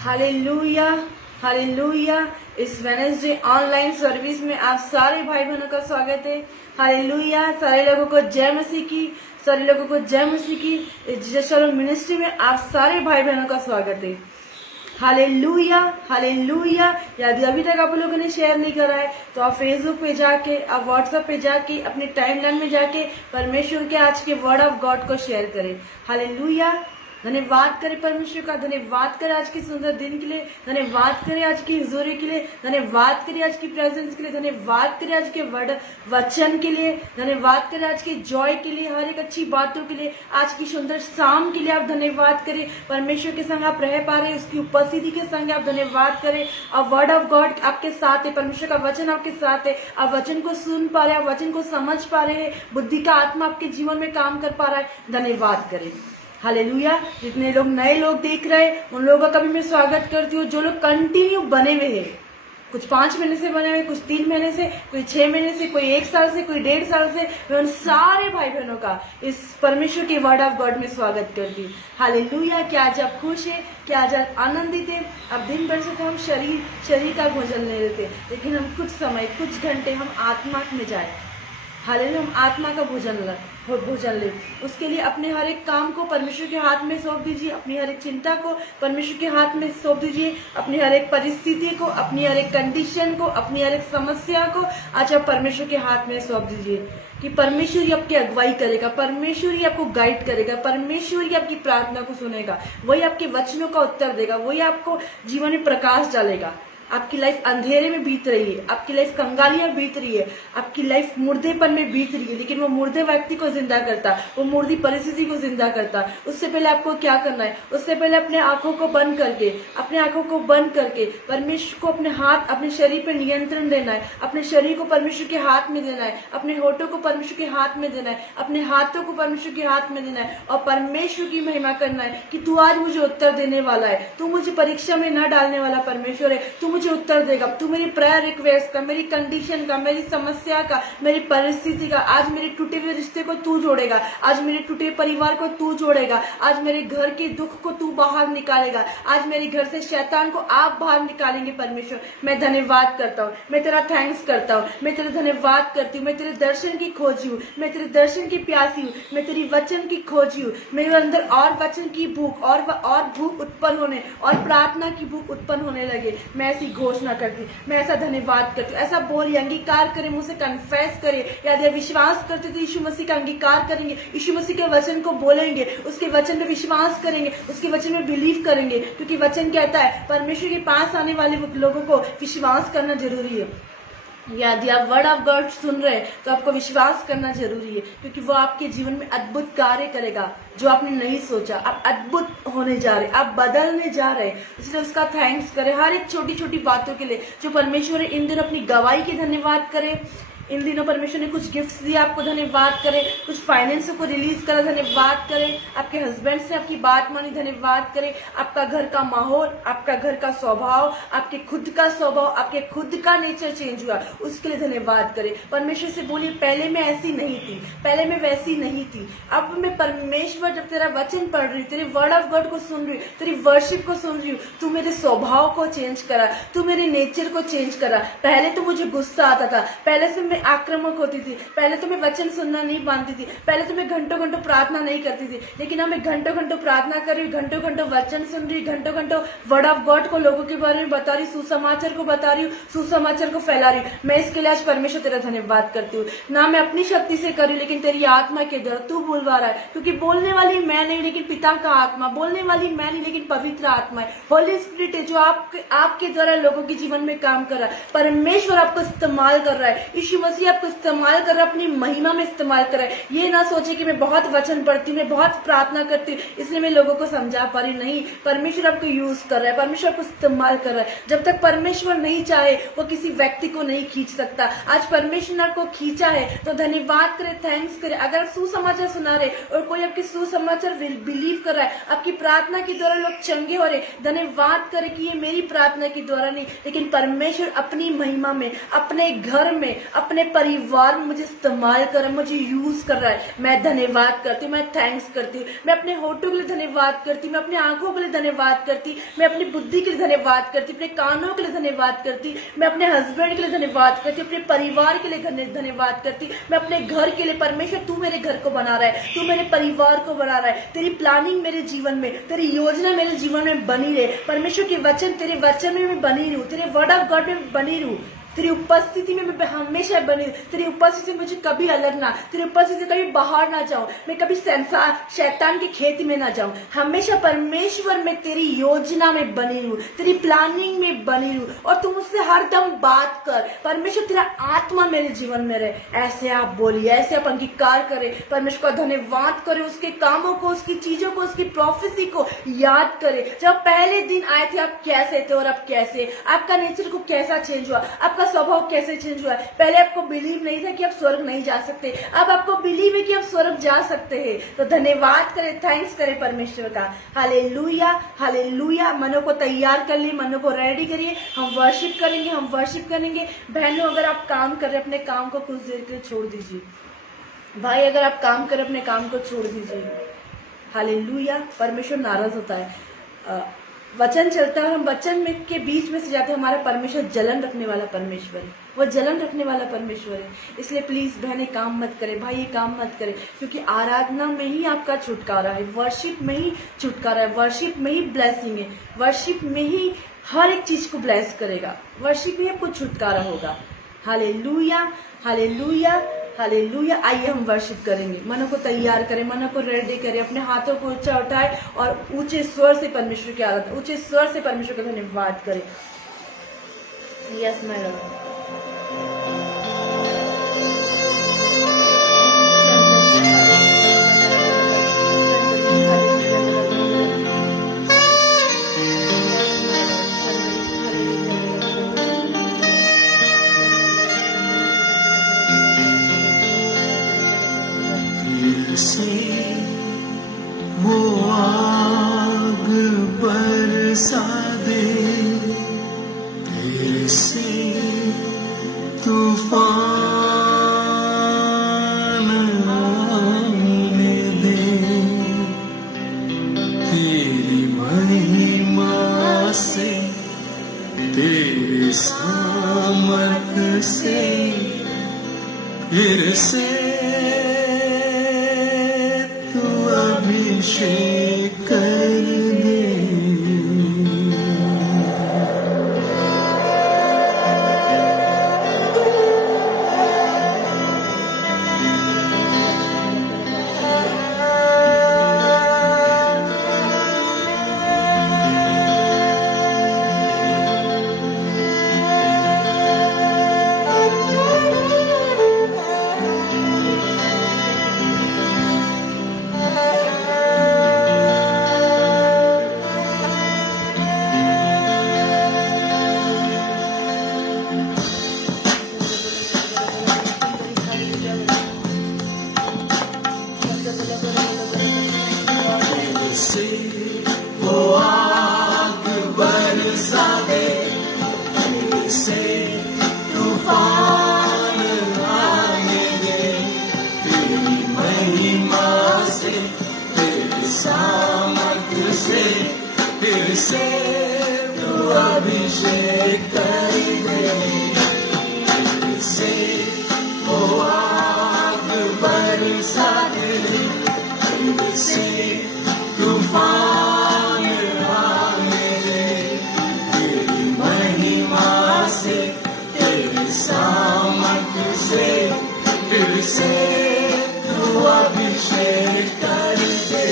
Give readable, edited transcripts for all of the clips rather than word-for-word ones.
Hallelujah, hallelujah. इस Wednesday online service में आप सारे भाई बहनों का स्वागत है। हालेलुया। सारे लोगों को जय मसीह की, सारे लोगों को जय मसीह की। जीसस शैलोम मिनिस्ट्री में आप सारे भाई बहनों का स्वागत है। Hallelujah, hallelujah. यदि अभी तक आप लोगों ने शेयर नहीं करा है तो आप फेसबुक पे जाके, आप व्हाट्सएप पे जाके, अपने टाइमलाइन में जाके परमेश्वर के आज के वर्ड ऑफ गॉड को शेयर करें। हालेलुया। धन्यवाद करें परमेश्वर का, धन्यवाद करें आज के सुंदर दिन के लिए, धन्यवाद करें आज की हुजूरी के लिए, धन्यवाद करें आज की प्रेजेंस के लिए, धन्यवाद करें आज के वचन के लिए, धन्यवाद करें आज की जॉय के लिए, हर एक अच्छी बातों के लिए, आज की सुंदर शाम के लिए आप धन्यवाद करें। परमेश्वर के संग आप रह पा रहे हैं, उसकी उपस्थिति के संग आप धन्यवाद करें। और वर्ड ऑफ गॉड आपके साथ है, परमेश्वर का वचन आपके साथ है। आप वचन को सुन पा रहे हैं, आप वचन को समझ पा रहे हैं, बुद्धि का आत्मा आपके जीवन में काम कर पा रहा है। धन्यवाद करें। हालेलुया। जितने लोग नए लोग देख रहे हैं उन लोगों का भी मैं स्वागत करती हूँ। जो लोग कंटिन्यू बने हुए हैं, कुछ 5 महीने से बने हुए, कुछ 3 महीने से, कोई 6 महीने से, कोई 1 साल से, कोई 1.5 साल से, मैं उन सारे भाई बहनों का इस परमेश्वर के वर्ड ऑफ गॉड में स्वागत करती हूँ। हालेलुया। क्या आज आप खुश है? क्या आज आप आनंदित है? अब दिन भर से तो हम शरीर का भोजन ले लेते, लेकिन हम कुछ समय, कुछ घंटे हम आत्मा में जाए। हालेलुया। हम आत्मा का भोजन ले। उसके लिए अपने हर एक काम को परमेश्वर के हाथ में सौंप दीजिए, अपनी हर एक चिंता को परमेश्वर के हाथ में सौंप दीजिए, अपनी हर एक परिस्थिति को, अपनी हर एक कंडीशन को, अपनी हर एक समस्या को आज आप परमेश्वर के हाथ में सौंप दीजिए कि परमेश्वर ही आपकी अगुवाई करेगा, परमेश्वर ही आपको गाइड करेगा, परमेश्वर ही आपकी प्रार्थना को सुनेगा, वही आपके वचनों का उत्तर देगा, वही आपको जीवन में प्रकाश डालेगा। आपकी लाइफ अंधेरे में बीत रही है, आपकी लाइफ कंगालियां बीत रही है, आपकी लाइफ मुर्देपन में बीत रही है, लेकिन वो मुर्दे व्यक्ति को जिंदा करता, वो मुर्दी परिस्थिति को जिंदा करता। उससे पहले आपको क्या करना है? उससे पहले अपने आंखों को बंद करके परमेश्वर को अपने हाथ, अपने शरीर पर नियंत्रण देना है, अपने शरीर को परमेश्वर के हाथ में देना है, अपने होठों को परमेश्वर के हाथ में देना है, अपने हाथों को परमेश्वर के हाथ में देना है और परमेश्वर की महिमा करना है कि तू आज मुझे उत्तर देने वाला है, तू मुझे परीक्षा में न डालने वाला परमेश्वर है, तू मुझे उत्तर देगा, तू मेरी प्रेयर रिक्वेस्ट का, मेरी कंडीशन का, मेरी समस्या का, मेरी परिस्थिति का, आज मेरे टूटे हुए रिश्ते को तू जोड़ेगा, आज मेरे टूटे परिवार को तू जोड़ेगा, आज मेरे घर के दुख को तू बाहर निकालेगा, आज मेरे घर से शैतान को आप बाहर निकालेंगे। परमेश्वर मैं धन्यवाद करता हूँ, मैं तेरा थैंक्स करता हूँ, मैं तेरा धन्यवाद करती हूँ। मैं तेरे दर्शन की खोजी हूँ, मैं तेरे दर्शन की प्यासी हूँ, मैं तेरी वचन की खोजी हूँ। मेरे अंदर और वचन की भूख और भूख उत्पन्न होने और प्रार्थना की भूख उत्पन्न होने लगे। मैं ऐसी घोषणा करती, मैं ऐसा धन्यवाद करती हूँ। ऐसा बोलिए, अंगीकार करे, मुझसे कन्फेस करे। यदि विश्वास करते तो यीशु मसीह का अंगीकार करेंगे, यीशु मसीह के वचन को बोलेंगे, उसके वचन पे विश्वास करेंगे, उसके वचन में बिलीव करेंगे, क्योंकि वचन कहता है परमेश्वर के पास आने वाले लोगों को विश्वास करना जरूरी है। यदि आप वर्ड ऑफ गॉड सुन रहे हैं तो आपको विश्वास करना जरूरी है, क्योंकि वो आपके जीवन में अद्भुत कार्य करेगा जो आपने नहीं सोचा। आप अद्भुत होने जा रहे, आप बदलने जा रहे, इसलिए उसका थैंक्स करें हर एक छोटी छोटी बातों के लिए जो परमेश्वर इन दिनों अपनी गवाही के धन्यवाद करें। इन दिनों परमेश्वर ने कुछ गिफ्ट्स दिए आपको, धन्यवाद करें। कुछ फाइनेंस को रिलीज करा, धन्यवाद करें। आपके हस्बैंड से आपकी बात मानी, धन्यवाद करें। आपका घर का माहौल, आपका घर का स्वभाव, आपके खुद का स्वभाव, आपके खुद का नेचर चेंज हुआ, उसके लिए धन्यवाद करें। परमेश्वर से बोलिए, पहले मैं ऐसी नहीं थी, पहले मैं वैसी नहीं थी, अब मैं परमेश्वर जब तेरा वचन पढ़ रही, तेरे वर्ड ऑफ गॉड को सुन रही, तेरी वर्शिप को सुन रही हूँ, तू मेरे स्वभाव को चेंज करा, तू मेरे नेचर को चेंज करा। पहले तो मुझे गुस्सा आता था, पहले से मैं आक्रामक होती थी, पहले तो मैं वचन सुनना नहीं मानती थी, पहले तो मैं घंटों घंटों प्रार्थना नहीं करती थी, लेकिन अब मैं घंटों घंटों प्रार्थना कर रही हूँ, घंटों घंटों वचन सुन रही, घंटों घंटों वर्ड ऑफ गॉड को लोगों के बारे में बता रही, सुसमाचार को बता रही हूँ, सुसमाचार को फैला रही हूँ। मैं इसके लिए आज परमेश्वर तेरा धन्यवाद करती हूँ। ना मैं अपनी शक्ति से कर रही, लेकिन तेरी आत्मा के द्वारा तू बुलवा रहा है, क्योंकि बोलने वाली मैं नहीं लेकिन पिता का आत्मा, बोलने वाली मैं नहीं लेकिन पवित्र आत्मा है, होली स्पिरिट है जो आपके द्वारा लोगों के जीवन में काम कर रहा है। परमेश्वर आपको इस्तेमाल कर रहा है, यीशु मसीह आपको इस्तेमाल कर रहा है, अपनी महिमा में इस्तेमाल कर रहा है। ये ना सोचे कि मैं बहुत वचन पढ़ती हूँ, मैं बहुत प्रार्थना करती हूँ, इसलिए मैं लोगों को समझा पा रही, नहीं। परमेश्वर आपको यूज कर रहा है, परमेश्वर आपको इस्तेमाल कर रहा है। जब तक परमेश्वर नहीं चाहे वो किसी व्यक्ति को नहीं खींच सकता। आज परमेश्वर ने आपको खींचा है तो धन्यवाद करे, थैंक्स करे। अगर आप सुसमाचार सुना रहे और कोई आपके सुसमाचार बिलीव कर रहा है, आपकी प्रार्थना के द्वारा लोग चंगे हो रहे, धन्यवाद करे कि ये मेरी प्रार्थना के द्वारा नहीं, लेकिन परमेश्वर अपनी महिमा में, अपने घर में, अपने अपने परिवार में मुझे इस्तेमाल कर रहा है, मुझे यूज कर रहा है। मैं धन्यवाद करती हूँ, मैं थैंक्स करती हूँ। मैं अपने होठों के लिए धन्यवाद करती हूँ, मैं अपनी आंखों के लिए धन्यवाद करती, मैं अपनी बुद्धि के लिए धन्यवाद करती, अपने कानों के लिए धन्यवाद करती, मैं अपने हस्बैंड के लिए धन्यवाद करती, अपने परिवार के लिए धन्यवाद करती, मैं अपने घर के लिए। परमेश्वर तू मेरे घर को बना रहा है, तू मेरे परिवार को बना रहा है। तेरी प्लानिंग मेरे जीवन में, तेरी योजना मेरे जीवन में बनी रहे। परमेश्वर के वचन, तेरे वचन में मैं बनी रहूं, तेरे वर्ड ऑफ गॉड में बनी रहूं, तेरी उपस्थिति में मैं हमेशा बनी। तेरी उपस्थिति से मुझे कभी अलग ना, तेरी उपस्थिति से कभी बाहर ना जाऊं, मैं कभी शैतान की खेती में ना जाऊं। हमेशा परमेश्वर में तेरी योजना में बनी रहूं, तेरी प्लानिंग में बनी रहूं, और तुम मुझसे हरदम बात कर। परमेश्वर तेरा आत्मा मेरे जीवन में रहे। ऐसे आप बोलिए, ऐसे आप अंगीकार करें, परमेश्वर का धन्यवाद करें, उसके कामों को, उसकी चीजों को, उसकी प्रोफेसी को याद करें। जब पहले दिन आए थे आप कैसे थे और अब कैसे, आपका नेचर को कैसा चेंज हुआ, आपका स्वभाव कैसे चेंज हुआ है। पहले आपको बिलीव नहीं था कि आप स्वर्ग नहीं जा सकते, अब आपको बिलीव है कि आप स्वर्ग जा सकते हैं। तो धन्यवाद करें, थैंक्स करें परमेश्वर का। Hallelujah, hallelujah. मनों को तैयार कर लिए, मनों को रेडी करिए, हम वर्शिप करेंगे, हम वर्शिप करेंगे। बहनों, अगर आप काम कर रहे, अपने काम को कुछ देर के लिए छोड़ दीजिए। भाई, अगर आप काम कर रहे, अपने काम को छोड़ दीजिए। हालेलुया। परमेश्वर नाराज होता है। वचन चलता है और हम वचन में के बीच में से जाते हैं। हमारा परमेश्वर जलन रखने वाला परमेश्वर है, वो जलन रखने वाला परमेश्वर है। इसलिए प्लीज बहने काम मत करें, भाई ये काम मत करें, क्योंकि आराधना में ही आपका छुटकारा है, वर्शिप में ही छुटकारा है, वर्शिप में ही ब्लेसिंग है, वर्शिप में ही हर एक चीज को ब्लेस करेगा, वर्शिप में ही आपको छुटकारा होगा। Hallelujah, hallelujah, hallelujah. आइए हम वर्शिप करेंगे। मनों को तैयार करें, मनों को रेडी करें, अपने हाथों को ऊंचा उठाए और ऊंचे स्वर से परमेश्वर की आराधना, ऊंचे स्वर से परमेश्वर का धन्यवाद करें। Yes my Lord. से वो आग बरसा दे, फिर से तूफान आने दे, तेरी महिमा से, तेरे सामर्थ से, फिर से अभिषेक कर दे। फिर से तू अभिषेक कर दे, फिर से वो आग बरसा दे, फिर से तूफान आने दे, तेरी महिमा से, तेरी सामर्थ से, फिर से तू अभिषेक कर दे।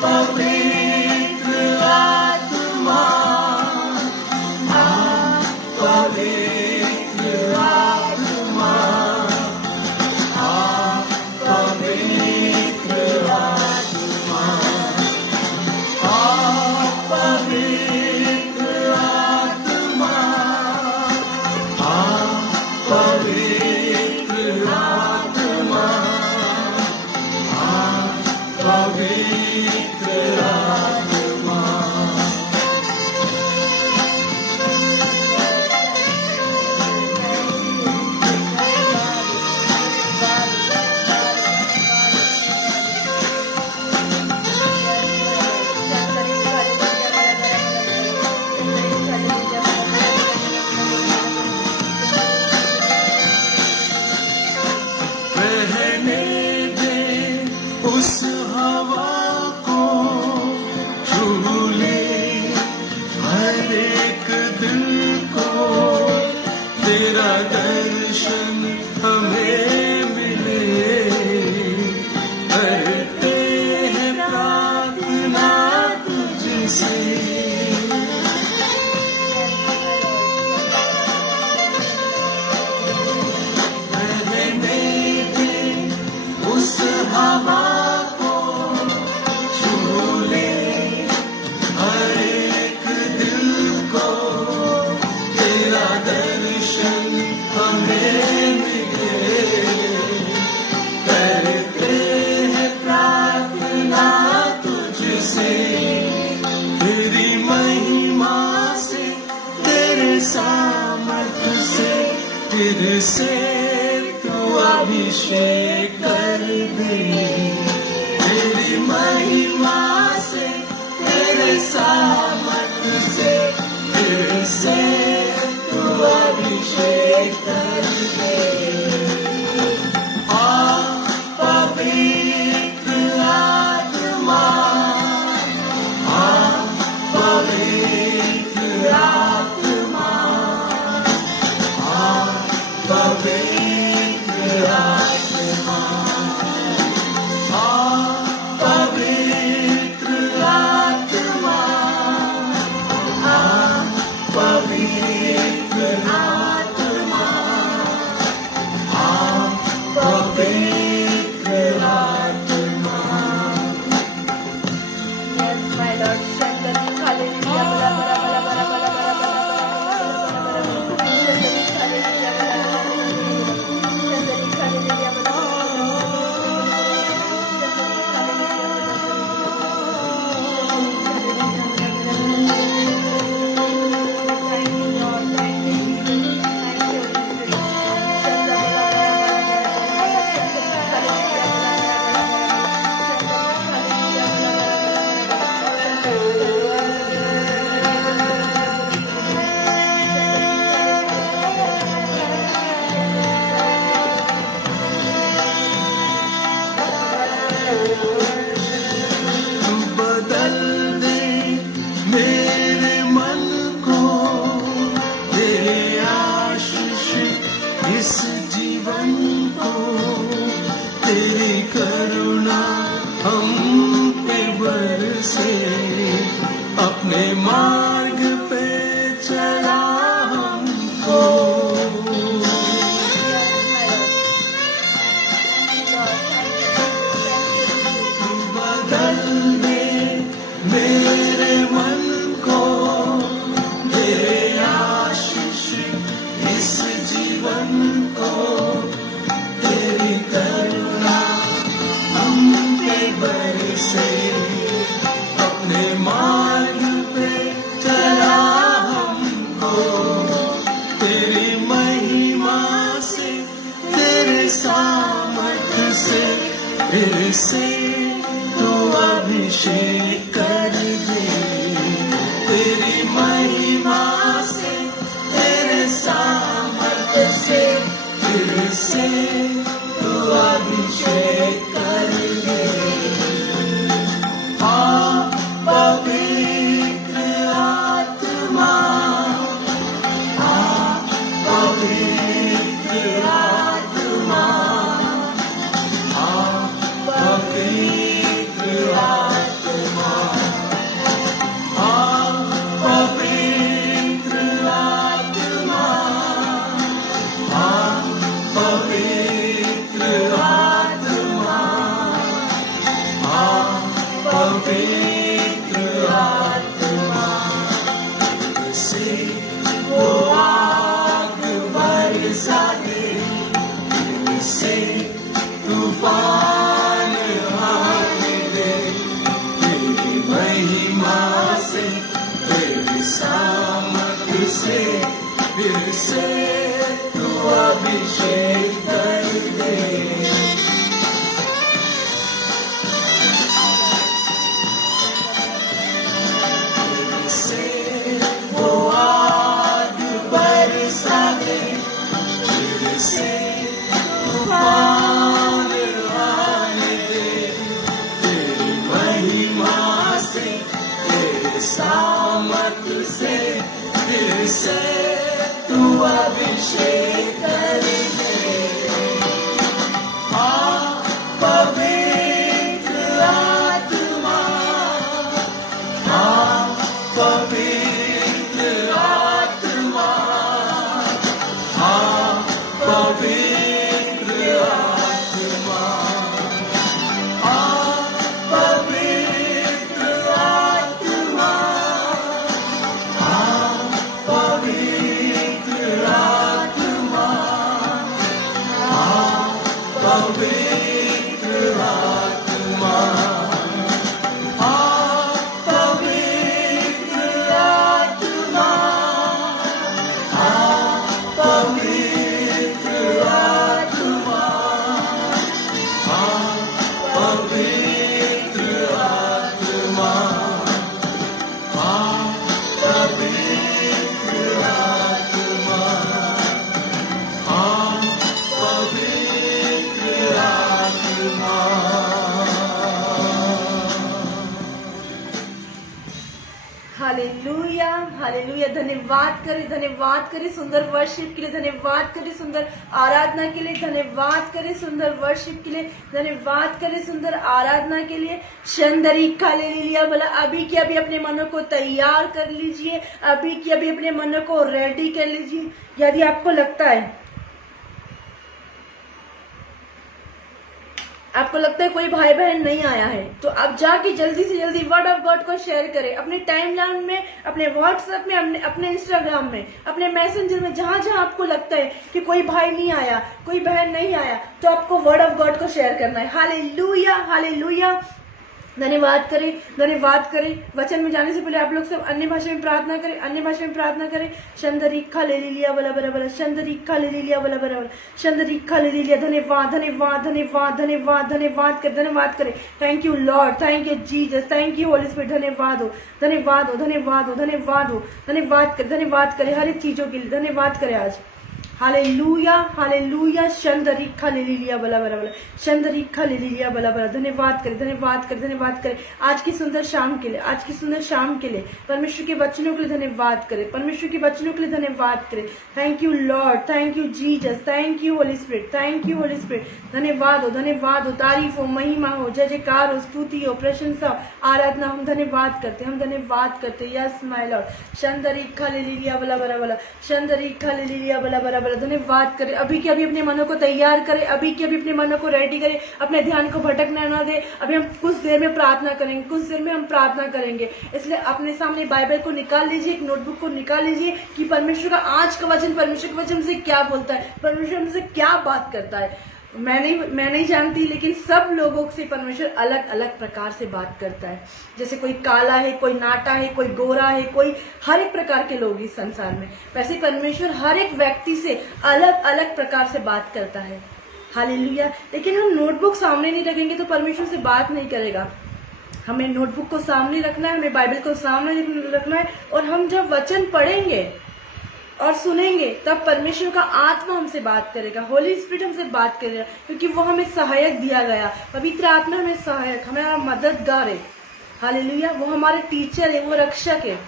पवित्र आत्मा, पवित्र आत्मा, पवित्र आत्मा, पवित्र आत्मा, पवित्र आत्मा, तेरे सामर्थ से फिर से तू अभिषेक कर दे। तेरी महिमा से तेरे सामर्थ से फिर से तू अभिषेक कर दे। आ पवित्र आत्मा, आ पवित्र आत्मा, आ पवित्र आत्मा, आ पवित्र आत्मा, आ पवित्र आत्मा, आ पवित्र आत्मा। Yes, my Lord. Shandali, hallelujah. Bala, bala, bala, bala, bala, bala, bala, bala, bala, bala. Shandali, hallelujah. Bala, bala, bala, bala. Shandali, hallelujah. Bala, bala, bala, bala. Shandali, hallelujah. Bala, bala, bala, bala. Thank you, Lord. Thank you, Jesus. Thank you, Holy Spirit. Shandali, bala, bala, bala, bala, bala. Shandali, hallelujah. Bala, bala, bala, bala. Shandali, तू बदल दे मेरे मन को, तेरे आशीष इस जीवन को, तेरी करुणा हम पे बरसे, अपने मार्ग पे चला हमको। तू बदल दे मेरे मन को, तेरे आशीष इस जीवन को, तेरी करुणा हम पे बरसे, अपने मार्ग पे चला हमको। तेरी महिमा से तेरे सामर्थ से फिर से तू अभिषेक कर दे। तेरी महिमा से तेरे सामर्थ से फिर से तू अभिषेक कर दे। आ पवित्र आत्मा, आ पवित्र आत्मा, आ पवित्र आत्मा, आ पवित्र आत्मा, आ पवित्र आत्मा, आ पवित्र आत्मा। से वो आग बरसा दे, से तूफान आने दे। तेरी महिमा से तेरी सामर्थ से फिर से तू अभिषेक कर दे। से वो आग बरसा दे, फिर से तूफान आने दे। तेरी महिमा से तेरे सामर्थ से फिर से तू अभिषेक कर दे। आ पवित्र आत्मा, आ पवित्र आत्मा, आ पवित्र आत्मा, आ पवित्र आत्मा, आ पवित्र आत्मा, हालेलुया। धन्यवाद करे सुंदर वर्शिप के लिए, धन्यवाद करे सुंदर आराधना के लिए, धन्यवाद करे सुंदर वर्शिप के लिए, धन्यवाद करे सुंदर आराधना के लिए। शंदरी खाले लिया बोला, अभी के अभी अपने मनों को तैयार कर लीजिए, अभी के अभी अपने मनों को रेडी कर लीजिए। यदि आपको लगता है कोई भाई बहन नहीं आया है, तो आप जाके जल्दी से जल्दी वर्ड ऑफ गॉड को शेयर करें अपने टाइमलाइन में, अपने व्हाट्सएप में, अपने इंस्टाग्राम में, अपने मैसेंजर में, जहां जहां आपको लगता है कि कोई भाई नहीं आया, कोई बहन नहीं आया, तो आपको वर्ड ऑफ गॉड को शेयर करना है। Hallelujah, hallelujah. धन्यवाद करें। वचन में जाने से पहले आप लोग सब अन्य भाषा में प्रार्थना करें। शंदरीखा ले लिया बला बला बला, शंदरीखा ले लिया बला बला बला, शंदरीखा ले लिया। धन्यवाद करें। Thank you Lord, thank you Jesus, thank you Holi spirit. धन्यवाद करें हर एक चीजों के लिए, धन्यवाद करें आज। हालेलुया। शंदरीखा ले लिया बला बला बला, शंदरीखा ले लिया बला बला। धन्यवाद करें आज की सुंदर शाम के लिए, परमेश्वर के वचनों के लिए धन्यवाद करें। Thank you Lord, thank you Jesus, thank you Holi spirit. धन्यवाद हो, तारीफ हो, महिमा हो, जय जयकार हो, स्तुति हो, प्रशंसा, आराधना। हम धन्यवाद करते। Yes my Lord. शंदरीखा ले लिया बला बला बला, शंदरीखा ले लिया बला बला बला। धन्यवाद करें। अभी के अभी अपने मनों को तैयार करें, अभी के अभी अपने मनों को रेडी करें, अपने ध्यान को भटकने ना दे। अभी हम कुछ देर में प्रार्थना करेंगे, इसलिए अपने सामने बाइबल को निकाल लीजिए, एक नोटबुक को निकाल लीजिए कि परमेश्वर का आज का वचन, परमेश्वर के वचन से क्या बोलता है, परमेश्वर हमसे क्या बात करता है। मैं नहीं जानती, लेकिन सब लोगों से परमेश्वर अलग अलग प्रकार से बात करता है। जैसे कोई काला है, कोई नाटा है, कोई गोरा है, कोई हर एक प्रकार के लोग इस संसार में, वैसे परमेश्वर हर एक व्यक्ति से अलग अलग प्रकार से बात करता है। हालेलुया। लेकिन हम नोटबुक सामने नहीं रखेंगे तो परमेश्वर से बात नहीं करेगा। हमें नोटबुक को सामने रखना है, हमें बाइबल को सामने रखना है, और हम जब वचन पढ़ेंगे और सुनेंगे तब परमेश्वर का आत्मा हमसे बात करेगा, होली स्पिरिट हमसे बात करेगा, क्योंकि वो हमें सहायक दिया गया। पवित्र आत्मा हमें सहायक, हमारा मददगार है। हालेलुया। वो हमारे टीचर है, वो रक्षक है,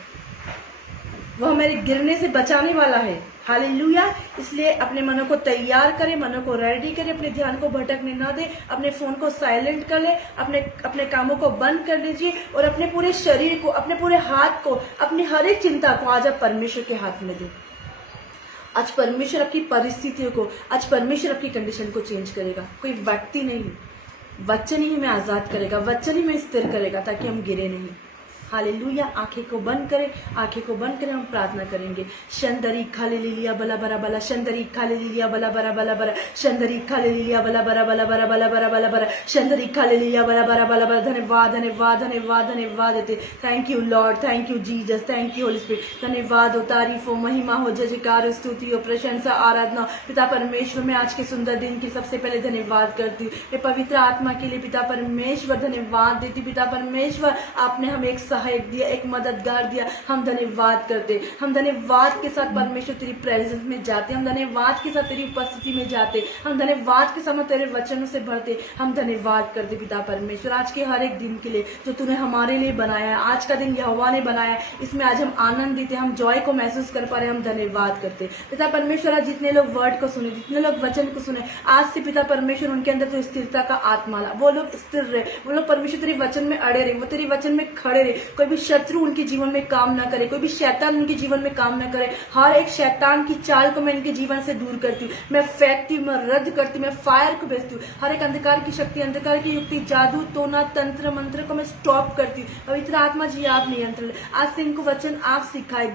वो हमारे गिरने से बचाने वाला है। हालेलुया। इसलिए अपने मनों को तैयार करें, मनों को रेडी करें, अपने ध्यान को भटकने ना दे, अपने फोन को साइलेंट कर ले, अपने कामों को बंद कर लीजिए, और अपने पूरे शरीर को, अपने पूरे हाथ को, अपनी हर एक चिंता को आज आप परमेश्वर के हाथ में दे। आज परमेश्वर आपकी परिस्थितियों को, आज परमेश्वर आपकी कंडीशन को चेंज करेगा। कोई व्यक्ति नहीं, वचन ही हमें आजाद करेगा, वचन ही हमें स्थिर करेगा, ताकि हम गिरे नहीं। हालेलुया। आंखें को बंद करें, हम प्रार्थना करेंगे। शंदरी खाले लिया बला बरा बला, शंदरी खाले लिया बला बरा बला बरा, शंदरी खाले लिया बला बरा बला बरा बला बरा बला बरा, शंदरी खाले लिया बला बरा बला बरा। धन्यवाद देते। Thank you Lord, thank you Jesus, thank you Holi spirit. धन्यवाद हो, तारीफ हो, महिमा हो, जय जयकार, स्तुति हो, प्रशंसा, आराधना। पिता परमेश्वर, मैं आज के सुंदर दिन की सबसे पहले धन्यवाद करती हूँ। मैं पवित्र आत्मा के लिए पिता परमेश्वर धन्यवाद देती। पिता परमेश्वर, आपने हमें एक सहायक दिया, एक मददगार दिया। हम धन्यवाद करते, हम धन्यवाद के साथ परमेश्वर तेरी प्रेजेंस में जाते, हम धन्यवाद के साथ तेरी उपस्थिति में जाते, हम धन्यवाद के साथ तेरे वचनों से भरते। हम धन्यवाद करते पिता परमेश्वर आज के हर एक दिन के लिए जो तूने हमारे लिए बनाया है। आज का दिन यहोवा ने बनाया है, इसमें आज हम आनंदित हैं, हम जॉय को महसूस कर पा रहे हैं। हम धन्यवाद करते पिता परमेश्वर। आज जितने लोग वर्ड को सुने, जितने लोग वचन को सुने, आज से पिता परमेश्वर उनके अंदर तो स्थिरता का आत्मा ला, वो लोग स्थिर रहे, वो लोग परमेश्वर तेरे वचन में अड़े रहे, वो तेरे वचन में खड़े रहे। कोई भी शत्रु उनके जीवन में काम ना करे, कोई भी शैतान उनके जीवन में काम ना करे। हर एक शैतान की चाल को मैं इनके जीवन से दूर करती हूँ, मैं फेंकती हूँ, मैं रद्द करती हूँ, मैं फायर को भेजती हूँ। हर एक अंधकार की शक्ति, अंधकार की युक्ति, जादू टोना तंत्र मंत्र को मैं स्टॉप करती हूँ। पवित्र आत्मा जी आप नियंत्रण, आज से इनको वचन आप सिखाए,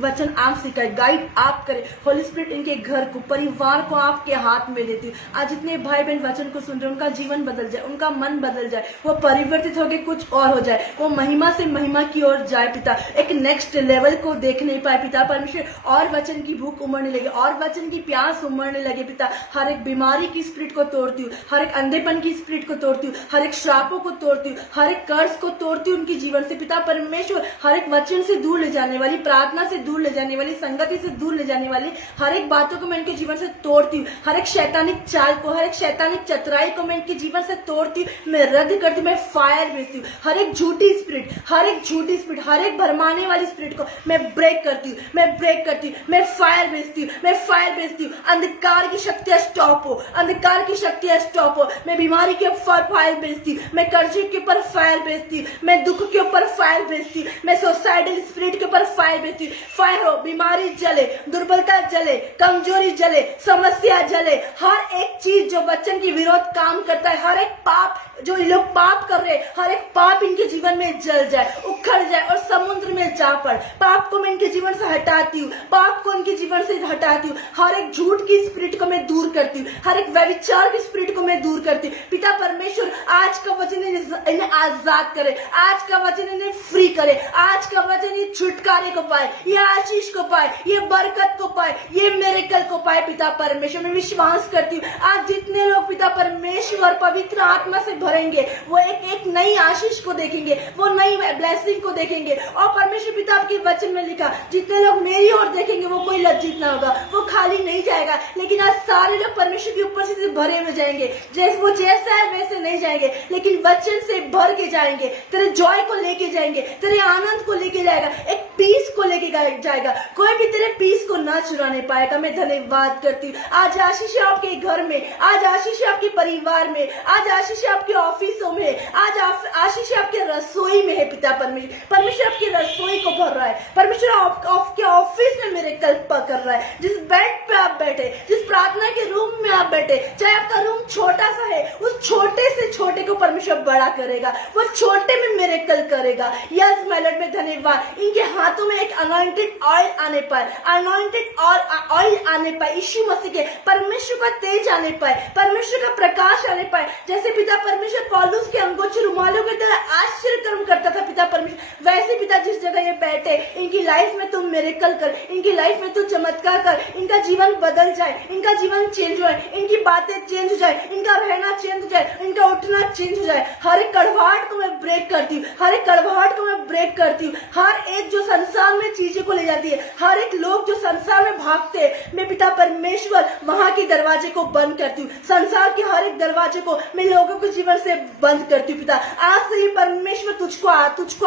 वचन आप सिखाए, गाइड आप करे। होली स्पिरिट इनके घर को, परिवार को आपके हाथ में देती हूँ। आज जितने भाई बहन वचन को सुन रहे, उनका जीवन बदल जाए, उनका मन बदल जाए, वो परिवर्तित होकर कुछ और हो जाए, वो महिमा से महिमा की ओर जाए पिता, एक नेक्स्ट लेवल को देख नहीं पाए पिता परमेश्वर। और वचन की भूख उमड़ने लगे, और वचन की प्यास उमड़ने लगे पिता। हर एक बीमारी की स्पिरिट को तोड़ती हूँ, हर एक अंधेपन की स्पिरिट को तोड़ती हूँ, हर एक श्रापों को तोड़ती हूँ, हर एक कर्ज को तोड़ती हूँ उनके जीवन से पिता परमेश्वर। हर एक वचन से दूर ले जाने वाली, प्रार्थना से दूर ले जाने वाली, संगति से दूर ले जाने वाली हर एक बातों को मैं इनके जीवन से तोड़ती हूँ। हर एक शैतानिक चाल को, हर एक शैतानिक चतुराई को मैं इनके जीवन से तोड़ती हूँ, मैं रद्द करती हूँ, मैं फायर भेजती हूँ। हर एक झूठी स्पिरिट, हर एक झूठी स्पिरिट, हर एक भरमाने वाली स्पिरिट को मैं ब्रेक करती हूँ, मैं ब्रेक करती हूँ, मैं फायर भेजती हूँ, मैं फायर भेजती हूँ। अंधकार की शक्तियां स्टॉप हो, अंधकार की शक्तियां स्टॉप हो। मैं बीमारी के ऊपर फायर भेजती हूँ, मैं कर्जे के ऊपर फायर भेजती हूँ, मैं दुख के ऊपर फायर भेजती हूँ, मैं सुसाइडल स्पिरिट के ऊपर फायर भेजती हूँ। फायर हो, बीमारी जले, दुर्बलता जले, कमजोरी जले, समस्या जले। हर एक चीज जो वचन के विरोध काम करता है, हर एक पाप जो ये लोग पाप कर रहे हैं, हर एक पाप इनके जीवन में जल जाए, उखड़ जाए और समुद्र में जा पड़। पाप को मैं इनके जीवन से हटाती हूँ, पाप को इनके जीवन से हटाती हूँ। हर एक झूठ की स्पिरिट को मैं दूर करती हूँ, हर एक व्यभिचार की स्पिरिट को मैं दूर करती हूँ। पिता परमेश्वर आज का वचन इन्हें आजाद करे, आज का वचन इन्हें फ्री करे, आज का वचन ये छुटकारे को पाए, ये आशीष को पाए, ये बरकत को पाए, ये मिरेकल को पाए। पिता परमेश्वर मैं विश्वास करती हूँ आज जितने लोग पिता परमेश्वर पवित्र आत्मा से भरेंगे वो एक एक नई आशीष को देखेंगे, वो नई ब्लेसिंग को देखेंगे। और परमेश्वर पिता आपके वचन में लिखा जितने लोग मेरी ओर देखेंगे वो कोई लज्जित ना होगा, वो खाली नहीं जाएगा। लेकिन आज सारे लोग परमेश्वर के ऊपर से भरे हुए जाएंगे, जैसे वो जैसा है वैसे नहीं जाएंगे, लेकिन वचन से भर के जाएंगे। तेरे जॉय को लेके जाएंगे, तेरे आनंद को लेके जाएगा, एक पीस को लेके जाएगा। कोई भी तेरे पीस को ना चुराने पाएगा। मैं धन्यवाद करती हूँ आज आशीष है आपके घर में, आज आशीष है आपके परिवार में, आज आशीष है आपके ऑफिसों में, आज आशीष है आपके रसोई में है। पिता परमेश्वर आपकी रसोई को भर रहा है, परमेश्वर आपके ऑफिस में मिरेकल कर रहा है। जिस बेड पे आप बैठे, जिस प्रार्थना के रूम में आप बैठे, चाहे आपका रूम छोटा सा है, उस छोटे से छोटे को परमेश्वर बड़ा करेगा, वो छोटे में मिरेकल करेगा। यस माय लॉर्ड में धन्यवाद। इनके हाथों में एक अनॉइंटेड ऑयल आने पाए, अनॉइंटेड ऑयल आने पाए, यीशु मसीह के परमेश्वर का तेज आने पाए, परमेश्वर का प्रकाश आने पाए। जैसे पिता परमेश्वर पौलुस के अंगोछे रुमालों की तरह आश्चर्य कर्म करता था पिता परमेश्वर, वैसे पिता जिस जगह ये बैठे इनकी लाइफ में तुम मिरेकल कर, इनकी लाइफ में तुम चमत्कार कर, इनका जीवन बदल जाए, इनका जीवन चेंज हो जाए, इनकी बातें चेंज हो जाए, इनका रहना चेंज हो जाए, इनका उठना चेंज हो जाए। हर एक कड़वाहट को मैं ब्रेक करती हूँ, हर एक कड़वाहट को मैं ब्रेक करती हूँ। हर एक जो संसार में चीजें को ले जाती है, हर एक लोग जो संसार में भागते हैं, मैं पिता परमेश्वर वहां के दरवाजे को बंद करती हूँ। संसार के हर एक दरवाजे को मैं लोगों के जीवन से बंद करती हूँ। पिता आज से ये परमेश्वर तुझको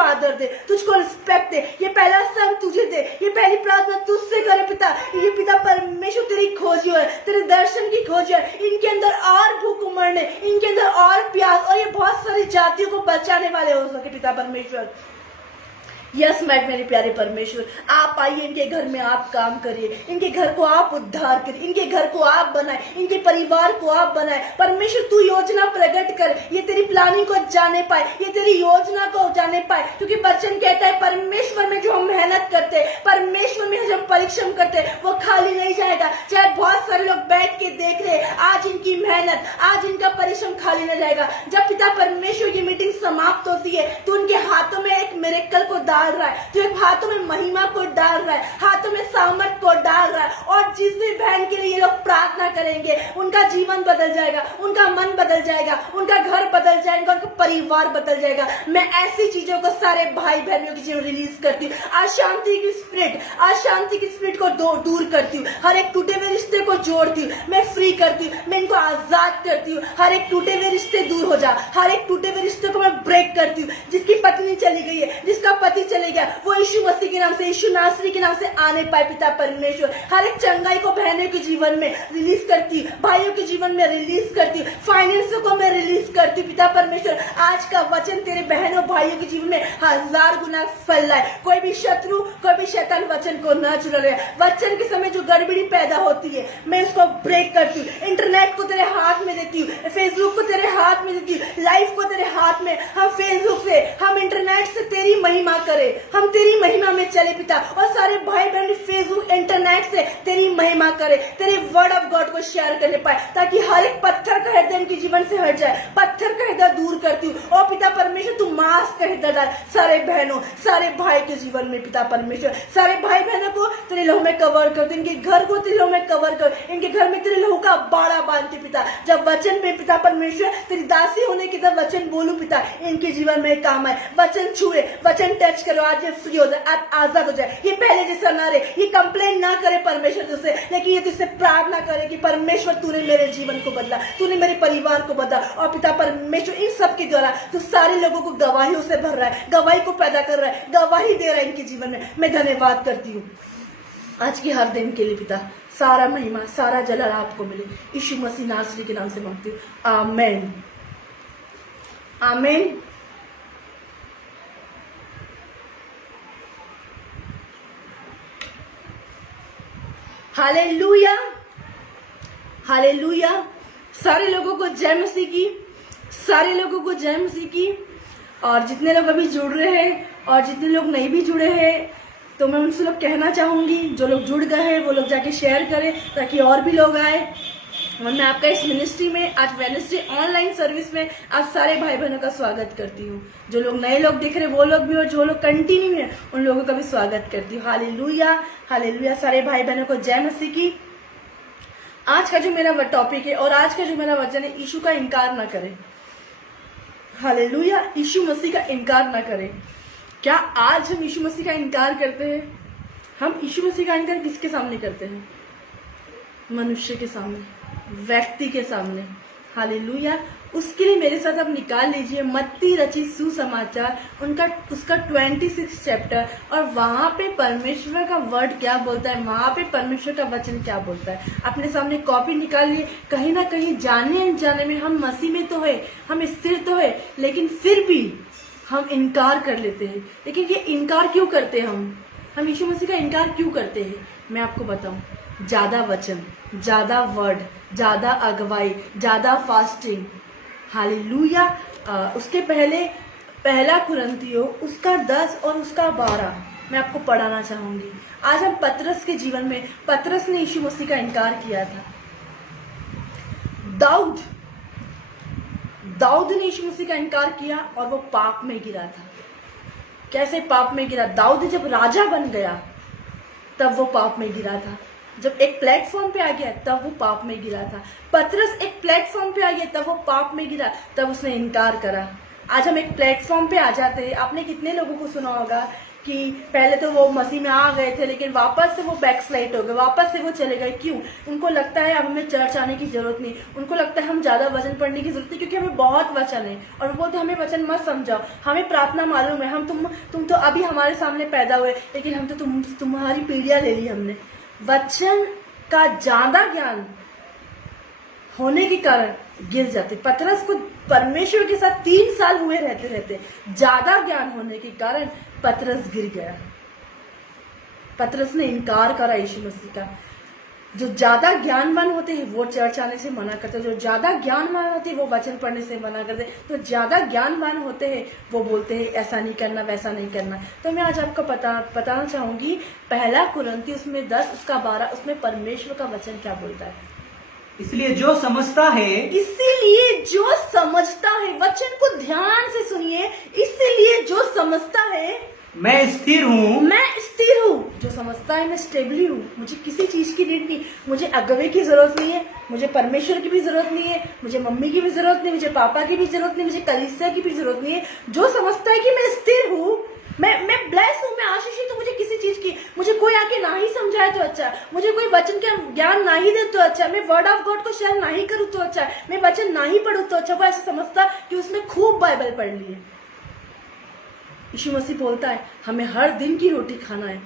आदर दे, तुझको रिस्पेक्ट दे, ये पहला स्थान तुझे दे, ये पहली प्रार्थना तुझसे करे पिता। ये पिता परमेश्वर तेरी खोजी है, तेरे दर्शन की खोज है, इनके अंदर और भूख उमड़ने, इनके अंदर और प्यास, और ये बहुत सारी जातियों को बचाने वाले हो सके पिता परमेश्वर। यस मैट मेरे प्यारे परमेश्वर, आप आइए इनके घर में, आप काम करिए, इनके घर को आप उद्धार करिए, इनके घर को आप बनाए, इनके परिवार को आप बनाए। परमेश्वर तू योजना प्रकट कर, ये तेरी प्लानिंग को जाने पाए, ये तेरी योजना को जाने पाए। क्योंकि वचन कहता है परमेश्वर में जो हम मेहनत करते हैं, परमेश्वर में जो हम परिश्रम करते हैं, वो खाली नहीं जाएगा। चाहे बहुत सारे लोग बैठ के देख रहे, आज इनकी मेहनत, आज इनका परिश्रम खाली नहीं जाएगा। जब पिता परमेश्वर की मीटिंग समाप्त होती है तो उनके हाथों में एक मिरेकल को डाल रहा है, जो एक हाथों में महिमा को डाल रहा है, हाथों में सामर्थ को डाल रहा है। और जिस भी बहन के लिए ये लोग प्रार्थना करेंगे उनका जीवन बदल जाएगा, उनका मन बदल जाएगा, उनका घर बदल जाएगा, उनका परिवार बदल जाएगा। मैं ऐसी चीजों को सारे भाई बहनों की जीवन रिलीज करती हूँ। अशांति की स्पिरिट को दूर करती हूँ, हर एक टूटे हुए रिश्ते को जोड़ती हूँ, मैं फ्री करती हूँ, मैं इनको आजाद करती हूँ। हर एक टूटे हुए रिश्ते दूर हो जा, हर एक टूटे हुए रिश्ते को मैं ब्रेक करती हूँ। जिसकी पत्नी चली गई है, जिसका पति चले गया, वो यीशु मसीह के नाम से, यीशु नासरी के नाम से आने पाए पिता परमेश्वर। हर एक चंगाई को बहनों के जीवन में रिलीज करती हूँ, भाइयों के जीवन में रिलीज करती हूँ, फाइनेंस को मैं रिलीज करती हूँ पिता परमेश्वर। आज का वचन तेरे बहनों भाइयों के जीवन में 1000 गुना फल लाए। कोई भी शत्रु, कोई भी शैतान वचन को न चुरा ले। वचन के समय जो गड़बड़ी पैदा होती है मैं उसको ब्रेक करती हूँ। इंटरनेट को तेरे हाथ में देती हूँ, फेसबुक को तेरे हाथ में देती हूँ, लाइफ को तेरे हाथ में। हम फेसबुक से, हम इंटरनेट से तेरी महिमा करें, हम तेरी महिमा में चले पिता। और सारे भाई बहन फेसबुक इंटरनेट से तेरी महिमा करे, तेरे वर्ड ऑफ गॉड को शेयर करने पाए, ताकि हर एक पत्थर का हृदय उनके जीवन से हट जाए। पत्थर का हृदय दूर करती हूँ। और पिता परमेश्वर तू मांस का हृदय डाल सारे बहनों, सारे भाई के जीवन में पिता परमेश्वर। सारे भाई बहनों को तेरे लहू में कवर कर दो, इनके घर को तेरे लहू में कवर कर, इनके घर में तेरे लहू का बाड़ा बांधते पिता। जब वचन में पिता परमेश्वर तेरी दासी होने की तरफ वचन बोलू पिता, इनके जीवन में काम आए, वचन छुए, वचन टच करो, आज ये फ्री हो जाए, आज आजाद हो जाए, ये पहले जैसा ना रहे, ये कंप्लेन ना करे परमेश्वर तुझसे, लेकिन ये तुझसे प्रार्थना करे कि परमेश्वर तूने मेरे जीवन को बदला, तूने मेरे परिवार को बदला, और पिता परमेश्वर इन सब के द्वारा तू सारे लोगों को गवाहियों से भर रहा है, गवाही को पैदा कर रहा है, गवाही दे रहा है इनके जीवन में। मैं धन्यवाद करती हूँ आज के हर दिन के लिए पिता। सारा महिमा सारा जलाल आपको मिले, यीशु मसीह नासरी के नाम से मांगती हूँ, आमीन आमीन। Hallelujah hallelujah. सारे लोगों को जय मसीह की, सारे लोगों को जय मसीह की। और जितने लोग अभी जुड़ रहे हैं और जितने लोग नहीं भी जुड़े हैं, तो मैं उनसे लोग कहना चाहूंगी, जो लोग जुड़ गए हैं वो लोग जाके शेयर करें ताकि और भी लोग आए। और मैं आपका इस मिनिस्ट्री में आज वेडनेसडे ऑनलाइन सर्विस में आप सारे भाई बहनों का स्वागत करती हूँ। जो लोग नए लोग दिख रहे वो लोग भी, और जो लोग कंटिन्यू है उन लोगों का भी स्वागत करती हूँ। Hallelujah hallelujah. सारे भाई बहनों को जय मसीह की। आज का जो मेरा टॉपिक है और आज का जो मेरा वचन है, यीशु का इनकार ना करें। हालेलुया। यीशु मसीह का इनकार ना करें। क्या आज हम यीशु मसीह का इनकार करते हैं? हम यीशु मसीह का इनकार किसके सामने करते हैं? मनुष्य के सामने, व्यक्ति के सामने। हालेलुया। उसके लिए मेरे साथ आप निकाल लीजिए मत्ती रचित सुसमाचार उसका 26 चैप्टर, और वहां पे परमेश्वर का वर्ड क्या बोलता है, वहां पे परमेश्वर का वचन क्या बोलता है। अपने सामने कॉपी निकाल लिए। कहीं ना कहीं जाने अनजाने में हम मसीह में तो है, हम स्थिर तो है, लेकिन फिर भी हम इनकार कर लेते हैं। लेकिन ये इनकार क्यों करते हैं? हम यीशु मसीह का इनकार क्यों करते हैं? मैं आपको बताऊं, ज्यादा वचन, ज्यादा वर्ड, ज्यादा अगुवाई, ज्यादा फास्टिंग। हालेलुया। उसके पहले पहला कुरिन्थियों उसका 10 और उसका 12 मैं आपको पढ़ाना चाहूंगी। आज हम पतरस के जीवन में, पतरस ने यीशु मसीह का इनकार किया था। दाऊद ने यीशु मसीह का इनकार किया और वो पाप में गिरा था। कैसे पाप में गिरा? दाऊद जब राजा बन गया तब वो पाप में गिरा था। जब एक प्लेटफॉर्म पे आ गया तब वो पाप में गिरा था। पतरस एक प्लेटफॉर्म पे आ गया तब वो पाप में गिरा, तब उसने इनकार करा। आज हम एक प्लेटफॉर्म पे आ जाते हैं। आपने कितने लोगों को सुना होगा कि पहले तो वो मसीह में आ गए थे, लेकिन वापस से वो बैकस्लाइड हो गए, वापस से वो चले गए। क्यों? उनको लगता है अब हमें चर्च आने की जरूरत नहीं, उनको लगता है हम ज्यादा वचन पढ़ने की जरूरत नहीं, क्योंकि हमें बहुत वचन है। और वो बोलते हमें वचन मत समझाओ, हमें प्रार्थना मालूम है, हम तुम तो अभी हमारे सामने पैदा हुए, लेकिन हम तो तुम्हारी पीढ़ियां ले ली हमने। वचन का ज्यादा ज्ञान होने के कारण गिर जाते। पतरस को परमेश्वर के साथ 3 साल हुए रहते रहते ज्यादा ज्ञान होने के कारण पतरस गिर गया। पतरस ने इनकार करा यीशु मसीह का। जो ज्यादा ज्ञानवान होते हैं वो चर्च आने से मना करते हैं, जो ज्यादा ज्ञानवान होते हैं वो वचन पढ़ने से मना करते हैं। तो ज्यादा ज्ञानवान होते हैं वो बोलते हैं ऐसा नहीं करना, वैसा नहीं करना। तो मैं आज आपको बताना चाहूंगी पहला कुरिन्थियों उसमें 10 उसका 12 उसमें परमेश्वर का वचन क्या बोलता है। इसलिए जो समझता है, वचन को ध्यान से सुनिए। इसीलिए जो समझता है मैं स्थिर हूँ। जो समझता है मैं स्टेबली हूँ। मुझे किसी चीज की नीड नहीं, मुझे अगवे की जरूरत नहीं है, मुझे परमेश्वर की भी जरूरत नहीं है, मुझे मम्मी की भी जरूरत नहीं, मुझे पापा की भी जरूरत नहीं, मुझे कलीसिया की भी जरूरत नहीं है। जो समझता है कि मैं स्थिर हूँ, मैं ब्लेस हूँ, मैं आशीषित हूँ, मुझे किसी चीज की, मुझे कोई आके ना ही समझाए तो अच्छा, मुझे कोई वचन का ज्ञान ना ही दे तो अच्छा, मैं वर्ड ऑफ गॉड को शेयर ना ही करूँ तो अच्छा, मैं वचन ना ही पढ़ूँ तो अच्छा। वो ऐसा समझता कि उसने खूब बाइबल पढ़ ली है। यीशु मसीह बोलता है हमें हर दिन की रोटी खाना है।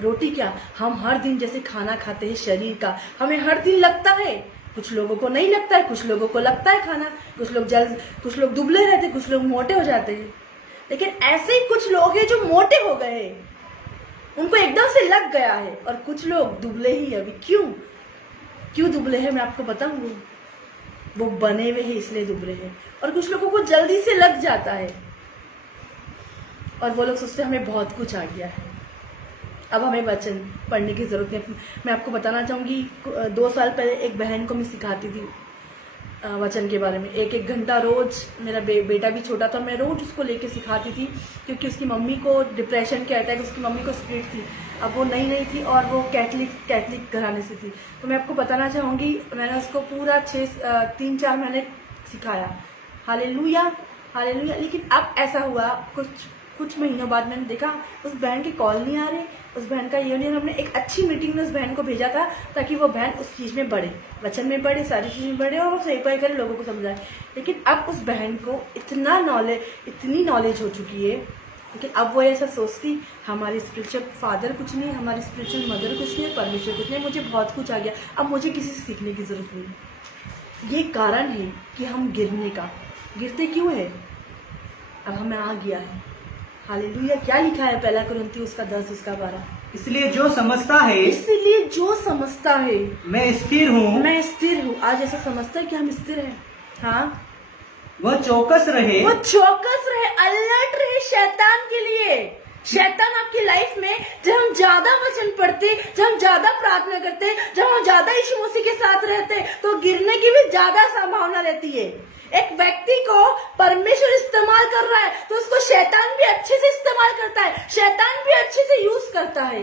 रोटी क्या? हम हर दिन जैसे खाना खाते हैं शरीर का, हमें हर दिन लगता है। कुछ लोगों को नहीं लगता है, कुछ लोगों को लगता है खाना, कुछ लोग दुबले रहते, कुछ लोग मोटे हो जाते हैं। लेकिन ऐसे ही कुछ लोग हैं जो मोटे हो गए, उनको एकदम से लग गया है, और कुछ लोग दुबले ही अभी। क्यों दुबले हैं मैं आपको बताऊं। वो बने हुए हैं इसलिए दुबले हैं। और कुछ लोगों को जल्दी से लग जाता है और वो लोग सोचते हैं हमें बहुत कुछ आ गया है, अब हमें वचन पढ़ने की जरूरत नहीं। मैं आपको बताना चाहूंगी 2 साल पहले एक बहन को मैं सिखाती थी वचन के बारे में। 1-1 घंटा रोज, मेरा बेटा भी छोटा था, मैं रोज उसको लेके सिखाती थी, क्योंकि उसकी मम्मी को डिप्रेशन के अटैक, उसकी मम्मी को स्पिरिट थी। अब वो नई थी और वो कैथलिक घराने से थी। तो मैं आपको बताना चाहूंगी मैंने उसको पूरा 3-4 महीने सिखाया। Hallelujah hallelujah. लेकिन अब ऐसा हुआ, कुछ कुछ महीनों बाद मैंने देखा उस बहन के कॉल नहीं आ रहे, उस बहन का ये नहीं, हमने एक अच्छी मीटिंग में उस बहन को भेजा था ताकि वो बहन उस चीज़ में बढ़े, वचन में बढ़े, सारी चीज़ में बढ़े और वो सेवा करे, लोगों को समझाए। लेकिन अब उस बहन को इतनी नॉलेज हो चुकी है, लेकिन अब वो ऐसा सोचती हमारी स्पिरिचुअल फादर कुछ नहीं, हमारी स्पिरिचुअल मदर कुछ नहीं, परमेश्वर कुछ नहीं, मुझे बहुत कुछ आ गया, अब मुझे किसी से सीखने की जरूरत नहीं। ये कारण है कि हम गिरने का, गिरते क्यों है? अब हमें आ गया है। हालेलुया। क्या लिखा है पहला कुरिन्थियों उसका 10 उसका 12? इसलिए जो समझता है इसलिए जो समझता है मैं स्थिर हूँ, मैं स्थिर हूँ। आज ऐसा समझता है कि हम स्थिर हैं? हाँ, वह चौकस रहे, वो चौकस रहे, अलर्ट रहे शैतान के लिए। शैतान आपकी लाइफ में जब हम ज्यादा वचन पढ़ते, जब हम ज्यादा प्रार्थना करते, जब हम ज्यादा यीशु मसीह के साथ रहते, तो गिरने की भी ज्यादा संभावना रहती है। एक व्यक्ति को परमेश्वर इस्तेमाल कर रहा है तो उसको शैतान भी अच्छे से इस्तेमाल करता है, शैतान भी अच्छे से यूज करता है।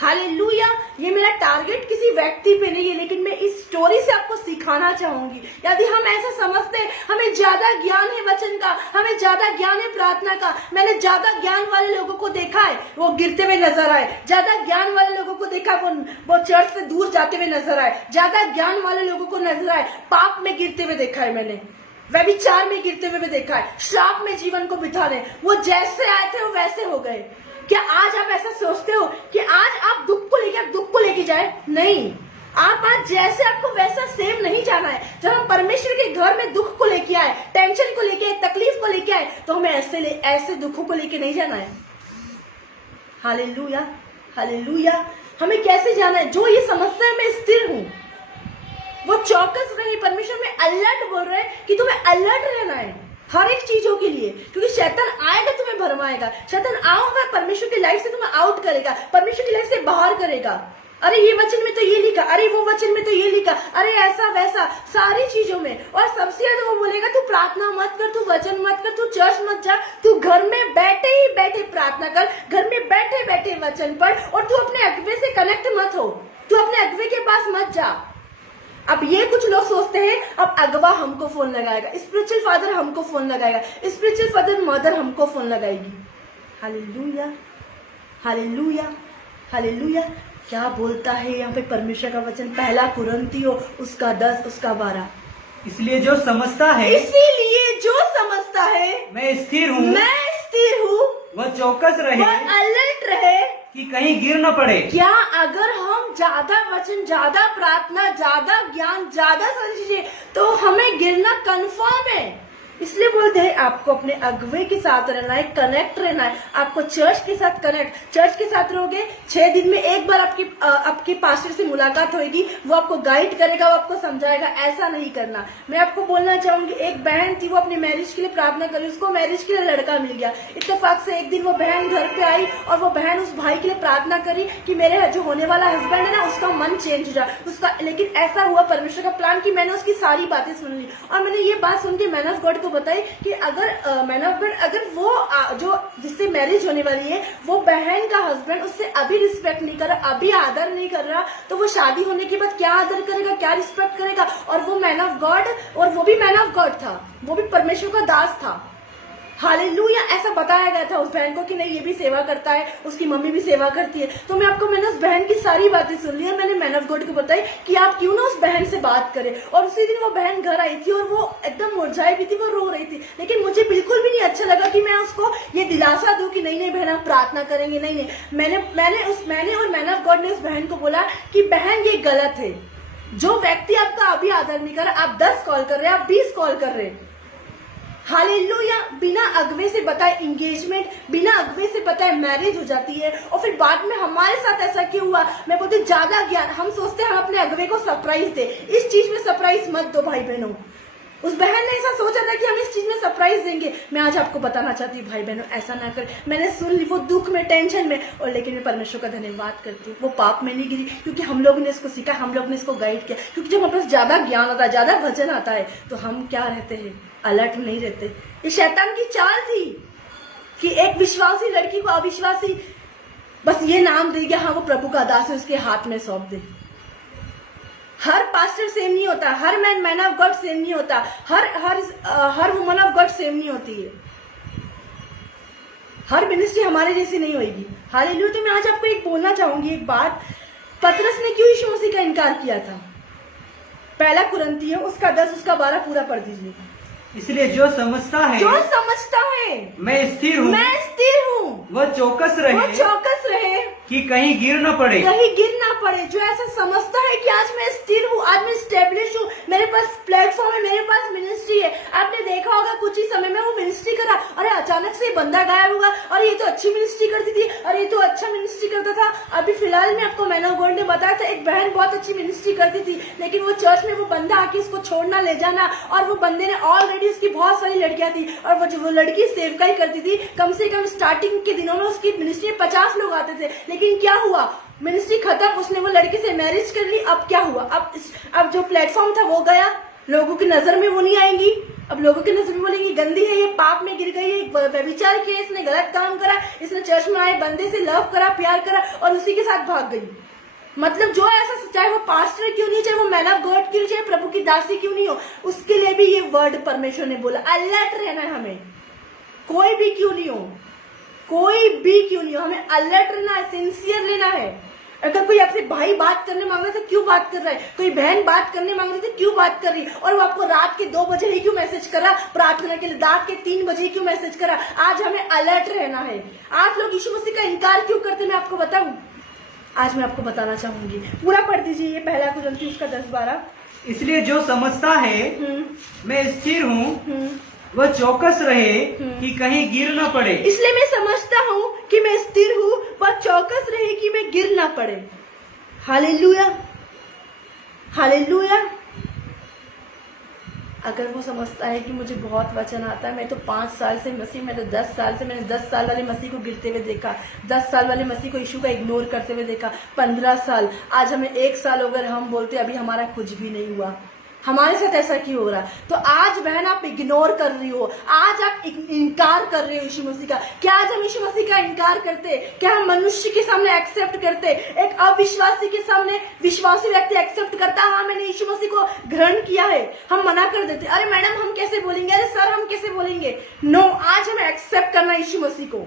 हालेलुया। ये मेरा टारगेट किसी व्यक्ति पे नहीं है, लेकिन मैं इस स्टोरी से आपको सिखाना चाहूंगी। यदि हम ऐसा समझते हैं हमें ज्यादा ज्ञान है वचन का, हमें ज्यादा ज्ञान है प्रार्थना का, मैंने ज्यादा ज्ञान वाले लोगों को देखा है वो गिरते हुए नजर आए, ज्यादा ज्ञान वाले लोगों को देखा वो चर्च से दूर जाते हुए नजर आए, ज्यादा ज्ञान वाले लोगों को नजर आए पाप में गिरते हुए देखा है, मैंने व्यभिचार में गिरते हुए देखा है, श्राप में जीवन को बिता रहे। वो जैसे आए थे वो वैसे हो गए। क्या आज आप ऐसा सोचते हो कि आज आप दुख को लेके जाए? नहीं, आप आज जैसे आपको वैसा सेम नहीं जाना है। जब हम परमेश्वर के घर में दुख को लेके आए, टेंशन को लेके आए, तकलीफ को लेके आए, तो हमें ऐसे दुखों को लेके नहीं जाना है। Hallelujah, hallelujah. हमें कैसे जाना है? जो ये समझता है मैं स्थिर हूँ, वो चौकस रहे। परमेश्वर में अलर्ट बोल रहे हैं कि तुम्हें अलर्ट रहना है हर एक चीजों के लिए, क्योंकि शैतान आएगा तुम्हें भरमाएगा, शैतान आऊंगा परमेश्वर की लाइफ से तुम्हें आउट करेगा, परमेश्वर की लाइफ से बाहर करेगा। अरे ये वचन में तो ये लिखा, अरे वो वचन में तो ये लिखा, अरे ऐसा वैसा, सारी चीजों में। और सबसे ज्यादा वो बोलेगा तू प्रार्थना मत कर, तू वचन मत कर, तू चर्च मत जा, तू घर में बैठे ही बैठे प्रार्थना कर, घर में बैठे बैठे वचन पढ़, और तू अपने अगवे से कनेक्ट मत हो, तू अपने अगवे के पास मत जा। अब ये कुछ लोग सोचते हैं अब अगवा हमको फोन लगाएगा, स्पिरिचुअल फादर हमको फोन लगाएगा, स्पिरिचुअल फादर मदर हमको फोन लगाएगी। Hallelujah, hallelujah, hallelujah. क्या बोलता है यहाँ पे परमेश्वर का वचन? पहला कुरिन्थियों उसका 10 उसका 12। इसलिए जो समझता है मैं स्थिर हूँ, वह चौकस रहे, वह अलर्ट रहे कि कहीं गिर न पड़े। क्या अगर हम ज्यादा वचन, ज्यादा प्रार्थना, ज्यादा ज्ञान, ज्यादा सारी चीजें, तो हमें गिरना कंफर्म है। इसलिए बोलते हैं आपको अपने अगुवे के साथ रहना है, कनेक्ट रहना है। आपको चर्च के साथ चर्च के साथ रहोगे, 6 दिन में एक बार आपकी पास्टर से मुलाकात होगी, वो आपको गाइड करेगा, वो आपको समझाएगा। ऐसा नहीं करना। मैं आपको बोलना चाहूंगी, एक बहन थी, वो अपनी मैरिज के लिए प्रार्थना करी, उसको मैरिज के लिए लड़का मिल गया। इत्तेफाक से एक दिन वो बहन घर पे आई और वो बहन उस भाई के लिए प्रार्थना करी कि मेरे जो होने वाला हस्बैंड है ना, उसका मन चेंज हो जाए उसका। लेकिन ऐसा हुआ परमेश्वर का प्लान कि मैंने उसकी सारी बातें सुन ली, और मैंने ये बात सुन के मैन ऑफ गॉड को बताई कि अगर मैन ऑफ गॉड, अगर वो जो जिससे मैरिज होने वाली है, वो बहन का हस्बैंड उससे अभी रिस्पेक्ट नहीं कर रहा, अभी आदर नहीं कर रहा, तो वो शादी होने के बाद क्या आदर करेगा, क्या रिस्पेक्ट करेगा? और वो मैन ऑफ गॉड, और वो भी मैन ऑफ गॉड था, वो भी परमेश्वर का दास था। हालेलुया। ऐसा बताया गया था उस बहन को कि नहीं, ये भी सेवा करता है, उसकी मम्मी भी सेवा करती है। तो मैंने उस बहन की सारी बातें सुन ली, मैंने मैन ऑफ गॉड को बताई कि आप क्यों ना उस बहन से बात करें। और उसी दिन वो बहन घर आई थी और वो एकदम मुरझाई भी थी, वो रो रही थी। लेकिन मुझे बिल्कुल भी नहीं अच्छा लगा कि मैं उसको ये दिलासा दूं कि नहीं बहन आप प्रार्थना करेंगे। नहीं, मैंने और मैन ऑफ गॉड ने उस बहन को बोला कि बहन ये गलत है। जो व्यक्ति आपका अभी आदर नहीं कर रहा, आप 10 कॉल कर रहे हैं, आप 20 कॉल कर रहे हैं। हालेलुया। बिना अगवे से बताए इंगेजमेंट, बिना अगवे से बताए मैरिज हो जाती है, और फिर बाद में हमारे साथ ऐसा क्यों हुआ? मैं बोलती ज्यादा ज्ञान, हम सोचते हैं हम अपने अगवे को सरप्राइज दे। इस चीज में सरप्राइज मत दो भाई बहनों। उस बहन ने ऐसा सोचा था कि हम इस चीज में सरप्राइज देंगे। मैं आज आपको बताना चाहती हूँ भाई बहनों, ऐसा ना कर। मैंने सुन ली, वो दुख में, टेंशन में, और लेकिन मैं परमेश्वर का धन्यवाद करती हूँ, वो पाप में नहीं गिरी, क्योंकि हम लोगों ने इसको सीखा, हम लोग ने इसको गाइड किया। क्योंकि जब हमारे पास ज्यादा ज्ञान आता है, ज्यादा वचन आता है, तो हम क्या रहते हैं? अलर्ट नहीं रहते। ये शैतान की चाल थी कि एक विश्वासी लड़की को अविश्वासी बस ये नाम दे गया, हाँ वो प्रभु का दास है, उसके हाथ में सौंप दे। हर पास्टर सेम नहीं होता, her man of God same नहीं होता, हर वुमन ऑफ गॉड सेम नहीं होती है। हर मिनिस्ट्री हमारे जैसी नहीं होगी। हालेलुया। तो मैं आज आपको एक बोलना चाहूंगी एक बात, पतरस ने क्यों यीशु मसीह का इनकार किया था? पहला कुरिन्थियों उसका 10 उसका 12 पूरा पढ़ दीजिए। इसलिए जो समझता है मैं स्थिर हूँ, मैं स्थिर हूँ, वह चौकस रहे, वो चौकस रहे कि कहीं गिर न पड़े। कहीं गिर ना पड़े। जो ऐसा समझता है कि आज मैं स्थिर हूँ, आज मैं स्टेब्लिश हूँ, मेरे पास प्लेटफॉर्म है, मेरे पास मिनिस्ट्री है। आपने देखा होगा कुछ ही समय में वो मिनिस्ट्री करा, अरे अचानक से बंदा गायब होगा, अरे ये तो अच्छी मिनिस्ट्री करती थी, अरे ये तो अच्छा मिनिस्ट्री करता था। अभी फिलहाल में आपको मैन ऑफ गॉड ने बताया था, एक बहन बहुत अच्छी मिनिस्ट्री करती थी, लेकिन वो चर्च में वो बंदा आके उसको छोड़ना ले जाना, और वो बंदे ने ऑलरेडी उसकी बहुत सारी लड़कियां थी, और वो लड़की सेवकाई करती थी। कम से कम स्टार्टिंग के दिनों में उसकी मिनिस्ट्री में 50 लोग आते थे, लेकिन क्या हुआ, मिनिस्ट्री खत्म, उसने वो लड़की से मैरिज कर ली। अब क्या हुआ, अब जो प्लेटफॉर्म था वो गया, लोगों की नजर में वो नहीं आएंगी। अब लोगों की नजर में बोलेंगे गंदी है, ये पाप में गिर गई है, व्यभिचार किया, इसने गलत काम करा, इसने चर्च में आए बंदे से लव करा, प्यार करा, और उसी के साथ भाग गई। मतलब जो ऐसा, चाहे वो पास्टर क्यों नहीं, चाहे वो मैन ऑफ गॉड क्यों, चाहे प्रभु की दासी क्यों नहीं हो, उसके लिए भी ये वर्ड परमेश्वर ने बोला, अलर्ट रहना है हमें। कोई भी क्यों नहीं हो, कोई भी क्यों नहीं हो, हमें अलर्ट रहना है, सिंसियर लेना है। अगर कोई आपसे भाई बात करने मांग रहा है तो क्यों बात कर रहा है, कोई बहन बात करने मांग रही है तो क्यों बात कर रही है, और वो आपको रात के 2 बजे ही क्यों मैसेज करा प्रार्थना के लिए, रात के 3 बजे ही क्यों मैसेज करा। आज हमें अलर्ट रहना है। आज लोग यीशु मसीह का इनकार क्यों करते, मैं आपको बताऊं, आज मैं आपको बताना चाहूंगी। पूरा पढ़ दीजिए ये पहला कुरिन्थियों उसका 10-12। इसलिए जो समझता है मैं स्थिर हूँ, वह चौकस रहे, कि कहीं गिर न पड़े। इसलिए मैं समझता हूँ कि मैं स्थिर हूँ, वह चौकस रहे कि मैं गिर ना पड़े। Hallelujah, hallelujah. अगर वो समझता है कि मुझे बहुत वचन आता है, मैं तो 5 साल से मसीह, मैं तो 10 साल से, मैंने 10 साल वाले मसीह को गिरते हुए देखा, 10 साल वाले मसीह को यीशु का इग्नोर करते हुए देखा, 15 साल, आज हमें 1 साल अगर हम बोलते अभी हमारा कुछ भी नहीं हुआ, हमारे साथ ऐसा क्यों हो रहा? तो आज बहन आप इग्नोर कर रही हो, आज आप इनकार कर रहे हो यीशु मसीह का। क्या आज हम यीशु मसीह का इनकार करते? क्या हम मनुष्य के सामने एक्सेप्ट करते? एक अविश्वासी के सामने विश्वासी व्यक्ति एक्सेप्ट करता, हाँ मैंने यीशु मसीह को ग्रहण किया है, हम मना कर देते, अरे मैडम हम कैसे बोलेंगे, अरे सर हम कैसे बोलेंगे। नो, आज हमें एक्सेप्ट करना यीशु मसीह को।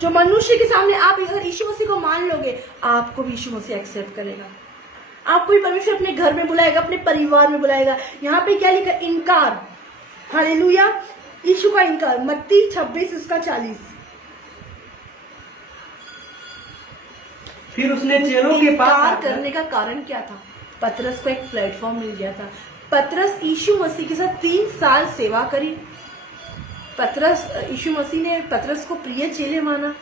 जो मनुष्य के सामने आप अगर यीशु मसीह को मान लोगे, आपको भी यीशु मसीह एक्सेप्ट करेगा। आपको भी परमेश्वर अपने घर में बुलाएगा, अपने परिवार में बुलाएगा। यहाँ पे क्या लिखा? इनकार। हालेलुया, यीशु का इनकार। मत्ती 26 उसका 40। फिर उसने चेलों के पास इनकार करने का कारण क्या था? पतरस को एक प्लेटफॉर्म मिल गया था। पतरस यीशु मसीह के साथ 3 साल सेवा करी। यीशु मसीह ने पतरस को प्रिय चेले माना।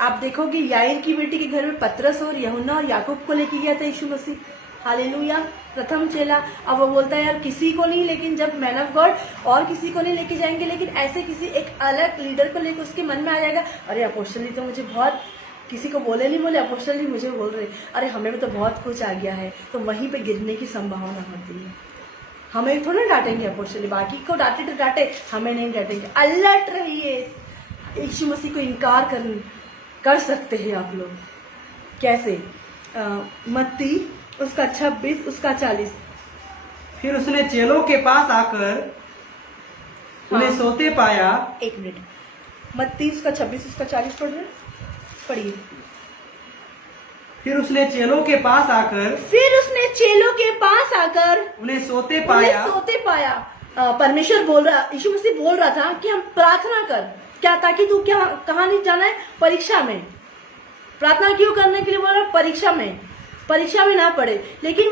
आप देखोगे याईर की बेटी के घर में पतरस और यूहन्ना और याकूब को लेके गया था यीशु मसीह। हालेलुया, प्रथम चेला। अब वो बोलता है यार किसी को नहीं, लेकिन जब मैन ऑफ गॉड और किसी को नहीं लेके जाएंगे, लेकिन ऐसे किसी एक अलग लीडर को लेकर उसके मन में आ जाएगा, अरे अपोस्टल तो मुझे बहुत, किसी को बोले नहीं बोले, अपोस्टल जी मुझे बोल रहे, अरे हमें भी तो बहुत कुछ आ गया है, तो वहीं पे गिरने की संभावना होती है। हमें थोड़ा डांटेंगे अपोस्टल, बाकी को डांटे तो डांटे, हमें नहीं डांटेंगे। अलर्ट रहिए। यीशु मसीह को इनकार कर सकते हैं आप लोग। कैसे? मत्ती उसका 26 उसका 40। फिर उसने चेलों के पास आकर उन्हें सोते पाया। 1 मिनट, मत्ती उसका 26 उसका 40 पढ़ रहे, पढ़िए। फिर उसने चेलों के पास आकर उन्हें सोते पाया। परमेश्वर बोल रहा, यीशु मसीह बोल रहा था कि हम प्रार्थना कर, क्या? ताकि तू क्या कहाँ नहीं जाना है? परीक्षा में। प्रार्थना क्यों करने के लिए बोल रहा? परीक्षा में ना पड़े। लेकिन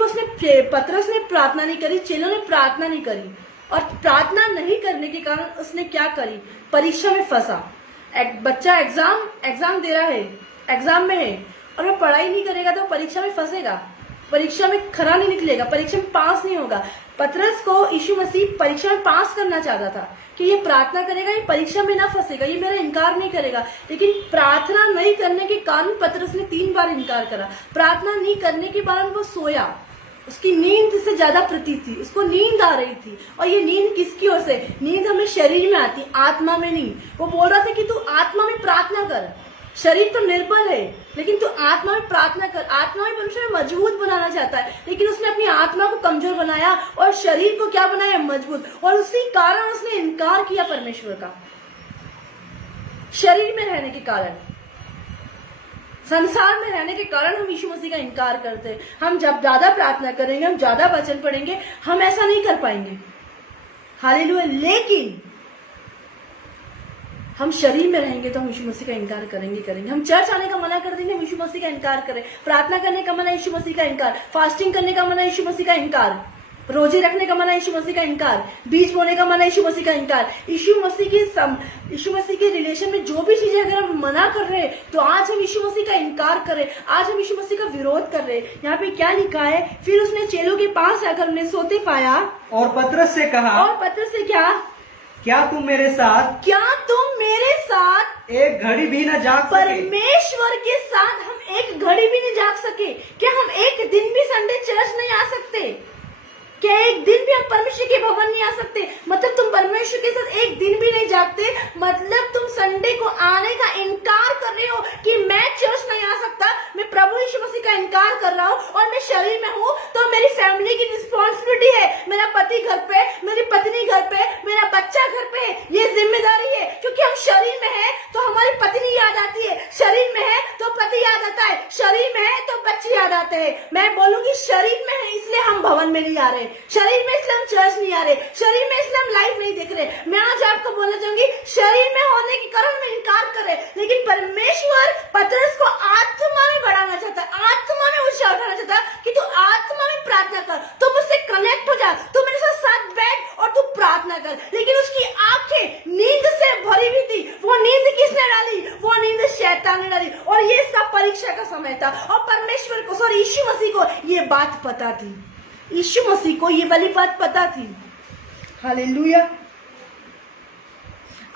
पतरस ने प्रार्थना नहीं करी, चेलों ने प्रार्थना नहीं करी, और प्रार्थना नहीं करने के कारण उसने क्या करी? परीक्षा में फंसा। एक बच्चा एग्जाम दे रहा है, एग्जाम में है, और वो पढ़ाई नहीं करेगा तो परीक्षा में फंसेगा, परीक्षा में खरा नहीं निकलेगा, परीक्षा में पास नहीं होगा। पतरस को यीशु मसीह परीक्षा में पास करना चाहता था कि ये प्रार्थना करेगा, ये परीक्षा में ना फंसेगा, ये मेरा इनकार नहीं करेगा। लेकिन प्रार्थना नहीं करने के कारण पतरस ने 3 बार इनकार करा। प्रार्थना नहीं करने के कारण वो सोया, उसकी नींद से ज्यादा प्रतीत थी, उसको नींद आ रही थी। और ये नींद किसकी ओर से? नींद हमें शरीर में आती, आत्मा में नहीं। वो बोल रहा था कि तू आत्मा में प्रार्थना कर, शरीर तो निर्बल है, लेकिन तू आत्मा में प्रार्थना कर। आत्मा में परमेश्वर मजबूत बनाना चाहता है, लेकिन उसने अपनी आत्मा को कमजोर बनाया और शरीर को क्या बनाया? मजबूत। और उसी कारण उसने इनकार किया परमेश्वर का। शरीर में रहने के कारण, संसार में रहने के कारण हम यीशु मसीह का इनकार करते हैं। हम जब ज्यादा प्रार्थना करेंगे, हम ज्यादा वचन पढ़ेंगे, हम ऐसा नहीं कर पाएंगे। हालेलुया। लेकिन हम शरीर में रहेंगे तो हम यीशु मसीह का इनकार करेंगे। हम चर्च आने का मना कर देंगे, हम यीशु मसीह का इनकार करें। प्रार्थना करने का मना, यीशु मसीह का इनकार। फास्टिंग करने का मना, यीशु मसीह का इनकार। रोजे रखने का मना, यीशु मसीह का इनकार। बीज बोने का मना, यीशु मसीह का इनकार। यीशु मसीह के रिलेशन में जो भी चीजें अगर हम मना कर रहे हैं, तो आज हम यीशु मसीह का इनकार कर रहे हैं, आज हम यीशु मसीह का विरोध कर रहे हैं। यहाँ पे क्या लिखा है? फिर उसने चेलों के पास आकर उन्हें सोते पाया और पतरस से कहा, और पतरस से क्या तुम मेरे साथ एक घड़ी भी न जाग सके? परमेश्वर के साथ हम एक घड़ी भी नहीं जाग सके? क्या हम एक दिन भी संडे चर्च नहीं आ सकते? क्या एक दिन भी हम परमेश्वर के भवन नहीं आ सकते? मतलब तुम परमेश्वर के साथ एक दिन भी नहीं जागते, मतलब तुम संडे को आने का इनकार कर रहे हो कि मैं चर्च नहीं आ सकता, मैं प्रभु यीशु मसीह का इनकार कर रहा हूँ और मैं शरीर में हूँ, तो मेरी फैमिली की रिस्पॉन्सिबिलिटी है। मेरा पति घर पे, मेरी पत्नी घर पे, मेरा बच्चा घर पे है, ये जिम्मेदारी है। क्योंकि हम शरीर में है तो हमारी पत्नी याद आती है, शरीर में है तो पति याद आता है, शरीर में है तो बच्चे याद आते हैं। मैं बोलूंगी शरीर में है इसलिए हम भवन में नहीं आ रहे, शरीर में इसलिए हम चर्च नहीं आ रहे, शरीर में इसलिए हम लाइव नहीं देख रहे। मैं आज आपको बोलना चाहूंगी, शरीर में होने के कारण हम इनकार कर रहे, लेकिन परमेश्वर पतरस को आत्मा में बढ़ाना चाहता है, आत्मा में ऊंचा उठाना चाहता है कि तू आत्मा में प्रार्थना कर, तू मुझसे कनेक्ट हो जा, तू मेरे साथ बैठ और तू प्रार्थना कर। लेकिन उसकी आंखें नींद से भरी हुई थी। वो नींद किसने डाली? वो नींद शैतान ने डाली। और ये इसका परीक्षा का समय था। और परमेश्वर को, सॉरी, यीशु मसीह को ये बात पता थी। यीशु मसीह को ये वाली बात पता थी। हालेलुया।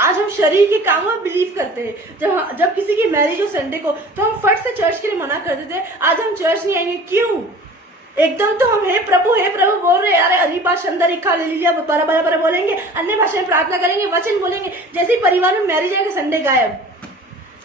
आज हम शरीर के कामों में बिलीव करते हैं। जब किसी की मैरिज हो संडे को, तो हम फट से चर्च के लिए मना कर देते हैं, आज हम चर्च नहीं आएंगे। क्यों? एकदम तो हम हे प्रभु बोल रहे, अरे हरी भाषा अंदर इखा ले लिया, बरा बोलेंगे, अन्य भाषा में प्रार्थना करेंगे, वचन बोलेंगे। जैसे परिवार में मैरिज है, संडे गायब।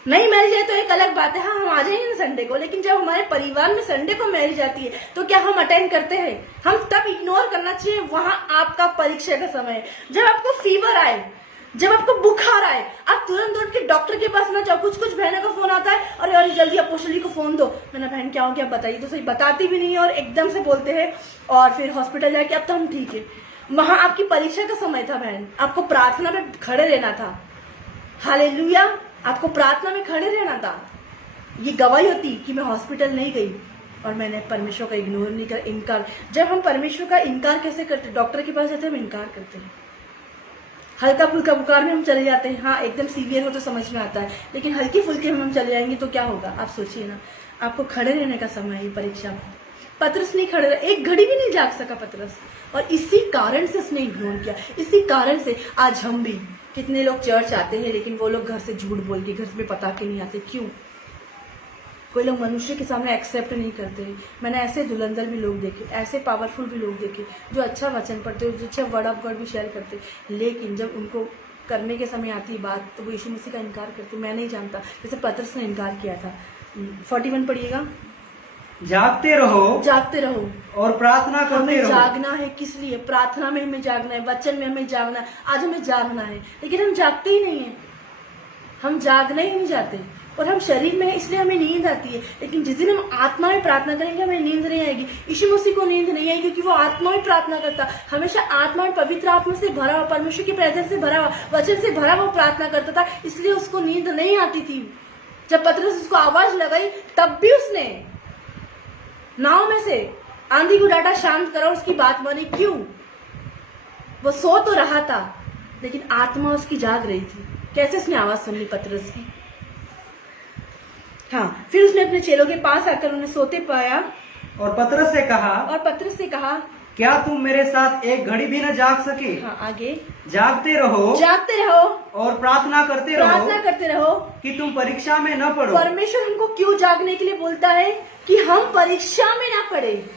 नहीं मैरिज है तो एक अलग बात है, हाँ हम आ जाएंगे ना संडे को। लेकिन जब हमारे परिवार में संडे को मैरिज आती है, तो क्या हम अटेंड करते हैं? हम तब इग्नोर करना चाहिए। वहां आपका परीक्षा का समय है। जब आपको फीवर आए, जब आपको बुखार आए, आप तुरंत दौड़ के डॉक्टर के पास ना जाओ। कुछ बहनों का फोन आता है, अरे जल्दी अपोस्टली को फोन दो। मैंने बहन क्या हो गया बताइए, तो सही बताती भी नहीं है और एकदम से बोलते हैं, और फिर हॉस्पिटल जाके अब तो हम ठीक है। वहां आपकी परीक्षा का समय था बहन, आपको प्रार्थना में खड़े रहना था। हालेलुया। आपको प्रार्थना में खड़े रहना था। ये गवाही होती कि मैं हॉस्पिटल नहीं गई और मैंने परमेश्वर का इग्नोर नहीं कर, इनकार। जब हम परमेश्वर का इनकार कैसे करते? डॉक्टर के पास जाते हैं, हम इनकार करते हैं। हल्का फुल्का बुखार में हम चले जाते हैं, हाँ एकदम सीवियर हो तो समझ में आता है, लेकिन हल्की फुल्के में हम चले जाएंगे तो क्या होगा? आप सोचिए ना। आपको खड़े रहने का समय है परीक्षा में। पतरस नहीं खड़े रहे, एक घड़ी भी नहीं जाग सका पतरस, और इसी कारण से उसने इग्नोर किया। इसी कारण से आज हम भी, कितने लोग चर्च आते हैं लेकिन वो लोग घर से झूठ बोल के, घर में पता के नहीं आते। क्यों? कोई लोग मनुष्य के सामने एक्सेप्ट नहीं करते। मैंने ऐसे धुलंधर भी लोग देखे, ऐसे पावरफुल भी लोग देखे, जो अच्छा वचन पढ़ते, जो अच्छा वर्ड ऑफ गॉड भी शेयर करते, लेकिन जब उनको करने के समय आती बात, तो वो यीशु मसीह का इनकार करते। मैं नहीं जानता, जैसे पतरस ने इनकार किया था। 41 पढ़िएगा। जागते रहो और प्रार्थना करते रहो। जागना है, किस लिए? प्रार्थना में हमें जागना है, वचन में हमें जागना है। आज हमें जागना है, लेकिन हम जागते ही नहीं है। हम जागना ही नहीं जाते, और हम शरीर में है इसलिए हमें नींद आती है। लेकिन जिस दिन हम आत्मा में प्रार्थना करेंगे, हमें नींद नहीं आएगी। यीशु मसीह को नींद नहीं आएगी, क्योंकि वो आत्मा में प्रार्थना करता, हमेशा आत्मा में, पवित्र आत्मा से भरा हुआ, परमेश्वर की प्रेजेंस से भरा हुआ, वचन से भरा हुआ प्रार्थना करता था, इसलिए उसको नींद नहीं आती थी। जब पतरस उसको आवाज लगाई, तब भी उसने नाव में से आंधी को डाटा शांत करा, उसकी बात मानी। क्यों? वो सो तो रहा था, लेकिन आत्मा उसकी जाग रही थी। कैसे उसने आवाज सुन ली पतरस की? हाँ, फिर उसने अपने चेलों के पास आकर उन्हें सोते पाया और पतरस से कहा, क्या तुम मेरे साथ एक घड़ी भी न जाग सके? हाँ, आगे। जागते रहो और प्रार्थना करते रहो कि तुम परीक्षा में न पड़ो। परमेश्वर हमको क्यों जागने के लिए बोलता है? कि हम परीक्षा में ना पड़े।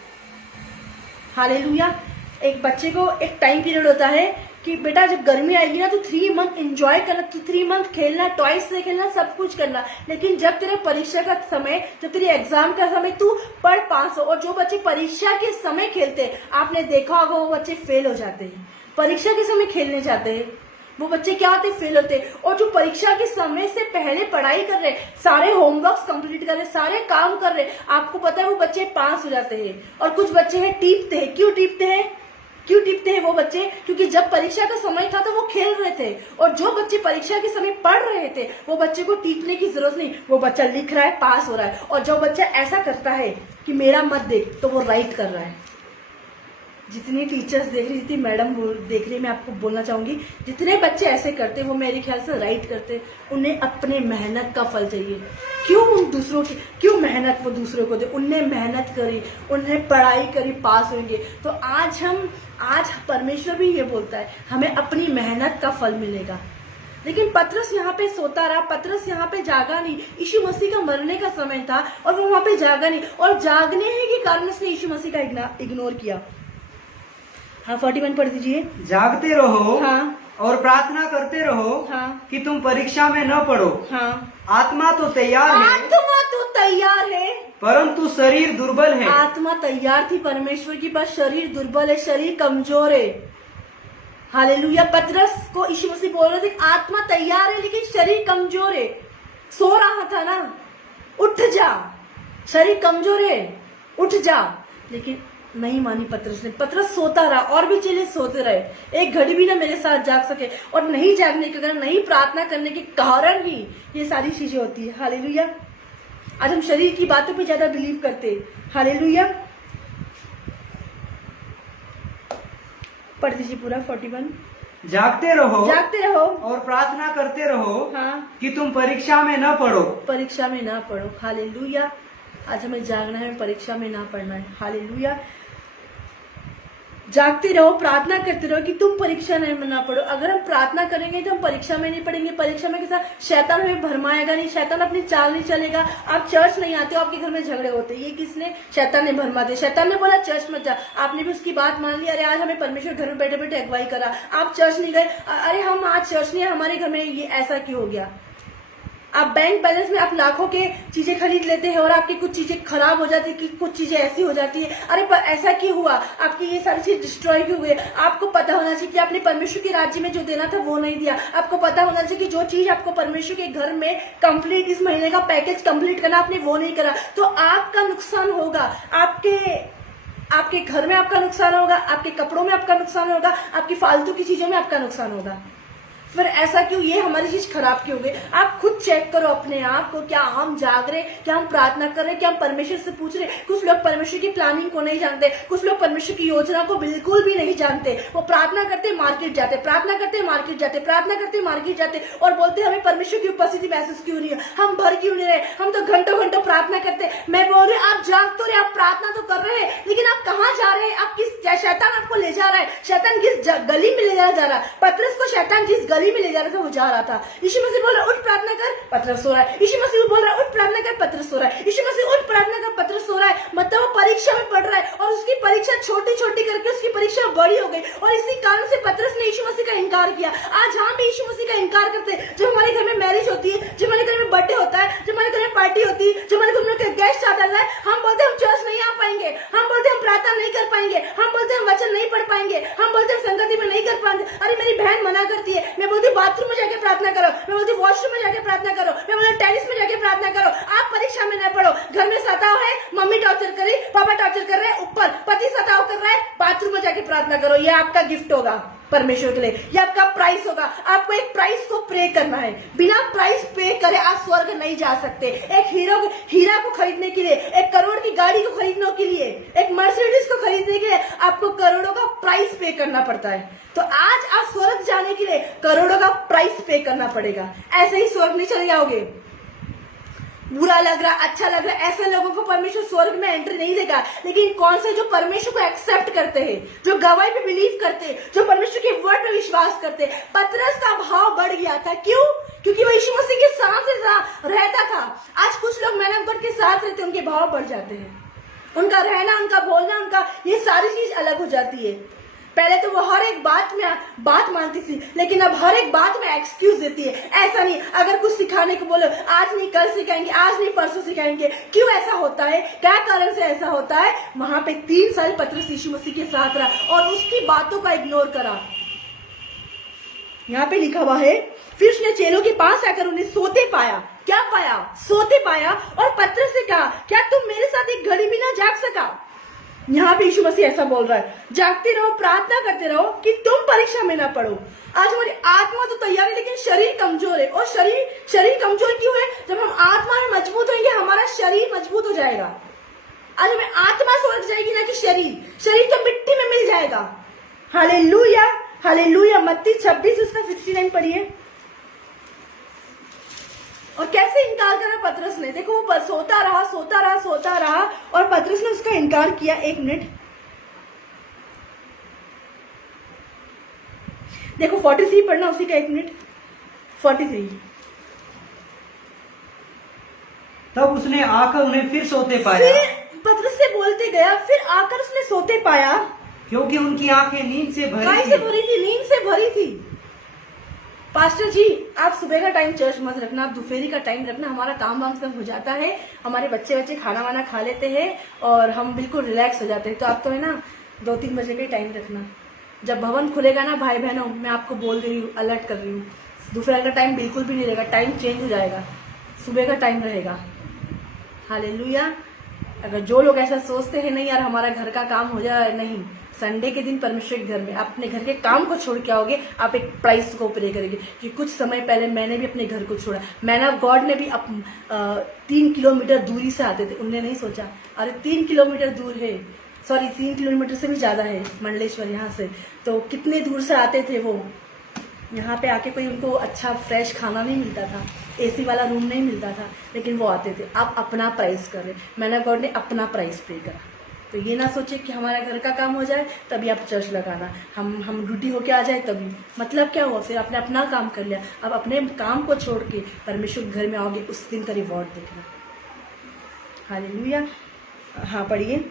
हालेलुया। एक बच्चे को एक टाइम पीरियड होता है कि बेटा जब गर्मी आएगी ना, तो 3 मंथ एंजॉय करना, तो 3 मंथ खेलना, टॉयज से खेलना, सब कुछ करना। लेकिन जब तेरे परीक्षा का समय, जब तेरे एग्जाम का समय, तू पढ़ पास हो। और जो बच्चे परीक्षा के समय खेलते हैं, आपने देखा होगा वो बच्चे फेल हो जाते हैं। परीक्षा के समय खेलने जाते हैं, वो बच्चे क्या होते, फेल होते। और जो परीक्षा के समय से पहले पढ़ाई कर रहे, सारे होमवर्क्स कंप्लीट कर रहे, सारे काम कर रहे, आपको पता है वो बच्चे पास हो जाते हैं। और कुछ बच्चे हैं टीपते हैं। क्यों टीपते हैं वो बच्चे? क्योंकि जब परीक्षा का समय था तो वो खेल रहे थे। और जो बच्चे परीक्षा के समय पढ़ रहे थे वो बच्चे को टीपने की जरूरत नहीं, वो बच्चा लिख रहा है, पास हो रहा है। और जो बच्चा ऐसा करता है कि मेरा मत देख, तो वो राइट कर रहा है। जितनी टीचर्स देख रही, जितनी मैडम देख रही, मैं आपको बोलना चाहूंगी, जितने बच्चे ऐसे करते वो मेरे ख्याल से राइट करते। उन्हें अपने मेहनत का फल चाहिए। क्यों मेहनत वो दूसरों को दे? उनने मेहनत करी, उन्हें पढ़ाई करी, पास होंगे। तो आज परमेश्वर भी ये बोलता है हमें अपनी मेहनत का फल मिलेगा। लेकिन पतरस यहाँ पे सोता रहा, पतरस यहाँ पे जागा नहीं। यीशु मसीह का मरने का समय था और वो वहां पे जागा नहीं, और जागने के कारण उसने यीशु मसीह का इग्नोर किया। हाँ, 41 पढ़ दीजिए। जागते रहो, हाँ, और प्रार्थना करते रहो, हाँ, कि तुम परीक्षा में न पड़ो। हाँ, आत्मा तो तैयार है, आत्मा तो तैयार है, परंतु शरीर दुर्बल है। आत्मा तैयार थी परमेश्वर की, पर शरीर दुर्बल है, शरीर कमजोर है। हालेलुया। पतरस को यीशु मसीह बोल रहे थे आत्मा तैयार है लेकिन शरीर कमजोर है। सो रहा था ना, उठ जा, शरीर कमजोर है, उठ जा। लेकिन नहीं मानी पतरस ने। पतरस सोता रहा और भी चेले सोते रहे। एक घड़ी भी ना मेरे साथ जाग सके। और नहीं जागने के कारण, नहीं प्रार्थना करने के कारण ही ये सारी चीजें होती है। हालेलुया। आज हम शरीर की बातों पे ज्यादा बिलीव करते हैं। हालेलुया। पढ़ दीजिए पूरा 41। जागते रहो और प्रार्थना करते रहो, हाँ, कि तुम परीक्षा में न पड़ो। परीक्षा में ना पढ़ो। हालेलुया। आज हमें जागना है, परीक्षा में ना पढ़ना है। हालेलुया। जागते रहो, प्रार्थना करते रहो कि तुम परीक्षा में ना पढ़ो। अगर हम प्रार्थना करेंगे तो हम परीक्षा में नहीं पढ़ेंगे। परीक्षा में के साथ शैतान हमें भरमाएगा नहीं, शैतान अपनी चाल नहीं चलेगा। आप चर्च नहीं आते हो, आपके घर में झगड़े होते, ये किसने? शैतान ने भरमा दिया। शैतान ने बोला चर्च मत जा, आपने भी उसकी बात मान ली। अरे आज हमें परमेश्वर घर में बैठे बैठे अगुवाई करा, आप चर्च नहीं गए। अरे हम आज चर्च नहीं है, हमारे घर में ये ऐसा क्यों हो गया? आप बैंक बैलेंस में आप लाखों के चीजें खरीद लेते हैं और आपकी कुछ चीजें खराब हो जाती है, कुछ चीजें ऐसी हो जाती है। अरे पर ऐसा क्यों हुआ? आपकी ये सारी चीज डिस्ट्रॉय क्यों हुई? आपको पता होना चाहिए कि आपने परमेश्वर के राज्य में जो देना था वो नहीं दिया। आपको पता होना चाहिए कि जो चीज आपको परमेश्वर के घर में कंप्लीट, इस महीने का पैकेज कंप्लीट करना, आपने वो नहीं करा, तो आपका नुकसान होगा। आपके घर में आपका नुकसान होगा, आपके कपड़ों में आपका नुकसान होगा, आपकी फालतू की चीजों में आपका नुकसान होगा। फिर ऐसा क्यों? ये हमारी चीज खराब क्यों हो गई? आप खुद चेक करो अपने आप को। क्या हम जाग रहे? क्या हम प्रार्थना कर रहे? क्या हम परमेश्वर से पूछ रहे? कुछ लोग परमेश्वर की प्लानिंग को नहीं जानते, कुछ लोग परमेश्वर की योजना को बिल्कुल भी नहीं जानते। वो प्रार्थना करते मार्केट जाते, प्रार्थना करते मार्केट जाते, प्रार्थना करते मार्केट जाते, और बोलते हमें परमेश्वर की उपस्थिति महसूस क्यों नहीं है, हम भर क्यों नहीं रहे, हम तो घंटों घंटों प्रार्थना करते। मैं बोल रही आप जाग तो रहे, आप प्रार्थना तो कर रहे हैं, लेकिन आप कहाँ जा रहे हैं? आप किस शैतान आपको ले जा रहा है? शैतान किस गली में ले जा रहा है? पतरस को शैतान जिस गली में ले जा रहा था वो जा रहा था। यीशु मसीह बोल रहा है उठ प्रार्थना कर, पतरस सो रहा है। यीशु मसीह बोल रहा है उठ प्रार्थना कर, पतरस सो रहा है। यीशु मसीह उठ प्रार्थना कर, पतरस सो रहा है। मतलब वो परीक्षा में पढ़ रहा है और उसकी परीक्षा छोटी छोटी करके उसकी परीक्षा बड़ी हो गई, और इसी कारण से पतरस ने यीशु मसीह का इनकार किया। आज हम भी यीशु मसीह का इनकार करते हैं। जब हमारे घर में मैरिज होती है, जब हमारे घर में बर्थडे होता है, जब हमारे घर में पार्टी होती है, जब हमारे घर में गेस्ट आता है, हम बोलते हम चर्च नहीं आ पाएंगे, हम बोलते हम प्रार्थना नहीं कर पाएंगे, हम बोलते हम वचन नहीं पढ़ पाएंगे, हम बोलते हम संगति में नहीं कर पाएंगे। अरे मेरी बहन मना करती है, मैं बोलती बाथरूम में जाके प्रार्थना करो, मैं बोलती वॉशरूम में जाके प्रार्थना करो, मैं बोलती टेरिस में जाके प्रार्थना करो। आप परीक्षा में न पढ़ो। घर में सताव है, मम्मी टॉर्चर करी, पापा टॉर्चर कर रहे हैं, ऊपर पति सताव कर रहा है, बाथरूम में जाके प्रार्थना करो। ये आपका गिफ्ट होगा परमेश्वर के लिए, ये आपका प्राइस होगा। आपको एक प्राइस को प्रे करना है। बिना प्राइस पे करे आप स्वर्ग नहीं जा सकते। एक हीरा को खरीदने के लिए, एक करोड़ की गाड़ी को खरीदने के लिए, एक मर्सिडीज को खरीदने के लिए आपको करोड़ों का प्राइस पे करना पड़ता है। तो आज आप स्वर्ग जाने के लिए करोड़ों का प्राइस पे करना पड़ेगा। ऐसे ही स्वर्ग नहीं चले जाओगे। बुरा लग रहा, अच्छा लग रहा, ऐसे लोगों को परमेश्वर स्वर्ग में एंट्री नहीं देगा। लेकिन कौन से जो परमेश्वर को एक्सेप्ट करते हैं, जो गवाही पे बिलीव करते हैं, जो परमेश्वर के वर्ड पे विश्वास करते हैं। पतरस का भाव बढ़ गया था। क्यों? क्योंकि वो यीशु मसीह के साथ रहता था। आज कुछ लोग मैन ऑफ गॉड के साथ रहते, उनके भाव बढ़ जाते हैं। उनका रहना, उनका बोलना, उनका ये सारी चीज अलग हो जाती है। पहले तो वो हर एक बात में बात मानती थी, लेकिन अब हर एक बात में एक्सक्यूज देती है। ऐसा नहीं, अगर कुछ सिखाने को बोलो, आज नहीं कल सिखाएंगे, आज नहीं परसों सिखाएंगे। क्यों ऐसा होता है? क्या कारण से ऐसा होता है? वहां पे 3 साल पतरस यीशु मसीह के साथ रहा और उसकी बातों का इग्नोर करा। यहाँ पे लिखा हुआ है, फिर उसने चेलों के पास आकर उन्हें सोते पाया। क्या पाया? सोते पाया। और पतरस से कहा, क्या तुम मेरे साथ एक घड़ी भी ना जाग सका? यहाँ पे यीशु मसीह ऐसा बोल रहा है, जागते रहो, प्रार्थना करते रहो कि तुम परीक्षा में ना पड़ो। आज हमारी आत्मा तो तैयार है लेकिन शरीर कमजोर है। और शरीर कमजोर क्यों है? जब हम आत्मा में मजबूत होंगे हमारा शरीर मजबूत हो जाएगा। आज हमें आत्मा स्वर्ग जाएगी ना कि शरीर तो मिट्टी में मिल जाएगा। Hallelujah, hallelujah. मत्ती 26 उसका 69 पढ़िए। और कैसे इनकार करा पतरस ने? देखो वो सोता रहा और पतरस ने उसका इनकार किया। 1 मिनट देखो 43 पढ़ना उसी का। 1 मिनट 43। तब उसने आकर उन्हें फिर सोते पाया। फिर पतरस से बोलते गया, फिर आकर उसने सोते पाया, क्योंकि उनकी आंखें नींद से भरी काहे थी। से भरी थी? नींद से भरी थी। पास्टर जी, आप सुबह का टाइम चर्च मत रखना, आप दोपहरी का टाइम रखना। हमारा काम वाम सब हो जाता है, हमारे बच्चे खाना वाना खा लेते हैं और हम बिल्कुल रिलैक्स हो जाते हैं। तो आप तो है ना 2-3 बजे का टाइम रखना। जब भवन खुलेगा ना भाई बहनों, मैं आपको बोल रही हूँ, अलर्ट कर रही हूँ, दोपहर का टाइम बिल्कुल भी नहीं रहेगा, टाइम चेंज हो जाएगा, सुबह का टाइम रहेगा। हालेलुया। अगर जो लोग ऐसा सोचते हैं नहीं यार हमारा घर का काम हो जाए, नहीं, संडे के दिन परमेश्वर के घर में अपने घर के काम को छोड़ के आओगे, आप एक प्राइस को प्रे करेंगे। कि कुछ समय पहले मैंने भी अपने घर को छोड़ा, मैन ऑफ गॉड ने भी 3 किलोमीटर दूरी से आते थे। उनने नहीं सोचा अरे 3 किलोमीटर दूर है, सॉरी 3 किलोमीटर से भी ज्यादा है मंडलेश्वर यहाँ से, तो कितने दूर से आते थे वो। यहाँ पे आके कोई उनको अच्छा फ्रेश खाना नहीं मिलता था, एसी वाला रूम नहीं मिलता था, लेकिन वो आते थे। आप अपना प्राइस कर रहे, मैन ऑफ गॉड ने अपना प्राइस पे करा। तो ये ना सोचे कि हमारा घर का काम हो जाए तभी आप चर्च लगाना, हम ड्यूटी होके आ जाए तभी। मतलब क्या हुआ? फिर आपने अपना काम कर लिया, अब अपने काम को छोड़ के परमेश्वर के घर में आओगे, उस दिन का रिवॉर्ड देखना। हालेलुया। हाँ पढ़िए।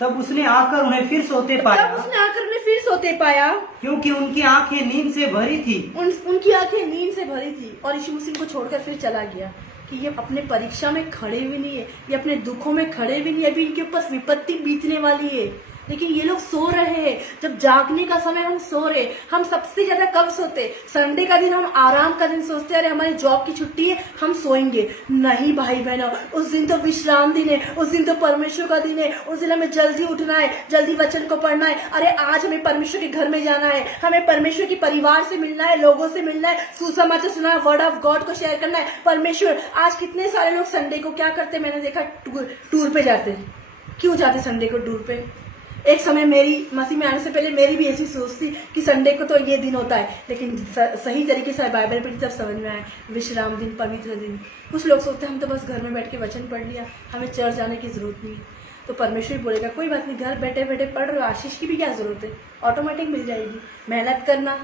तब उसने आकर उन्हें फिर सोते पाया। तब उसने आकर उन्हें फिर सोते पाया, क्योंकि उनकी आंखें नींद से भरी थी। उनकी आंखें नींद से भरी थी। और यीशु मसीह को छोड़कर फिर चला गया कि ये अपने परीक्षा में खड़े भी नहीं है, ये अपने दुखों में खड़े भी नहीं है, अभी इनके ऊपर विपत्ति बीतने वाली है, लेकिन ये लोग सो रहे हैं। जब जागने का समय हम सो रहे। हम सबसे ज्यादा कब सोते? संडे का दिन, हम आराम का दिन सोचते अरे हमारी जॉब की छुट्टी है हम सोएंगे। नहीं भाई बहनों, उस दिन तो विश्राम दिन है, उस दिन तो परमेश्वर का दिन है, उस दिन हमें जल्दी उठना है, जल्दी वचन को पढ़ना है। अरे आज हमें परमेश्वर के घर में जाना है, हमें परमेश्वर के परिवार से मिलना है, लोगों से मिलना है, सुसमाचार सुना है, वर्ड ऑफ गॉड को शेयर करना है। परमेश्वर, आज कितने सारे लोग संडे को क्या करते, मैंने देखा टूर पे जाते। क्यों जाते संडे को टूर पे? एक समय मेरी मसीह में आने से पहले मेरी भी ऐसी सोच थी कि संडे को तो ये दिन होता है, लेकिन सही तरीके से बाइबल पढ़ी तब समझ में आया विश्राम दिन, पवित्र दिन। कुछ लोग सोचते हैं हम तो बस घर में बैठ के वचन पढ़ लिया, हमें चर्च जाने की जरूरत नहीं। तो परमेश्वर बोलेगा कोई बात नहीं, घर बैठे बैठे पढ़ रहे हो, आशीष की भी क्या जरूरत है, ऑटोमेटिक मिल जाएगी। मेहनत करना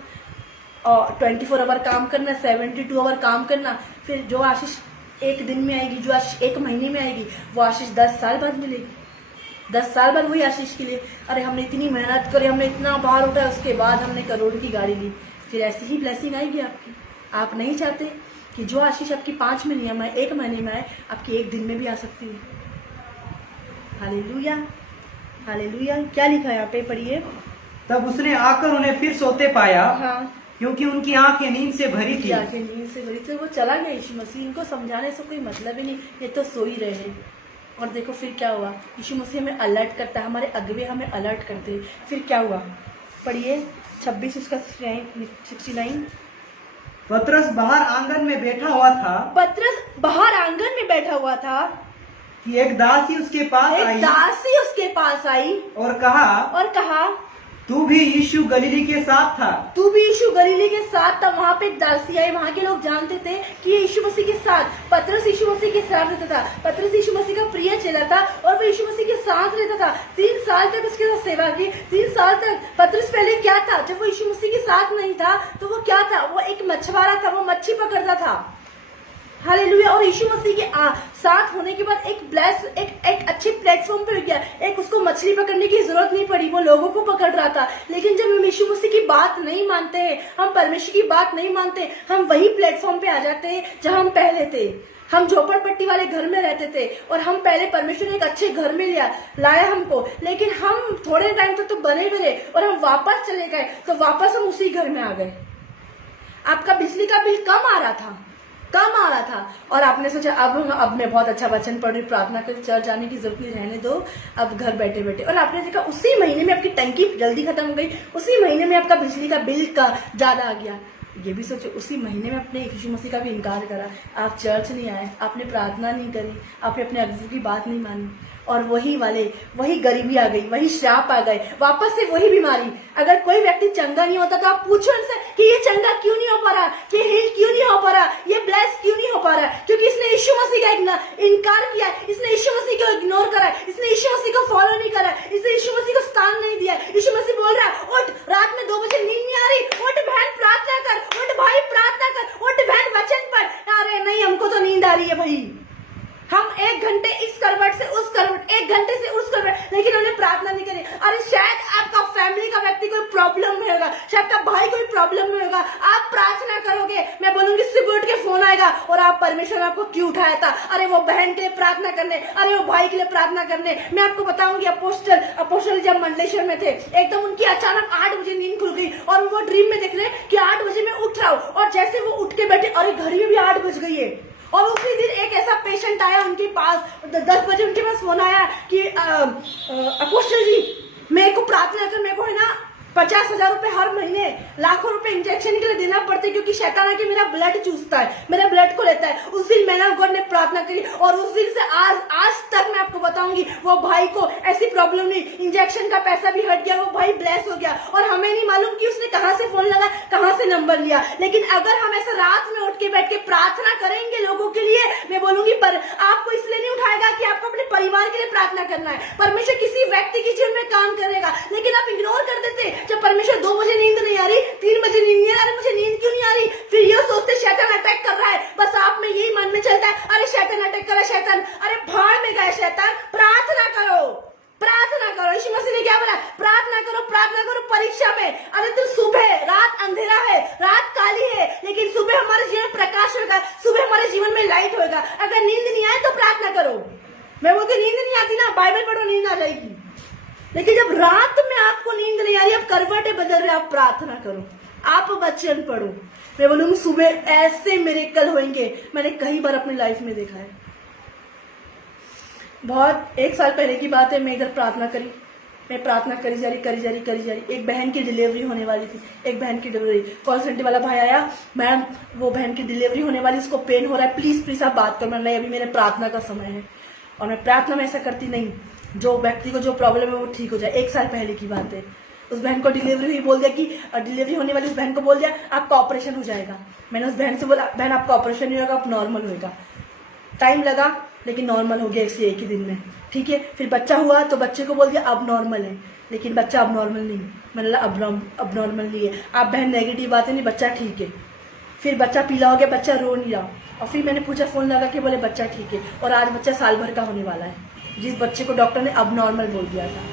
और 24 आवर काम करना, 72 आवर काम करना, फिर जो आशीष एक दिन में आएगी, जो आशीष एक महीने में आएगी, वो आशीष 10 साल बाद मिलेगी। 10 साल बाद वही आशीष के लिए अरे हमने इतनी मेहनत करी, हमने इतना भार उठाया, उसके बाद हमने करोड़ की गाड़ी ली, फिर ऐसी ही ब्लेसिंग आएगी आपकी। आप नहीं चाहते कि जो आशीष आपकी 5 महीने में, 1 महीने में आए, आपकी 1 दिन में भी आ सकती है। Hallelujah, hallelujah. क्या लिखा है यहाँ पे, पढ़िए। तब उसने आकर उन्हें फिर सोते पाया। हाँ, क्योंकि उनकी आंखें नींद से भरी थी। आंखें नींद से भरी थी। वो चला गया यीशु मसीह, इनको समझाने से कोई मतलब ही नहीं, ये तो सो ही रहे हैं। और देखो फिर क्या हुआ, यीशु मसीह हमें अलर्ट करता है, हमारे अगुवे हमें अलर्ट करते हैं। फिर क्या हुआ, पढ़िए 26 उसका 69। पतरस बाहर आंगन में बैठा हुआ था। पतरस बाहर आंगन में बैठा हुआ था कि एक दासी उसके पास आई। एक दासी उसके पास आई और कहा तू भी यीशु गलीली के साथ था। तू भी यीशु गलीली के साथ था। वहाँ पे एक दासी आई, वहाँ के लोग जानते थे कि ये यीशु मसीह के साथ, पतरस यीशु मसीह के साथ रहता था। पतरस यीशु मसीह का प्रिय चेला था और वो यीशु मसीह के साथ रहता था। 3 साल तक उसके साथ सेवा की। 3 साल तक पतरस पहले क्या था, जब वो यीशु मसीह के साथ नहीं था तो वो क्या था, वो एक मछुआरा था, वो मच्छी पकड़ता था। हालेलुया। और यीशु मसीह के साथ होने के बाद एक अच्छे प्लेटफॉर्म पे हो गया। एक उसको मछली पकड़ने की जरूरत नहीं पड़ी, वो लोगों को पकड़ रहा था। लेकिन जब हम यीशु मसीह की बात नहीं मानते हैं, हम परमेश्वर की बात नहीं मानते, हम वही प्लेटफॉर्म पे आ जाते हैं जहां हम पहले थे। हम झोपड़पट्टी वाले घर में रहते थे और हम पहले परमेश्वर ने एक अच्छे घर में लाया हमको, लेकिन हम थोड़े टाइम तक तो बने रहे और हम वापस चले गए, तो वापस हम उसी घर में आ गए। आपका बिजली का बिल कम आ रहा था और आपने सोचा अब मैं बहुत अच्छा वचन पढ़ रही, प्रार्थना कर, चर्च जाने की जरूरत नहीं, रहने दो, अब घर बैठे बैठे, और आपने देखा उसी महीने में आपकी टंकी जल्दी खत्म हो गई, उसी महीने में आपका बिजली का बिल का ज्यादा आ गया। ये भी सोचो उसी महीने में अपने यीशु मसीह का भी इनकार करा, आप चर्च नहीं आए, आपने प्रार्थना नहीं करी, आपने अपने अगुआ की बात नहीं मानी, और वही गरीबी आ गई, वही श्राप आ गए, वापस से वही बीमारी। अगर कोई व्यक्ति चंगा नहीं होता तो आप पूछो इनसे कि ये चंगा क्यों नहीं हो पा रहा, कि हील क्यों नहीं हो पा रहा, ये ब्लेस क्यों नहीं हो पा रहा, क्योंकि इसने यीशु मसीह का इनकार किया, इसने यीशु मसीह को इग्नोर करा, इसने यीशु मसीह को फॉलो नहीं करा, इसने यीशु मसीह को स्थान नहीं दिया। यीशु मसीह बोल रहा है उठ, रात में 2 बजे नींद नहीं आ रही, उठ बहन प्रार्थना कर, उठ भाई प्रार्थना कर, उठ बहन वचन पढ़। अरे नहीं, हमको तो नींद आ रही है भाई, हम 1 घंटे इस करवट से उस करवट, 1 घंटे से उस करवट, लेकिन उन्हें प्रार्थना नहीं करी। अरे शायद आपका फैमिली का व्यक्ति कोई प्रॉब्लम में होगा, शायद का भाई कोई प्रॉब्लम में होगा, आप प्रार्थना करोगे, मैं बोलूंगी सुबह उठ के फोन आएगा और आप परमेश्वर आपको क्यों उठाया था, अरे वो बहन के लिए प्रार्थना करने, अरे वो भाई के लिए प्रार्थना करने। मैं आपको बताऊंगी अपोस्टल जब मंडलेश्वर में थे, एकदम उनकी अचानक 8 बजे नींद खुल गई और वो ड्रीम में देख रहे कि 8 बजे मैं उठ रहा हूँ, और जैसे वो उठ के बैठे, अरे घड़ी में भी 8 बज गई है। और उसी दिन एक ऐसा पेशेंट आया उनके पास, 10 बजे उनके पास फोन आया कि अपोस्टल जी मेरे को प्रार्थना कर, मेरे को है ना 50,000 रुपए हर महीने, लाखों रुपए इंजेक्शन के लिए देना पड़ते, क्योंकि शैतान आके मेरा ब्लड चूसता है, मेरे ब्लड को लेता है। उस दिन मैंने गॉड ने प्रार्थना करी और उस दिन से आज तक मैं आपको बताऊंगी वो भाई को ऐसी प्रॉब्लम नहीं, इंजेक्शन का पैसा भी हट गया, वो भाई ब्लेस हो गया। और हमें नहीं मालूम कि उसने कहाँ से फोन लगा, कहाँ से नंबर लिया, लेकिन अगर हम ऐसा रात में उठ के बैठ के प्रार्थना करेंगे लोगों के लिए, मैं बोलूंगी पर आपको इसलिए नहीं उठाएगा कि आपको अपने परिवार के लिए प्रार्थना करना है, परमेश्वर किसी व्यक्ति के जीवन में काम करेगा, लेकिन आप इग्नोर कर देते। जब परमेश्वर 2 बजे नींद नहीं आ रही, 3 बजे नींद नहीं आ रही, मुझे नींद क्यों नहीं आ रही, फिर ये सोचते शैतान अटैक कर रहा है, बस आप में यही मन में चलता है, अरे शैतान अटैक कर रहा है, शैतान, अरे भाड़ में गए शैतान, प्रार्थना करो, प्रार्थना करो। यीशु मसीह ने क्या बोला, प्रार्थना करो, प्रार्थना करो परीक्षा में। अरे तुम सुबह, रात अंधेरा है, रात काली है, लेकिन सुबह हमारे जीवन में प्रकाश होगा, सुबह हमारे जीवन में लाइट होगा। अगर नींद नहीं आए तो प्रार्थना करो। मैं बोलती नींद नहीं आती ना, बाइबल पढ़ो, नींद आ जाएगी। लेकिन जब रात में आपको नींद नहीं आ रही, आप करवटें बदल रहे, आप प्रार्थना करो, आप वचन पढ़ो। मैं बोलूंगी सुबह ऐसे मिरेकल होंगे, मैंने कई बार अपनी लाइफ में देखा है। बहुत 1 साल पहले की बात है, मैं इधर प्रार्थना करी, मैं प्रार्थना करी जा रही। एक बहन की डिलीवरी होने वाली थी, एक बहन की डिलीवरी, कॉल सेंटर वाला भाई आया, मैम वो बहन की डिलीवरी होने वाली, उसको पेन हो रहा है, प्लीज आप बात करो। नहीं, अभी मेरे प्रार्थना का समय है, और मैं प्रार्थना में ऐसा करती नहीं, जो व्यक्ति को जो प्रॉब्लम है वो ठीक हो जाए। 1 साल पहले की बात है, उस बहन को डिलीवरी हुई, बोल दिया कि डिलीवरी होने वाली, उस बहन को बोल दिया आपका ऑपरेशन हो जाएगा। मैंने उस बहन से बोला बहन आपका ऑपरेशन नहीं होगा, आप नॉर्मल होगा। टाइम लगा लेकिन नॉर्मल हो गया, इसलिए 1 ही दिन में, ठीक है। फिर बच्चा हुआ तो बच्चे को बोल दिया अब नॉर्मल है, लेकिन बच्चा अब नॉर्मल नहीं। मैंने बोला अब नॉर्मल नहीं है, आप बहन नेगेटिव बात है, नहीं बच्चा ठीक है। फिर बच्चा पीला हो गया, बच्चा रो नहीं रहा, और फिर मैंने पूछा फोन लगा के, बोले बच्चा ठीक है, और आज बच्चा साल भर का होने वाला है, जिस बच्चे को डॉक्टर ने अब नॉर्मल बोल दिया था।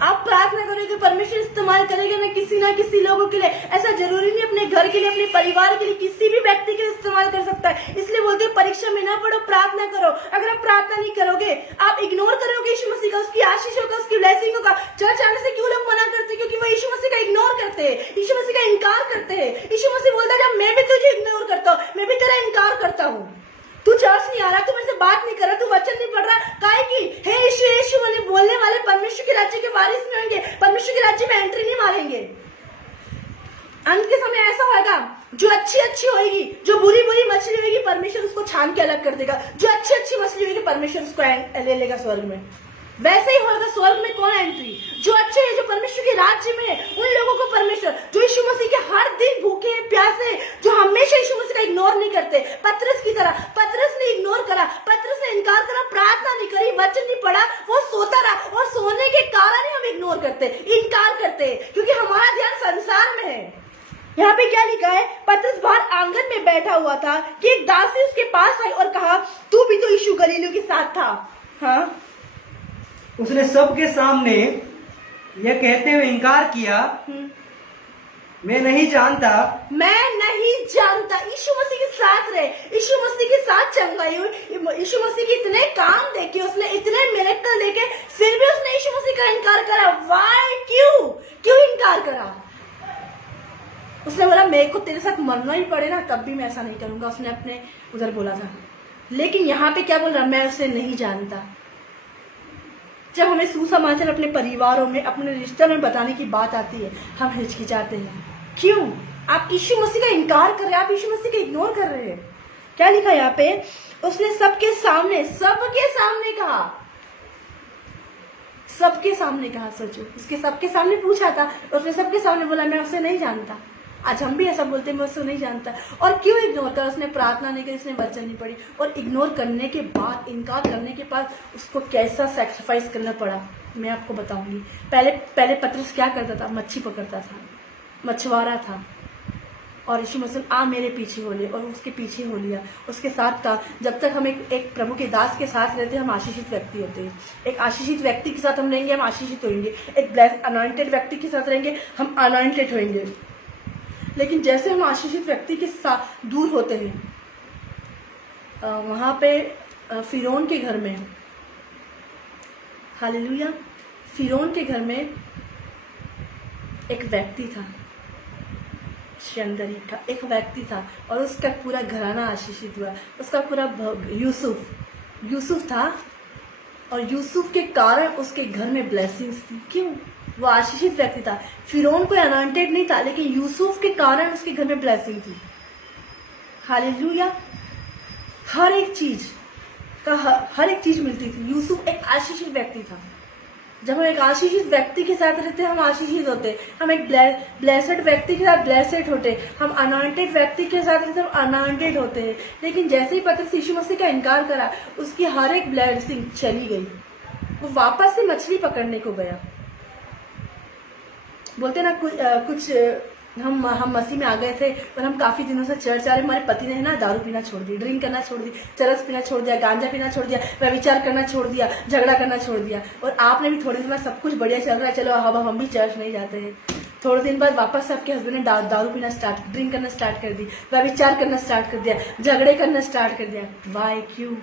आप प्रार्थना करोगे, परमेश्वर इस्तेमाल करेगा ना किसी लोगों के लिए। ऐसा जरूरी नहीं अपने घर के लिए, अपने परिवार के लिए, किसी भी व्यक्ति के लिए इस्तेमाल कर सकता है। इसलिए बोलते हैं परीक्षा में ना पढ़ो, प्रार्थना करो। अगर आप प्रार्थना नहीं करोगे, आप इग्नोर करोगे यीशु मसीह का, उसकी आशीष होगा, उसकी ब्लेसिंग होगा। चर्च आने से क्यों लोग मना करते हैं? क्योंकि वो यीशु मसीह का इग्नोर करते हैं, यीशु मसीह का इनकार करते हैं। यीशु मसीह बोलता है जब मैं भी तुझे इग्नोर करता हूँ, मैं भी तेरा इनकार करता हूँ, तू चर्च नहीं आ रहा, तू मेरे से बात नहीं कर रहा, तू वचन नहीं पढ़ रहा, काहे की हे यीशु वाले बोलने वाले परमेश्वर के राज्य के वारिस नहीं होंगे, परमेश्वर के राज्य में एंट्री नहीं मारेंगे। अंत के समय ऐसा होगा, जो अच्छी होगी, जो बुरी मछली होगी, परमेश्वर उसको छान के अलग कर देगा। जो अच्छी मछली होगी, परमेश्वर उसको ले लेगा स्वर्ग में। वैसे ही होगा स्वर्ग में कौन एंट्री? जो अच्छे है, जो परमेश्वर के राज्य में है, उन लोगों को परमेश्वर, जो यीशु मसीह के हर दिन भूखे प्यासे, जो हमेशा यीशु मसीह का इग्नोर नहीं करते। पतरस की तरह, पतरस ने इग्नोर करा, पतरस ने इनकार करा, प्रार्थना नहीं करी, वचन नहीं पढ़ा, वो सोता रहा, और सोने के कारण ही हम इग्नोर करते, इनकार करते, क्योंकि हमारा ध्यान संसार में है। यहाँ पे क्या लिखा है? पतरस बाहर आंगन में बैठा हुआ था कि एक दासी उसके पास आई और कहा तू भी तो यीशु गलीलियों के साथ था। हाँ, उसने सबके सामने यह कहते हुए इनकार किया, मैं नहीं जानता। यीशु मसीह के साथ रहे, यीशु मसीह के साथ चंगाई हुई, यीशु मसीह के इतने काम देखे, उसने इतने मिरेकल देखे, फिर भी उसने यीशु मसीह का इनकार करा। वाई? क्यों इनकार करा? उसने बोला मेरे को तेरे साथ मरना ही पड़े ना तब भी मैं ऐसा नहीं करूंगा, उसने अपने उधर बोला था। लेकिन यहाँ पे क्या बोल रहा, मैं उसे नहीं जानता। जब हमें सुसमाचार अपने परिवारों में, अपने रिश्ते में बताने की बात आती है, हम हिचकिचाते हैं। क्यों? आप यीशु मसीह का इनकार कर रहे हैं, आप यीशु मसीह का इग्नोर कर रहे हैं। क्या लिखा यहाँ पे? उसने सबके सामने कहा, सबके सामने कहा। सोचो, उसके सबके सामने पूछा था, उसने सबके सामने बोला मैं उसे नहीं जानता। आज हम भी ऐसा बोलते हैं, मैं उसको नहीं जानता। और क्यों इग्नोर कर? उसने प्रार्थना नहीं की, उसने वचन नहीं पढ़ी, और इग्नोर करने के बाद, इनकार करने के बाद उसको कैसा सैक्रिफाइस करना पड़ा मैं आपको बताऊंगी। पहले पतरस क्या करता था? मच्छी पकड़ता था, मछुआरा था। और यीशु मसीह आ मेरे पीछे हो ले, और उसके पीछे हो लिया, उसके साथ का। जब तक हम एक प्रभु के दास के साथ रहते हैं, हम आशीषित व्यक्ति होते हैं। एक आशीषित व्यक्ति के साथ हम रहेंगे, हम आशीषित होंगे। एक ब्लेस्ड अनॉइंटेड व्यक्ति के साथ रहेंगे, हम अनॉइंटेड होंगे। लेकिन जैसे हम आशीषित व्यक्ति के साथ दूर होते हैं, वहां पे फिरौन के घर में, हालेलुया, फिरौन के घर में एक व्यक्ति था, शंदरी का एक व्यक्ति था, और उसका पूरा घराना आशीषित हुआ। उसका पूरा यूसुफ था, और यूसुफ के कारण उसके घर में ब्लेसिंग्स थी। क्यों? वो आशीषित व्यक्ति था। फिरौन कोई अनॉइंटेड नहीं था, लेकिन यूसुफ के कारण उसके घर में ब्लेसिंग थी। हालेलुया। हर एक चीज मिलती थी। यूसुफ एक आशीषित व्यक्ति था। जब हम एक आशीषित व्यक्ति के साथ रहते हैं, हम आशीषित होते। हम एक ब्लेसेड व्यक्ति के साथ ब्लेसेड होते। हम अनॉइंटेड व्यक्ति के साथ रहते हैं, हम अनॉइंटेड होते हैं। लेकिन जैसे ही पतरस यीशु मसीह का इनकार करा, उसकी हर एक ब्लेसिंग चली गई। वो वापस से मछली पकड़ने को गया। बोलते ना कुछ हम मसीह में आ गए थे, और हम काफी दिनों से चर्च आ रहे। हमारे पति ने ना दारू पीना छोड़ दी, ड्रिंक करना छोड़ दी, चरस पीना छोड़ दिया, गांजा पीना छोड़ दिया, व्यभिचार करना छोड़ दिया, झगड़ा करना छोड़ दिया। और आपने भी थोड़े दिन बाद सब कुछ बढ़िया चल रहा है, चलो अब हम भी चर्च नहीं जाते हैं। थोड़े दिन बाद वापस आपके हस्बैंड ने दारू पीना ड्रिंक करना स्टार्ट कर दी, व्यभिचार करना स्टार्ट कर दिया, झगड़े करना स्टार्ट कर दिया। वाई? क्यों?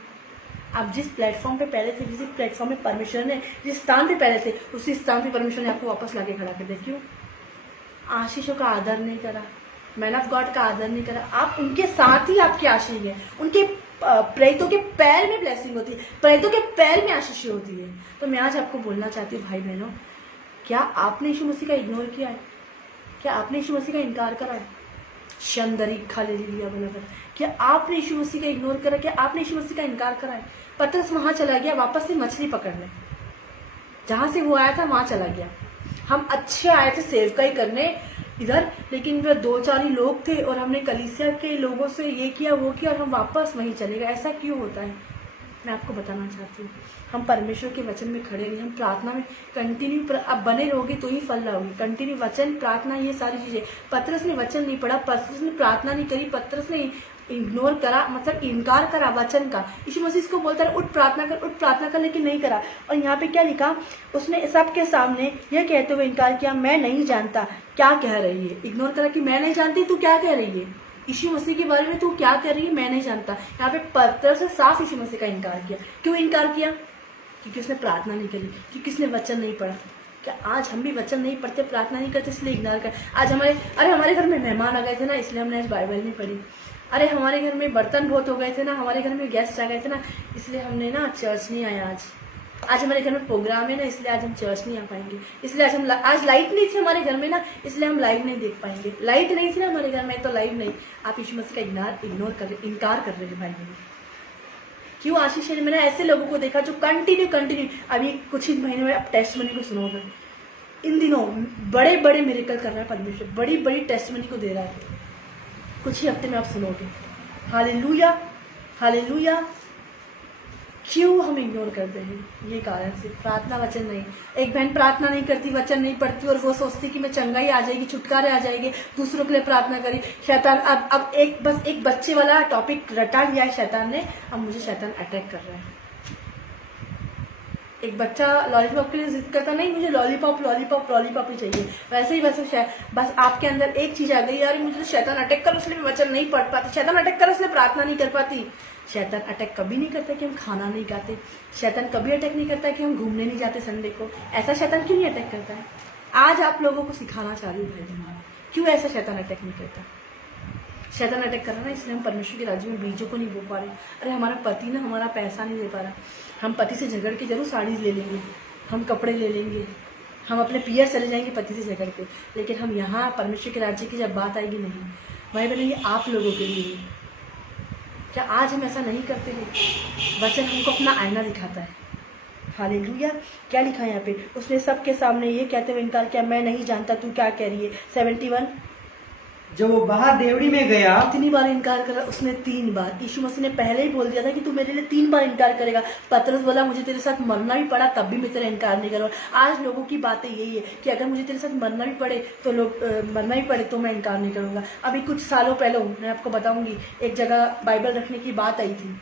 आप जिस प्लेटफॉर्म पे पहले थे, जिस प्लेटफॉर्म पे परमेश्वर ने, जिस स्थान पे पहले थे, उसी स्थान पे परमेश्वर ने आपको वापस लाके खड़ा कर दिया। क्यों? आशीषों का आदर नहीं करा, मैन ऑफ गॉड का आदर नहीं करा। आप उनके साथ ही आपकी आशीष है। उनके प्रेरितों के पैर में ब्लेसिंग होती है, प्रेरितों के पैर में आशीष होती है। तो मैं आज आपको बोलना चाहती हूँ भाई बहनों, क्या आपने यीशु मसीह का इग्नोर किया है? क्या आपने यीशु मसीह का इनकार करा है? शंदरी खाली लिया बराबर। क्या आपने यीशु मसीह का इग्नोर करा? क्या आपने यीशु मसीह का इनकार करा है? पतरस वहां चला गया वापस से मछली पकड़ने, जहां से वो आया था वहां चला गया। हम अच्छे आए थे सेवकाई करने इधर, लेकिन वे 2-4 ही लोग थे, और हमने कलीसिया के लोगों से ये किया वो किया, और हम वापस वहीं चले गए। ऐसा क्यों होता है? मैं आपको बताना चाहती हूँ। हम परमेश्वर के वचन में खड़े रहिए, हम प्रार्थना में कंटिन्यू अब बने रहोगे तो ही फल लाओगे। कंटिन्यू वचन, प्रार्थना, ये सारी चीजें। पतरस ने वचन नहीं पढ़ा, पतरस ने प्रार्थना नहीं करी, पतरस ने इग्नोर करा, मतलब इनकार करा वचन का। यीशु मसीह इसको बोलता है उठ प्रार्थना कर, लेकिन नहीं करा। और यहाँ पे क्या लिखा? उसने सबके सामने यह कहते हुए इनकार किया, मैं नहीं जानता। क्या कह रही है? इग्नोर करा कि मैं नहीं जानती, तू क्या कह रही है? यीशु मसीह के बारे में तू क्या कह रही है? मैं नहीं जानता। यहाँ पे पतरस से साफ यीशु मसीह का इनकार किया। क्यों इनकार किया? क्योंकि उसने प्रार्थना नहीं करी, क्योंकि उसने वचन नहीं पढ़ा। क्या आज हम भी वचन नहीं पढ़ते, प्रार्थना नहीं करते, इसलिए इग्नोर कर? आज हमारे घर में मेहमान आ गए थे ना, इसलिए हमने आज बाइबल नहीं पढ़ी। अरे हमारे घर में बर्तन बहुत हो गए थे ना, हमारे घर में गेस्ट आ गए थे ना, इसलिए हमने ना चर्च नहीं आया आज हमारे घर में प्रोग्राम है ना, इसलिए आज हम चर्च नहीं आ पाएंगे। इसलिए आज लाइट नहीं थी हमारे घर में ना, इसलिए हम लाइव नहीं देख पाएंगे। लाइट नहीं थी ना हमारे घर में, तो लाइव नहीं। आप यीशु मसीह का इनकार कर रहे हैं भाई बहन। क्यों आशीष? मैंने ऐसे लोगों को देखा जो कंटिन्यू अभी कुछ ही महीने में आप टेस्टमनी को सुनोगे। इन दिनों बड़े बड़े मिरेकल कर रहा है परमेश्वर, बड़ी बड़ी टेस्टमनी को दे रहा है। कुछ ही हफ्ते में आप सुनोगे। Hallelujah, hallelujah. क्यों हम इग्नोर करते हैं? ये कारण से प्रार्थना, वचन नहीं। एक बहन प्रार्थना नहीं करती, वचन नहीं पढ़ती, और वो सोचती कि मैं चंगाई आ जाएगी, छुटकारे आ जाएगी, दूसरों के लिए प्रार्थना करी। शैतान अब एक बच्चे वाला टॉपिक रटा लिया है शैतान ने। अब मुझे शैतान अटैक कर रहा है। एक बच्चा लॉलीपॉप के लिए जिद करता, नहीं मुझे लॉलीपॉप ही चाहिए। वैसे ही बस आपके अंदर एक चीज आ गई, यार मुझे तो शैतान अटैक कर, इसलिए मैं वचन नहीं पढ़ पाती। शैतान अटैक कर, इसलिए प्रार्थना नहीं कर पाती। शैतान अटैक कभी नहीं करता कि हम खाना नहीं खाते। शैतान कभी अटैक नहीं करता कि हम घूमने नहीं जाते संडे को। ऐसा शैतान क्यों नहीं अटैक करता है? आज आप लोगों को सिखाना चाह रही हूँ भाई बहन, क्यों ऐसा शैतान अटैक नहीं करता? शैतान अटैक कर रहा है ना, इसलिए हम परमेश्वर के राज्य में बीजों को नहीं बो पा रहे। अरे हमारा पति ना हमारा पैसा नहीं दे पा रहा, हम पति से झगड़ के जरूर साड़ी ले लेंगे, हम कपड़े ले लेंगे, हम अपने पियर चले जाएंगे पति से झगड़ के, लेकिन हम यहाँ परमेश्वर के राज्य की जब बात आएगी नहीं। भाई बहन, ये आप लोगों के लिए, क्या आज हम ऐसा नहीं करते हैं? वचन हमको अपना आईना दिखाता है। हालेलुया। क्या लिखा है यहाँ पे? उसने सबके सामने ये कहते हुए इनकार किया, मैं नहीं जानता तू क्या कह रही है। 71। जब वो बाहर देवड़ी में गया, कितनी बार इनकार करा उसने? 3 बार। यीशु मसीह ने पहले ही बोल दिया था कि तू मेरे लिए 3 बार इनकार करेगा। पतरस बोला मुझे तेरे साथ मरना भी पड़ा तब भी मैं तेरा इनकार नहीं करूँगा। आज लोगों की बातें यही है कि अगर मुझे तेरे साथ मरना भी पड़े तो मरना भी पड़े तो मैं इनकार नहीं करूँगा। अभी कुछ सालों पहले मैं आपको बताऊंगी, एक जगह बाइबल रखने की बात आई थी,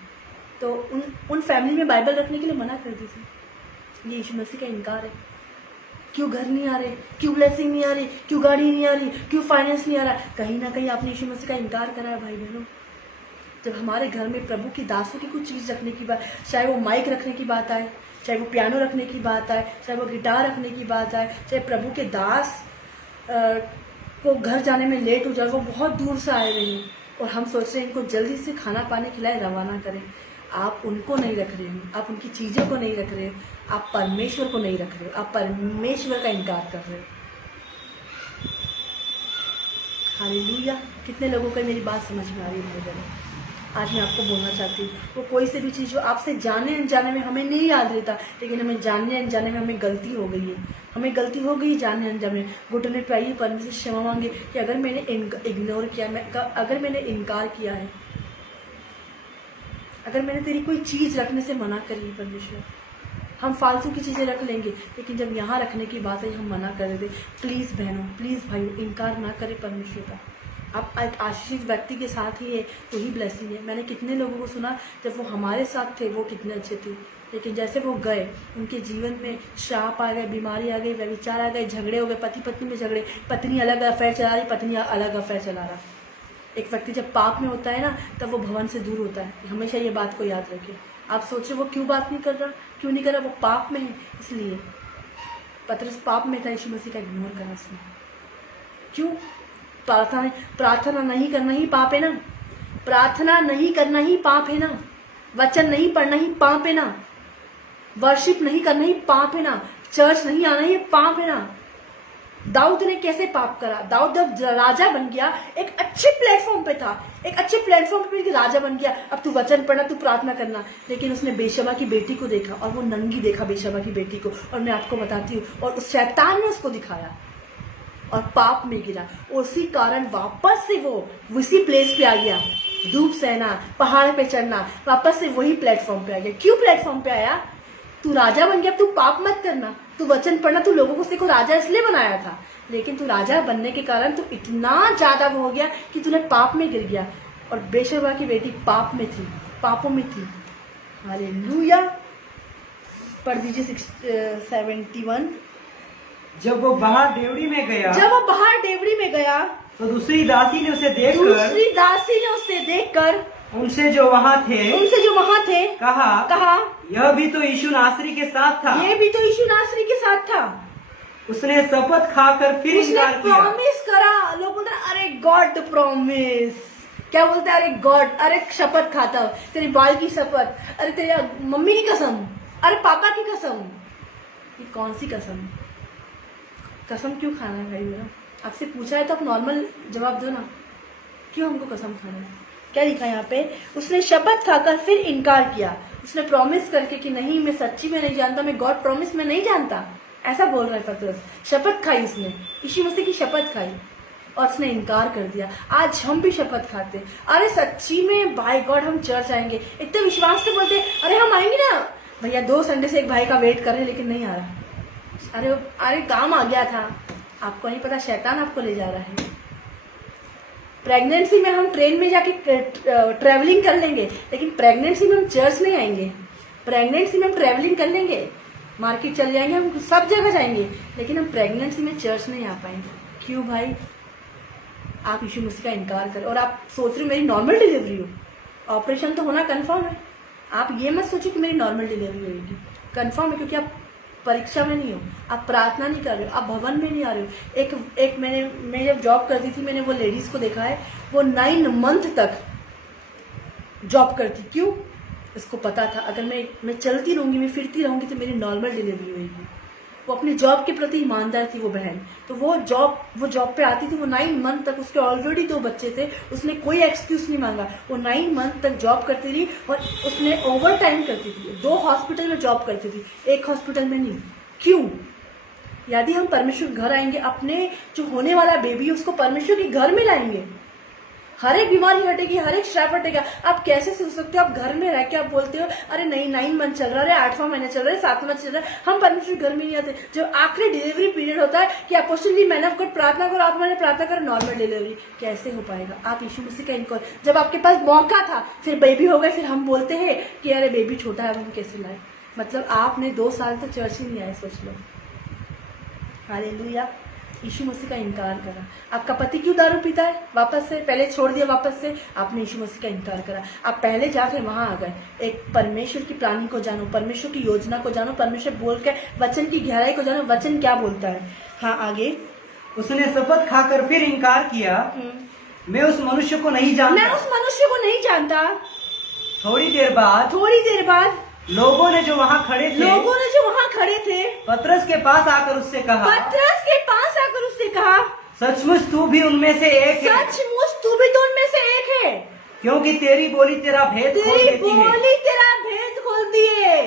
तो उन फैमिली में बाइबल रखने के लिए मना कर दी थी। ये यीशु मसीह का इनकार है। क्यों घर नहीं आ रहे, क्यों ब्लेसिंग नहीं आ रही, क्यों गाड़ी नहीं आ रही, क्यों फाइनेंस नहीं आ रहा? कहीं ना कहीं आपने यीशु मसीह का इनकार करा है भाई बहनों। जब हमारे घर में प्रभु की दासों की कुछ चीज़ रखने की बात, चाहे वो माइक रखने की बात आए, चाहे वो पियानो रखने की बात आए, चाहे वो गिटार रखने की बात आए, चाहे प्रभु के दास को घर जाने में लेट हो जाए, वो बहुत दूर से आए हुए हैं और हम सोच रहे हैं इनको जल्दी से खाना पानी खिलाए रवाना करें। आप उनको नहीं रख रहे हो, आप उनकी चीज़ों को नहीं रख रहे हो, आप परमेश्वर को नहीं रख रहे हो, आप परमेश्वर का इनकार कर रहे हो। हालेलुया। कितने लोगों को मेरी बात समझ में आ रही है भाई बहनों? आज मैं आपको बोलना चाहती हूँ, वो कोई से भी चीज़ जो आपसे जाने अनजाने में हमें नहीं याद रहता, लेकिन हमें जानने अनजाने में हमें गलती हो गई है, हमें गलती हो गई जानने अनजाने में। घुटने पे आइए, परमेश्वर से क्षमा मांगे कि अगर मैंने इग्नोर किया, अगर मैंने इनकार किया है, अगर मैंने तेरी कोई चीज़ रखने से मना करी है परमेश्वर। हम फालतू की चीज़ें रख लेंगे, लेकिन जब यहाँ रखने की बात है हम मना कर देते। प्लीज़ बहनों, प्लीज़ भाइयों, इनकार ना करें परमेश्वर का। आप एक आशीषित व्यक्ति के साथ ही है तो ही ब्लेसिंग है। मैंने कितने लोगों को सुना जब वो हमारे साथ थे वो कितने अच्छे थे, लेकिन जैसे वो गए उनके जीवन में श्राप आ गए, बीमारी आ गई, व्यभिचार आ गए, झगड़े हो गए, पति पत्नी में झगड़े, पत्नी अलग अफेयर चला रही, पत्नी अलग अफेयर चला रहा। एक व्यक्ति जब पाप में होता है ना, तब वो भवन से दूर होता है। हमेशा ये बात को याद रखें। आप सोचो वो क्यों बात नहीं कर रहा, क्यों नहीं कर रहा? वो पाप में है, इसलिए। पतरस पाप में था, यीशु मसीह का इग्नोर करा उसने। क्यों? प्रार्थना नहीं करना ही पाप है ना, प्रार्थना नहीं करना ही पाप है ना, वचन नहीं पढ़ना ही पाप है ना, वर्शिप नहीं करना ही पाप है ना, चर्च नहीं आना ही पाप है ना। दाऊद ने कैसे पाप करा? दाऊद जब राजा बन गया, एक अच्छे प्लेटफॉर्म पे था, एक अच्छे प्लेटफॉर्म पे राजा बन गया। अब तू वचन पढ़ना, तू प्रार्थना करना, लेकिन उसने बेशबा की बेटी को देखा और वो नंगी देखा बेशबा की बेटी को, और मैं आपको बताती हूँ, और उस शैतान ने उसको दिखाया और पाप में गिरा। उसी कारण वापस से वो उसी प्लेस पे आ गया, धूप सहना, पहाड़ पे चढ़ना, वापस से वही प्लेटफॉर्म पे आ गया। क्यों प्लेटफॉर्म पे आया? तू राजा बन गया, तू पाप मत करना, तू वचन पढ़ना, तू लोगों को देखो राजा इसलिए बनाया था, लेकिन तू राजा बनने के कारण तू इतना ज्यादा वो हो गया कि तूने पाप में गिर गया। और बेशबा की बेटी पाप में थी, पापों में थी। हालेलुया। पढ़ दीजिए 71। जब वो बाहर देवड़ी में गया, जब वो बाहर देवड़ी में गया तो दूसरी दासी ने उसे देखकर उनसे जो वहाँ थे कहा यह भी तो यीशु नासरी के साथ था। ये भी तो यीशु नासरी के साथ था। उसने शपथ खाकर फिर इनकार किया। प्रॉमिस करा। लोग बोलते हैं अरे गॉड द प्रॉमिस, क्या बोलते हैं? अरे गॉड, अरे शपथ खाता हूँ, तेरी बाल की शपथ, अरे तेरी मम्मी की कसम, अरे पापा की कसम। ये कौन सी कसम? कसम क्यों खाना है भाई मेरा? आपसे पूछा है तो आप नॉर्मल जवाब दो ना, क्यों हमको कसम खाना है? क्या लिखा है यहाँ पे? उसने शपथ खाकर फिर इनकार किया। उसने प्रॉमिस करके कि नहीं मैं सच्ची में नहीं जानता, मैं गॉड प्रॉमिस में नहीं जानता, ऐसा बोल रहा है पतरस। शपथ खाई उसने, यीशु मसीह की शपथ खाई और उसने इनकार कर दिया। आज हम भी शपथ खाते, अरे सच्ची में बाय गॉड हम चर्च आएंगे, इतने विश्वास से बोलते अरे हम आएंगे ना। भैया 2 संडे से एक भाई का वेट कर रहे हैं लेकिन नहीं आ रहा। अरे काम आ गया था, आपको नहीं पता, शैतान आपको ले जा रहा है। प्रेगनेंसी में हम ट्रेन में जाके ट्रैवलिंग कर लेंगे, लेकिन प्रेगनेंसी में हम चर्च नहीं आएंगे। प्रेगनेंसी में हम ट्रैवलिंग कर लेंगे, मार्केट चल जाएंगे, हम सब जगह जाएंगे, लेकिन हम प्रेगनेंसी में चर्च नहीं आ पाएंगे। क्यों भाई? आप यीशु मसीह का इनकार करें और आप सोच रहे हो मेरी नॉर्मल डिलीवरी हो, ऑपरेशन तो होना कंफर्म है। आप ये मत सोचिए कि मेरी नॉर्मल डिलीवरी होगी, कंफर्म है, क्योंकि आप परीक्षा में नहीं हो, आप प्रार्थना नहीं कर रहे हो, आप भवन में नहीं आ रहे हो। एक मैं जब जॉब करती थी, मैंने वो लेडीज को देखा है, वो 9 मंथ तक जॉब करती। क्यों? उसको पता था अगर मैं चलती रहूंगी, मैं फिरती रहूंगी तो मेरी नॉर्मल डिलीवरी होगी। वो अपने जॉब के प्रति ईमानदार थी वो बहन। तो वो जॉब पे आती थी, वो 9 मंथ तक, उसके ऑलरेडी 2 बच्चे थे, उसने कोई एक्सक्यूज नहीं मांगा, वो 9 मंथ तक जॉब करती रही और उसने ओवर टाइम करती थी। 2 हॉस्पिटल में जॉब करती थी, 1 हॉस्पिटल में नहीं। क्यों? यदि हम परमेश्वर के घर आएंगे, अपने जो होने वाला बेबी उसको परमेश्वर के घर में लाएंगे, हर एक बीमारी हटेगी, हर एक श्राप हटेगा। आप कैसे सोच सकते हो? आप घर में रह के आप बोलते हो अरे नहीं 9 मंथ चल रहा है, 8वां महीना चल रहा है, 7वां महीना चल रहा है, हम परमेश्वर घर में नहीं आते। जो आखिरी डिलीवरी पीरियड होता है कि अपोस्टल मैन ऑफ गॉड प्रार्थना करो, आप मैंने प्रार्थना करो, नॉर्मल डिलीवरी कैसे हो पाएगा? आप यीशु मसीह का इनकार, जब आपके पास मौका था, फिर बेबी हो गए, फिर हम बोलते हैं कि अरे बेबी छोटा है, हम कैसे लाए? मतलब आपने 2 साल तक चर्च ही नहीं आए, सोच लो। हालेलुया। यीशु मसीह का इनकार करा। आपका पति क्यों दारू पीता है? वापस से पहले छोड़ दिया, वापस से आपने यीशु मसीह का इनकार करा। आप पहले जाकर वहां आ गए। एक परमेश्वर की प्लानिंग को जानो, परमेश्वर की योजना को जानो, परमेश्वर बोल के वचन की गहराई को जानो, वचन क्या बोलता है। हाँ, आगे। उसने शपथ खाकर फिर इनकार किया, मैं उस मनुष्य को नहीं जानता। मैं उस मनुष्य को नहीं जानता। थोड़ी देर बाद लोगों ने जो वहाँ खड़े थे पतरस के पास आकर उससे कहा, सचमुच तू भी उनमें से एक है। सचमुच तू भी तो उनमें से एक है, क्योंकि तेरी बोली तेरा भेद खोलती है।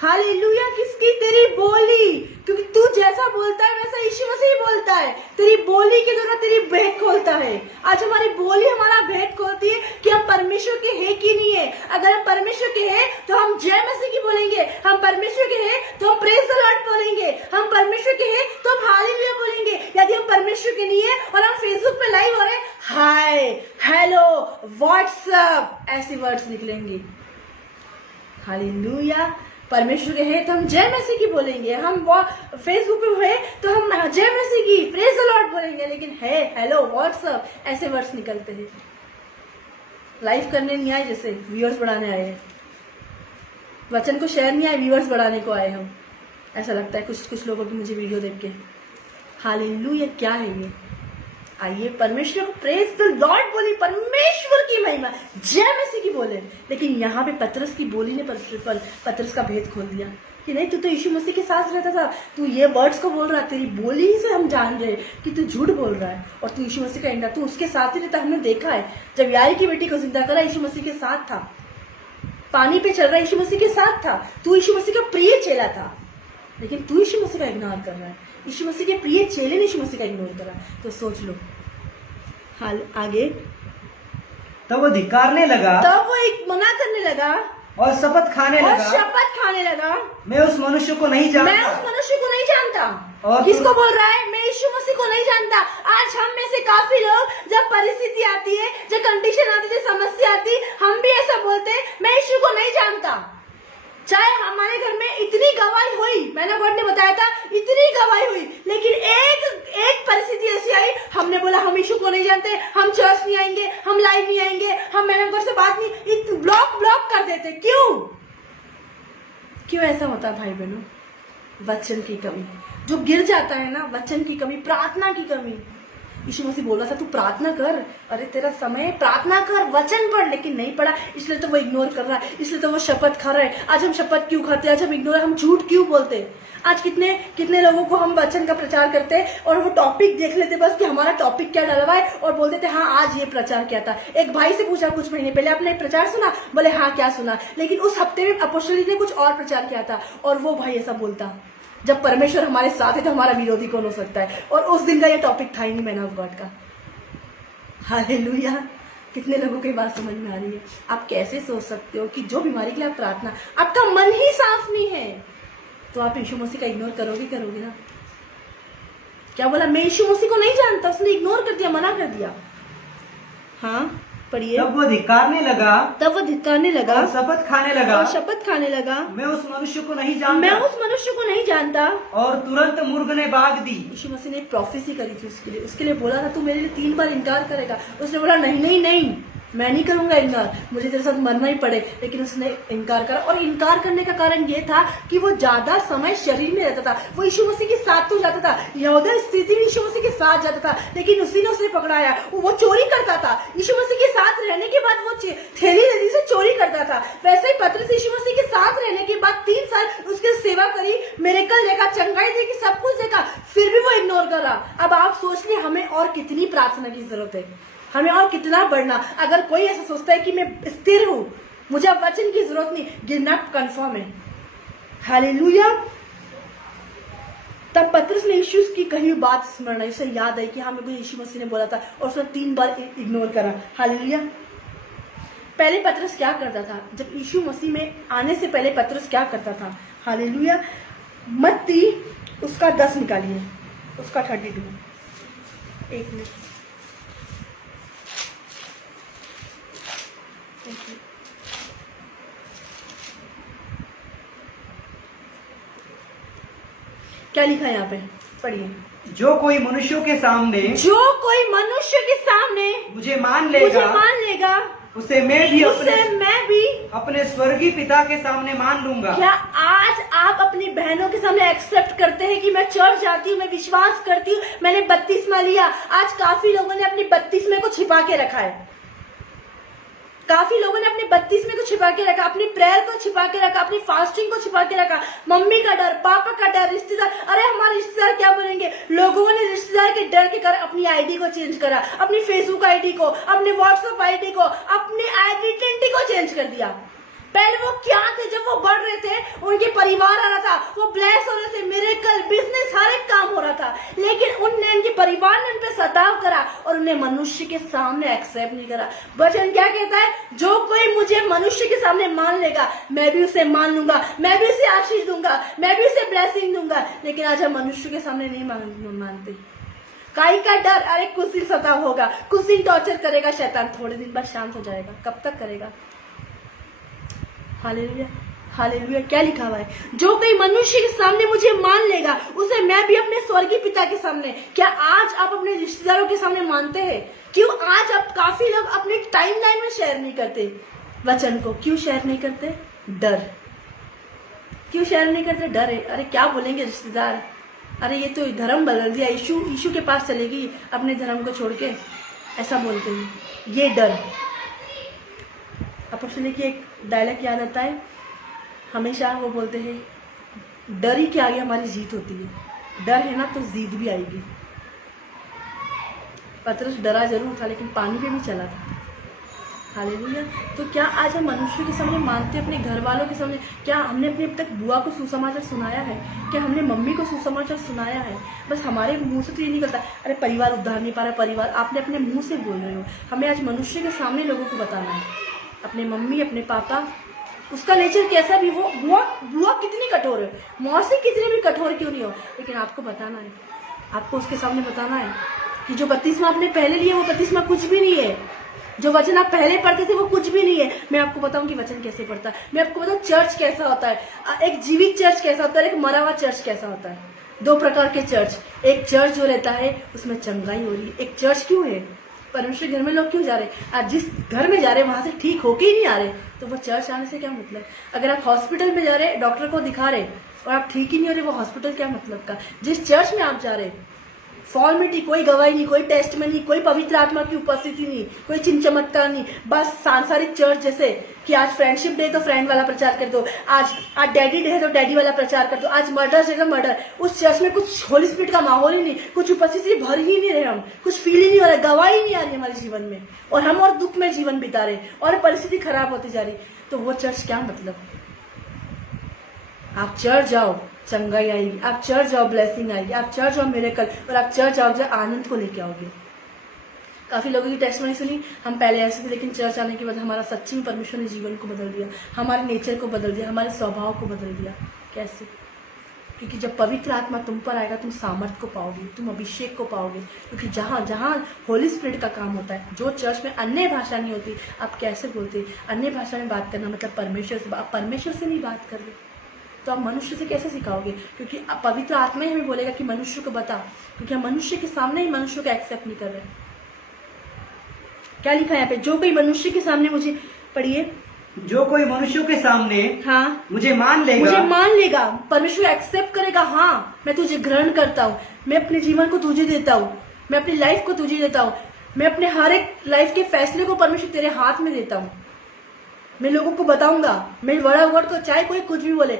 हालेलुया। किसकी? तेरी बोली। क्योंकि तू जैसा बोलता है वैसा यीशु मसीह बोलता है। तेरी बोली के द्वारा तेरी भेद खोलता है। आज हमारी बोली हमारा भेद खोलती है कि हम परमेश्वर के हैं कि नहीं है। अगर हम परमेश्वर के हैं तो हम जय मसीह की बोलेंगे, हम परमेश्वर के हैं तो हम प्रेज द लॉर्ड बोलेंगे, हम परमेश्वर के हैं तो हम हालेलुया बोलेंगे। यदि हम परमेश्वर के नहीं है और हम फेसबुक पे लाइव हो रहे हैं, हाय, हेलो, व्हाट्सएप, ऐसे वर्ड्स निकलेंगे। हालेलुया। परमेश्वर के है तो हम जय मसीह की बोलेंगे, हम वो फेसबुक पे है तो हम जय मसीह की प्रेज द लॉर्ड बोलेंगे। लेकिन है, हेलो, व्हाट्सअप, ऐसे वर्ड्स निकलते हैं। लाइव करने नहीं आए, जैसे व्यूअर्स बढ़ाने आए हैं। वचन को शेयर नहीं आए, व्यूअर्स बढ़ाने को आए हम। ऐसा लगता है कुछ लोगों की मुझे वीडियो देख के। हालेलुया। क्या है ये? आइए परमेश्वर को प्रेज द लॉर्ड बोली, परमेश्वर की महिमा, जय मसीह की बोले। लेकिन यहाँ पे पतरस की बोली ने पतरस का भेद खोल दिया कि नहीं, तू तो यीशु मसीह के साथ रहता था, तू ये वर्ड्स को बोल रहा है, तेरी बोली से हम जान रहे कि तू झूठ बोल रहा है और तू यीशु मसीह का इंकार, तू उसके साथ ही रहता। हमने देखा है जब याई की बेटी को जिंदा करा, यीशु मसीह के साथ था। पानी पे चल रहा, यीशु मसीह के साथ था। तू यीशु मसीह का प्रिय चेला था, लेकिन तू यीशु मसीह का इग्नोर कर रहा है। यीशु मसीह के प्रिय चेले ने यीशु मसीह का इग्नोर करा। तो सोच लो। हाल आगे। तब वो धिक्कारने लगा, तब वो एक मना करने लगा और शपथ खाने लगा, मैं उस मनुष्य को नहीं जानता। और किसको बोल रहा है? मैं यीशु मसीह को नहीं जानता। आज हम में से काफी लोग, जब परिस्थिति आती है, जब कंडीशन आती है, समस्या आती है, हम भी ऐसा बोलते हैं, मैं यीशु को नहीं जानता। चाहे हमारे घर में इतनी गवाही हुई, मैंने गॉड ने बताया था, इतनी गवाही हुई, लेकिन एक परिस्थिति ऐसी आई, हमने बोला हम यीशु को नहीं जानते, हम चर्च नहीं आएंगे, हम लाइव नहीं आएंगे, हम मैंने गॉड से बात नहीं, ब्लॉक कर देते। क्यों ऐसा होता है भाई बहनों? वचन की कमी। जो गिर जाता है ना, वचन की कमी, प्रार्थना की कमी। यीशु मसीह बोल रहा था तू प्रार्थना कर, अरे तेरा समय प्रार्थना कर, वचन पढ़, लेकिन नहीं पढ़ा, इसलिए तो वो इग्नोर कर रहा है, इसलिए तो वो शपथ खा रहा है। आज हम शपथ क्यों खाते हैं? आज हम इग्नोर, हम झूठ क्यों बोलते हैं? आज कितने लोगों को हम वचन का प्रचार करते हैं और वो टॉपिक देख लेते बस कि हमारा टॉपिक क्या डलवा है और बोल देते हाँ आज ये प्रचार क्या था। एक भाई से पूछा कुछ महीने पहले, आपने प्रचार सुना? बोले हाँ, क्या सुना? लेकिन उस हफ्ते में अपोस्टल ने कुछ और प्रचार किया था और वो भाई ऐसा बोलता, जब परमेश्वर हमारे साथ है तो हमारा विरोधी कौन हो सकता है? और उस दिन का ये टॉपिक था ही नहीं मैन ऑफ गॉड का। हालेलुया। कितने लोगों को ये बात समझ में आ रही है? आप कैसे सोच सकते हो कि जो बीमारी के लिए आप प्रार्थना, आपका मन ही साफ नहीं है तो आप यीशु मसीह का इग्नोर करोगे ना? क्या बोला? मैं यीशु मसीह को नहीं जानता, उसने इग्नोर कर दिया, मना कर दिया। हाँ पढ़िए। तब वो धिक्कारने लगा, और शपथ खाने लगा, मैं उस मनुष्य को नहीं जानता, और तुरंत मुर्ग ने भाग दी। यीशु मसीह ने एक प्रोफेसी करी थी उसके लिए बोला था तू मेरे लिए 3 बार इनकार करेगा। उसने बोला नहीं, मैं नहीं करूंगा इनकार, मुझे तेरे साथ मरना ही पड़े। लेकिन उसने इनकार करा, और इनकार करने का कारण ये था कि वो ज्यादा समय शरीर में रहता था। वो यीशु मसीह के साथ तो जाता था, यहूदा स्थिति में यीशु मसीह के साथ जाता था, लेकिन उसी ने उसे पकड़ाया। वो चोरी करता था, यीशु मसीह के साथ रहने के बाद वो थैली नदी से चोरी करता था। वैसे ही पतरस यीशु मसीह के साथ रहने के बाद 3 साल उसकी सेवा करी, मिरेकल देखा, चंगाई देखी, सब कुछ देखा, फिर भी वो इग्नोर करा। अब आप सोच लिए हमें और कितनी प्रार्थना की जरूरत है, हमें और कितना बढ़ना। अगर कोई ऐसा सोचता है कि मैं स्थिर हूं, मुझे अब वचन की जरूरत नहीं, गिरना कंफर्म है। हालेलुया। तब पतरस ने यीशु की कही बात स्मरण आई, उसे याद आई कि हाँ, मेरे को यीशु मसीह ने बोला था, और उसने 3 बार इग्नोर करा। हालेलुया। पहले पतरस क्या करता था? जब यीशु मसीह में आने से पहले पतरस क्या करता था? हालेलुया। मत्ती उसका 10 निकालिए, उसका 32। एक मिनट, क्या लिखा है यहाँ पे? पढ़िए। जो कोई मनुष्यों के सामने मुझे मान लेगा, उसे मैं भी अपने स्वर्गीय पिता के सामने मान लूंगा। क्या आज आप अपनी बहनों के सामने एक्सेप्ट करते हैं कि मैं चर्च जाती हूँ, मैं विश्वास करती हूँ, मैंने बपतिस्मा लिया? आज काफी लोगों ने अपनी बपतिस्मे को छिपा के रखा है, काफी लोगों ने अपने बपतिस्मे को छिपा के रखा, अपनी प्रेयर को छिपा के रखा, अपनी फास्टिंग को छिपा के रखा। मम्मी का डर, पापा का डर, रिश्तेदार, अरे हमारे रिश्तेदार क्या बोलेंगे? लोगों ने रिश्तेदार के डर के कारण अपनी आईडी को चेंज करा, अपनी फेसबुक आईडी को, अपने व्हाट्सएप आईडी को, अपनी आइडेंटिटी को चेंज कर दिया। पहले वो क्या थे? जब वो बढ़ रहे थे, उनके परिवार आ रहा था, वो ब्लेस हो रहे थे, मिरेकल, बिजनेस, हर एक काम हो रहा था, लेकिन उनके परिवार ने उन पे सताव करा और उन्हें मनुष्य के सामने एक्सेप्ट नहीं करा। वचन क्या कहता है? जो कोई मुझे मनुष्य के सामने मान लेगा, मैं भी उसे मान लूंगा, मैं भी उसे आशीष दूंगा, मैं भी उसे ब्लेसिंग दूंगा। लेकिन आज हम मनुष्य के सामने नहीं मानते। काई का डर, अरे कुछ दिन सताव होगा, कुछ दिन टॉर्चर करेगा शैतान, थोड़े दिन बाद शांत हो जाएगा। कब तक करेगा? Hallelujah, hallelujah. क्या लिखा हुआ है? जो कोई मनुष्य के सामने मुझे मान लेगा, उसे मैं भी अपने स्वर्गीय पिता के सामने। क्या आज आप अपने रिश्तेदारों के सामने मानते हैं? क्यों आज आप काफी लोग अपनी टाइमलाइन में शेयर नहीं करते वचन को? क्यों शेयर नहीं करते? डर। क्यों शेयर नहीं करते? डर है। अरे क्या बोलेंगे रिश्तेदार? अरे ये तो धर्म बदल दिया, यीशु के पास चलेगी अपने धर्म को छोड़ के, ऐसा बोलते हैं। ये डर। अपोस्टल की एक डायलॉग याद आता है, हमेशा वो बोलते हैं, डर ही के आगे हमारी जीत होती है। डर है ना तो जीत भी आएगी। पतरस डरा जरूर था, लेकिन पानी पे भी चला था। हालेलुया। तो क्या आज हम मनुष्य के सामने मानते, अपने घर वालों के सामने? क्या हमने अपने अब तक बुआ को सुसमाचार सुनाया है? क्या हमने मम्मी को सुसमाचार सुनाया है? बस हमारे मुंह से तो ये नहीं करता, अरे परिवार उद्धार नहीं पा रहा, परिवार, आपने अपने मुंह से बोल रहे हो। हमें आज मनुष्य के सामने लोगों को बताना है, अपने मम्मी, अपने पापा, उसका नेचर कैसा भी हो, बुआ कितनी कठोर है, मौसी कितनी भी कठोर क्यों नहीं हो, लेकिन आपको बताना है, आपको उसके सामने बताना है कि जो बपतिस्मा आपने पहले लिया वो बपतिस्मा कुछ भी नहीं है। जो वचन आप पहले पढ़ते थे वो कुछ भी नहीं है। मैं आपको बताऊं कि वचन कैसे पढ़ता है, मैं आपको बताऊं चर्च कैसा होता है, एक जीवित चर्च कैसा होता है, एक मरा हुआ चर्च कैसा होता है। 2 प्रकार के चर्च। एक चर्च जो रहता है उसमें चंगाई हो रही है। एक चर्च क्यों है? परमेश्वर घर में लोग क्यों जा रहे हैं? आज जिस घर में जा रहे हैं वहां से ठीक होके ही नहीं आ रहे, तो वो चर्च आने से क्या मतलब? अगर आप हॉस्पिटल में जा रहे हैं, डॉक्टर को दिखा रहे और आप ठीक ही नहीं हो रहे, वो हॉस्पिटल क्या मतलब का? जिस चर्च में आप जा रहे, फॉर्मेलिटी, कोई गवाही नहीं, कोई टेस्ट में नहीं, कोई पवित्र आत्मा की उपस्थिति नहीं, कोई चिन्ह चमत्कार नहीं, बस सांसारिक चर्च जैसे कि आज फ्रेंडशिप डे तो फ्रेंड वाला प्रचार कर दो, आज डैडी डे है तो डैडी वाला प्रचार कर दो, आज मर्डर है तो मर्डर। उस चर्च में कुछ होली स्पिरिट का माहौल ही नहीं, कुछ उपस्थिति भर ही नहीं रहे, हम कुछ फील ही नहीं हो रहा, गवाही नहीं आ रही हमारे जीवन में, और हम और दुख में जीवन बिता रहे और परिस्थिति खराब होती जा रही, तो वो चर्च क्या मतलब? आप चर्च जाओ, चंगाई आएगी, आप चर्च जाओ, ब्लेसिंग आएगी, आप चर्च जाओ, मिरेकल, और आप चर्च जाओ, आनंद को लेके आओगे। काफी लोगों की टेस्टमनी सुनी, हम पहले ऐसे थे, लेकिन चर्च आने के बाद हमारा सच्ची में परमेश्वर ने जीवन को बदल दिया, हमारे नेचर को बदल दिया, हमारे स्वभाव को बदल दिया। कैसे? क्योंकि जब पवित्र आत्मा तुम पर आएगा, तुम सामर्थ को पाओगे, तुम अभिषेक को पाओगे। क्योंकि जहाँ जहाँ होली स्पिरिट का काम होता है, जो चर्च में अन्य भाषा नहीं होती, आप कैसे बोलते? अन्य भाषा में बात करना मतलब परमेश्वर से, आप परमेश्वर से नहीं बात कर रहे, तो आप मनुष्य से कैसे सिखाओगे? क्योंकि पवित्र आत्मा ही हमें बोलेगा कि मनुष्य को बता, क्योंकि हम मनुष्य के सामने ही मनुष्य को एक्सेप्ट नहीं कर रहे। क्या लिखा है यहाँ पे? जो कोई मनुष्य के सामने मुझे, पढ़िए, जो कोई मनुष्यों के सामने हाँ मुझे मान लेगा, परमेश्वर एक्सेप्ट करेगा, हाँ मैं तुझे ग्रहण करता हूँ, मैं अपने जीवन को तुझे देता हूँ, मैं अपनी लाइफ को तुझे देता हूँ, मैं अपने हर एक लाइफ के फैसले को परमेश्वर तेरे हाथ में देता हूँ। मैं लोगों को बताऊंगा, मैं वर्ड को चाहे कोई कुछ भी बोले।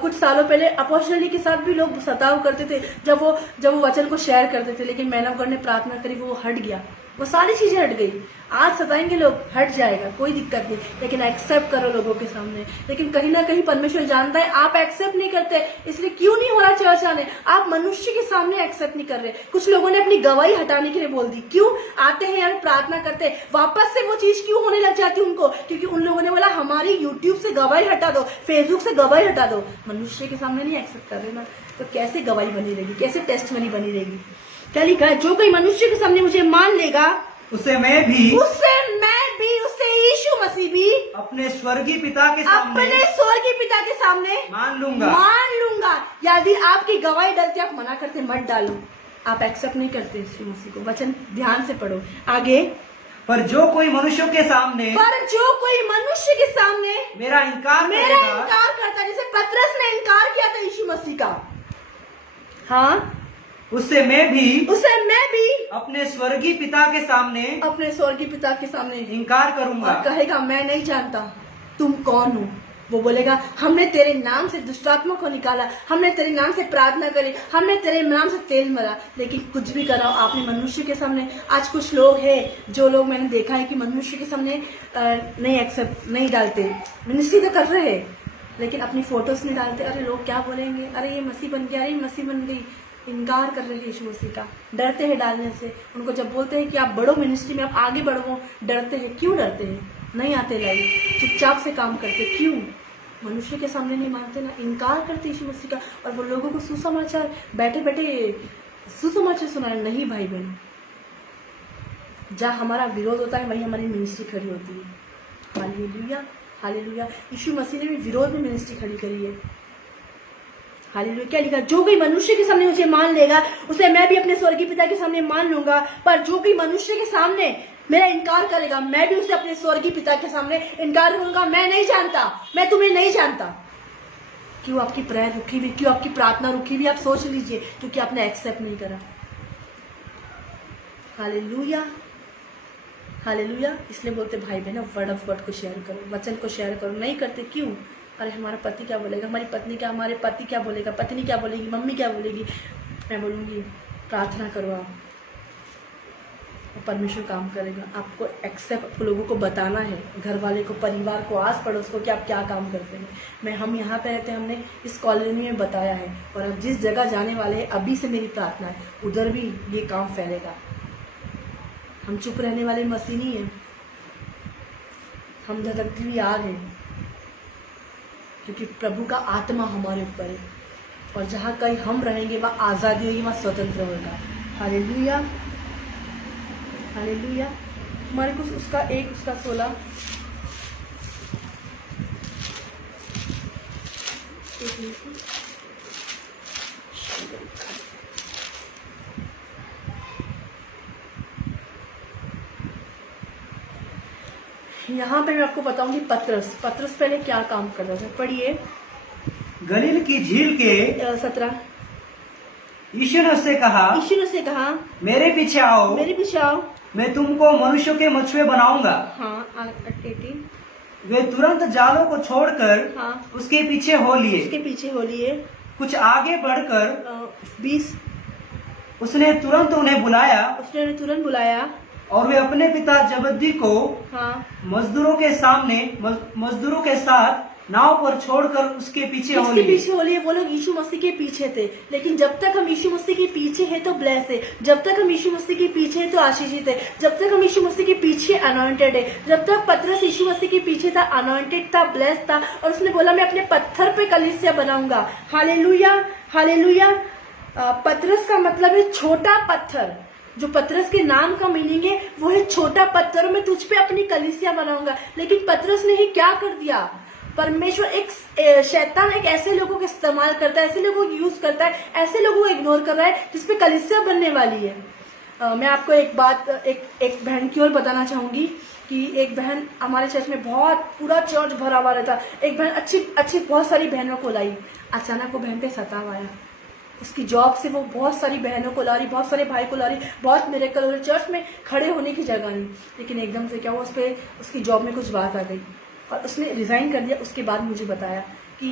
कुछ सालों पहले अपोस्टली के साथ भी लोग सताव करते थे जब वो वचन को शेयर करते थे, लेकिन मैंने गॉड ने प्रार्थना करी, वो हट गया, वो सारी चीजें हट गई। आज सताएंगे लोग, हट जाएगा, कोई दिक्कत नहीं, लेकिन एक्सेप्ट करो लोगों के सामने। लेकिन कहीं ना कहीं परमेश्वर जानता है आप एक्सेप्ट नहीं करते, इसलिए क्यों नहीं हो रहा चर्च आने? आप मनुष्य के सामने एक्सेप्ट नहीं कर रहे। कुछ लोगों ने अपनी गवाही हटाने के लिए बोल दी। क्यों? आते हैं यार, प्रार्थना करते हैं, वापस से वो चीज क्यों होने लग जाती उनको? क्योंकि उन लोगों ने बोला हमारी यूट्यूब से गवाही हटा दो, फेसबुक से गवाही हटा दो। मनुष्य के सामने नहीं एक्सेप्ट कर रहे ना, तो कैसे गवाही बनी रहेगी, कैसे टेस्टमनी बनी रहेगी? क्या लिखा है? जो कोई मनुष्य के सामने मुझे मान लेगा, उसे मैं भी, उसे यीशु मसीह भी अपने स्वर्गीय पिता के सामने मान लूंगा। यदि आपकी गवाही डलती, आप मना करते, मत डालो, आप एक्सेप्ट नहीं करते यीशु मसीह को। वचन ध्यान से पढ़ो आगे। पर जो कोई मनुष्यों के सामने मेरा इनकार करता, जैसे पतरस ने इनकार किया था यीशु मसीह का, हाँ, उससे मैं भी अपने स्वर्गीय पिता के सामने इनकार करूंगा। और कहेगा मैं नहीं जानता तुम कौन हो। वो बोलेगा हमने तेरे नाम से दुष्टात्मा को निकाला, हमने तेरे नाम से प्रार्थना करी, हमने तेरे नाम से तेल मरा, लेकिन कुछ भी कराओ आपने मनुष्य के सामने। आज कुछ लोग हैं, जो लोग मैंने देखा है कि मनुष्य के सामने नहीं एक्सेप्ट नहीं डालते, मिनिस्ट्री तो कर रहे हैं लेकिन अपनी फोटोज नहीं डालते। अरे लोग क्या बोलेंगे, अरे ये मसीह बन गया, अरे मसीह बन गई, इनकार कर रहे हैं यीशु मसीह का, डरते हैं डालने से। उनको जब बोलते हैं कि आप बढ़ो मिनिस्ट्री में, आप आगे बढ़ो, डरते हैं। क्यों डरते हैं? नहीं आते लाइव, चुपचाप से काम करते। क्यों? मनुष्य के सामने नहीं मानते ना, इनकार करते यीशु मसीह का। और वो लोगों को सुसमाचार बैठे बैठे सुसमाचार सुनाए। नहीं भाई बहन, जहाँ हमारा विरोध होता है वहीं हमारी मिनिस्ट्री खड़ी होती है। Hallelujah, hallelujah. यीशु मसीह ने भी विरोध में मिनिस्ट्री खड़ी करी है। हालेलुया। क्या लिखा? जो कोई मनुष्य के सामने मुझे मान लेगा, उसे मैं भी अपने स्वर्गीय पिता के सामने मान लूंगा। पर जो कोई मनुष्य के सामने मेरा इनकार करेगा, मैं भी उसे अपने स्वर्गीय पिता के सामने इनकार करूंगा। मैं नहीं जानता, मैं तुम्हें नहीं जानता। क्यों आपकी प्रेयर रुकी हुई, क्यों आपकी प्रार्थना रुकी हुई? आप सोच लीजिए, क्योंकि आपने एक्सेप्ट नहीं करा। Hallelujah, hallelujah. इसलिए बोलते भाई बहन वर्ड ऑफ गॉड को शेयर करो, वचन को शेयर करो। नहीं करते क्यों? अरे हमारा पति क्या बोलेगा, हमारी पत्नी क्या, हमारे पति क्या बोलेगा, पत्नी क्या बोलेगी, मम्मी क्या बोलेगी। मैं बोलूँगी प्रार्थना करो आप, परमेश्वर काम करेगा। आपको एक्सेप्ट लोगों को बताना है, घर वाले को, परिवार को, आस पड़ोस को कि आप क्या काम करते हैं। हम यहाँ पे रहते हैं, हमने इस कॉलोनी में बताया है, और अब जिस जगह जाने वाले हैं अभी से मेरी प्रार्थना है उधर भी ये काम फैलेगा। हम चुप रहने वाले मसीह नहीं हैं, हम धधकती हुई आग है, क्योंकि प्रभु का आत्मा हमारे ऊपर है। और जहाँ कहीं हम रहेंगे वहाँ आज़ादी होगी, वहाँ स्वतंत्र होगा। Hallelujah, hallelujah. हमारे कुछ उसका 1 उसका 16 यहाँ पे मैं आपको बताऊंगी पतरस पहले क्या काम कर रहा था। पढ़िए, गलील की झील के 17। यीशु ने उससे कहा मेरे पीछे आओ, मैं तुमको मनुष्यों के मछुए बनाऊंगा। हाँ, 18। वे तुरंत जालों को छोड़कर उसके पीछे हो लिए। कुछ आगे बढ़कर 20 उसने तुरंत उन्हें बुलाया और वे अपने पिता जबदी को मजदूरों के साथ नाव पर छोड़कर उसके पीछे हो लिए। वो लोग यीशु मसीह के पीछे थे, लेकिन जब तक हम यीशु मसीह के पीछे हैं तो ब्लेस है, जब तक हम यीशु मसीह के पीछे हैं तो आशीषित है, जब तक हम यीशु मसीह के पीछे अनॉइंटेड है। जब तक पतरस यीशु मसीह के पीछे था, अनॉइंटेड था, ब्लेस था, और उसने बोला मैं अपने पत्थर पे कलीसिया बनाऊंगा। Hallelujah, hallelujah. पतरस का मतलब है छोटा पत्थर। जो पतरस के नाम का मीनिंग है वो है छोटा पत्थर। मैं तुझ पे अपनी कलीसिया बनाऊंगा। लेकिन पतरस ने ही क्या कर दिया? परमेश्वर शैतान एक ऐसे लोगों को इस्तेमाल करता है, ऐसे लोगों को यूज करता है, ऐसे लोगों को इग्नोर कर रहा है जिसपे कलीसिया बनने वाली है। मैं आपको एक बात एक बहन की ओर बताना चाहूंगी कि एक बहन हमारे चर्च में बहुत पूरा चर्च भरा हुआ रहता। एक बहन अच्छी बहुत सारी बहनों को लाई। अचानक वो बहन पे सताव आया। उसकी जॉब से वो बहुत सारी बहनों को ला रही, बहुत सारे भाई को ला रही, बहुत मिरेकल हो रही, चर्च में खड़े होने की जगह नहीं। लेकिन एकदम से क्या हुआ, उस पर उसकी जॉब में कुछ बात आ गई और उसने रिजाइन कर दिया। उसके बाद मुझे बताया कि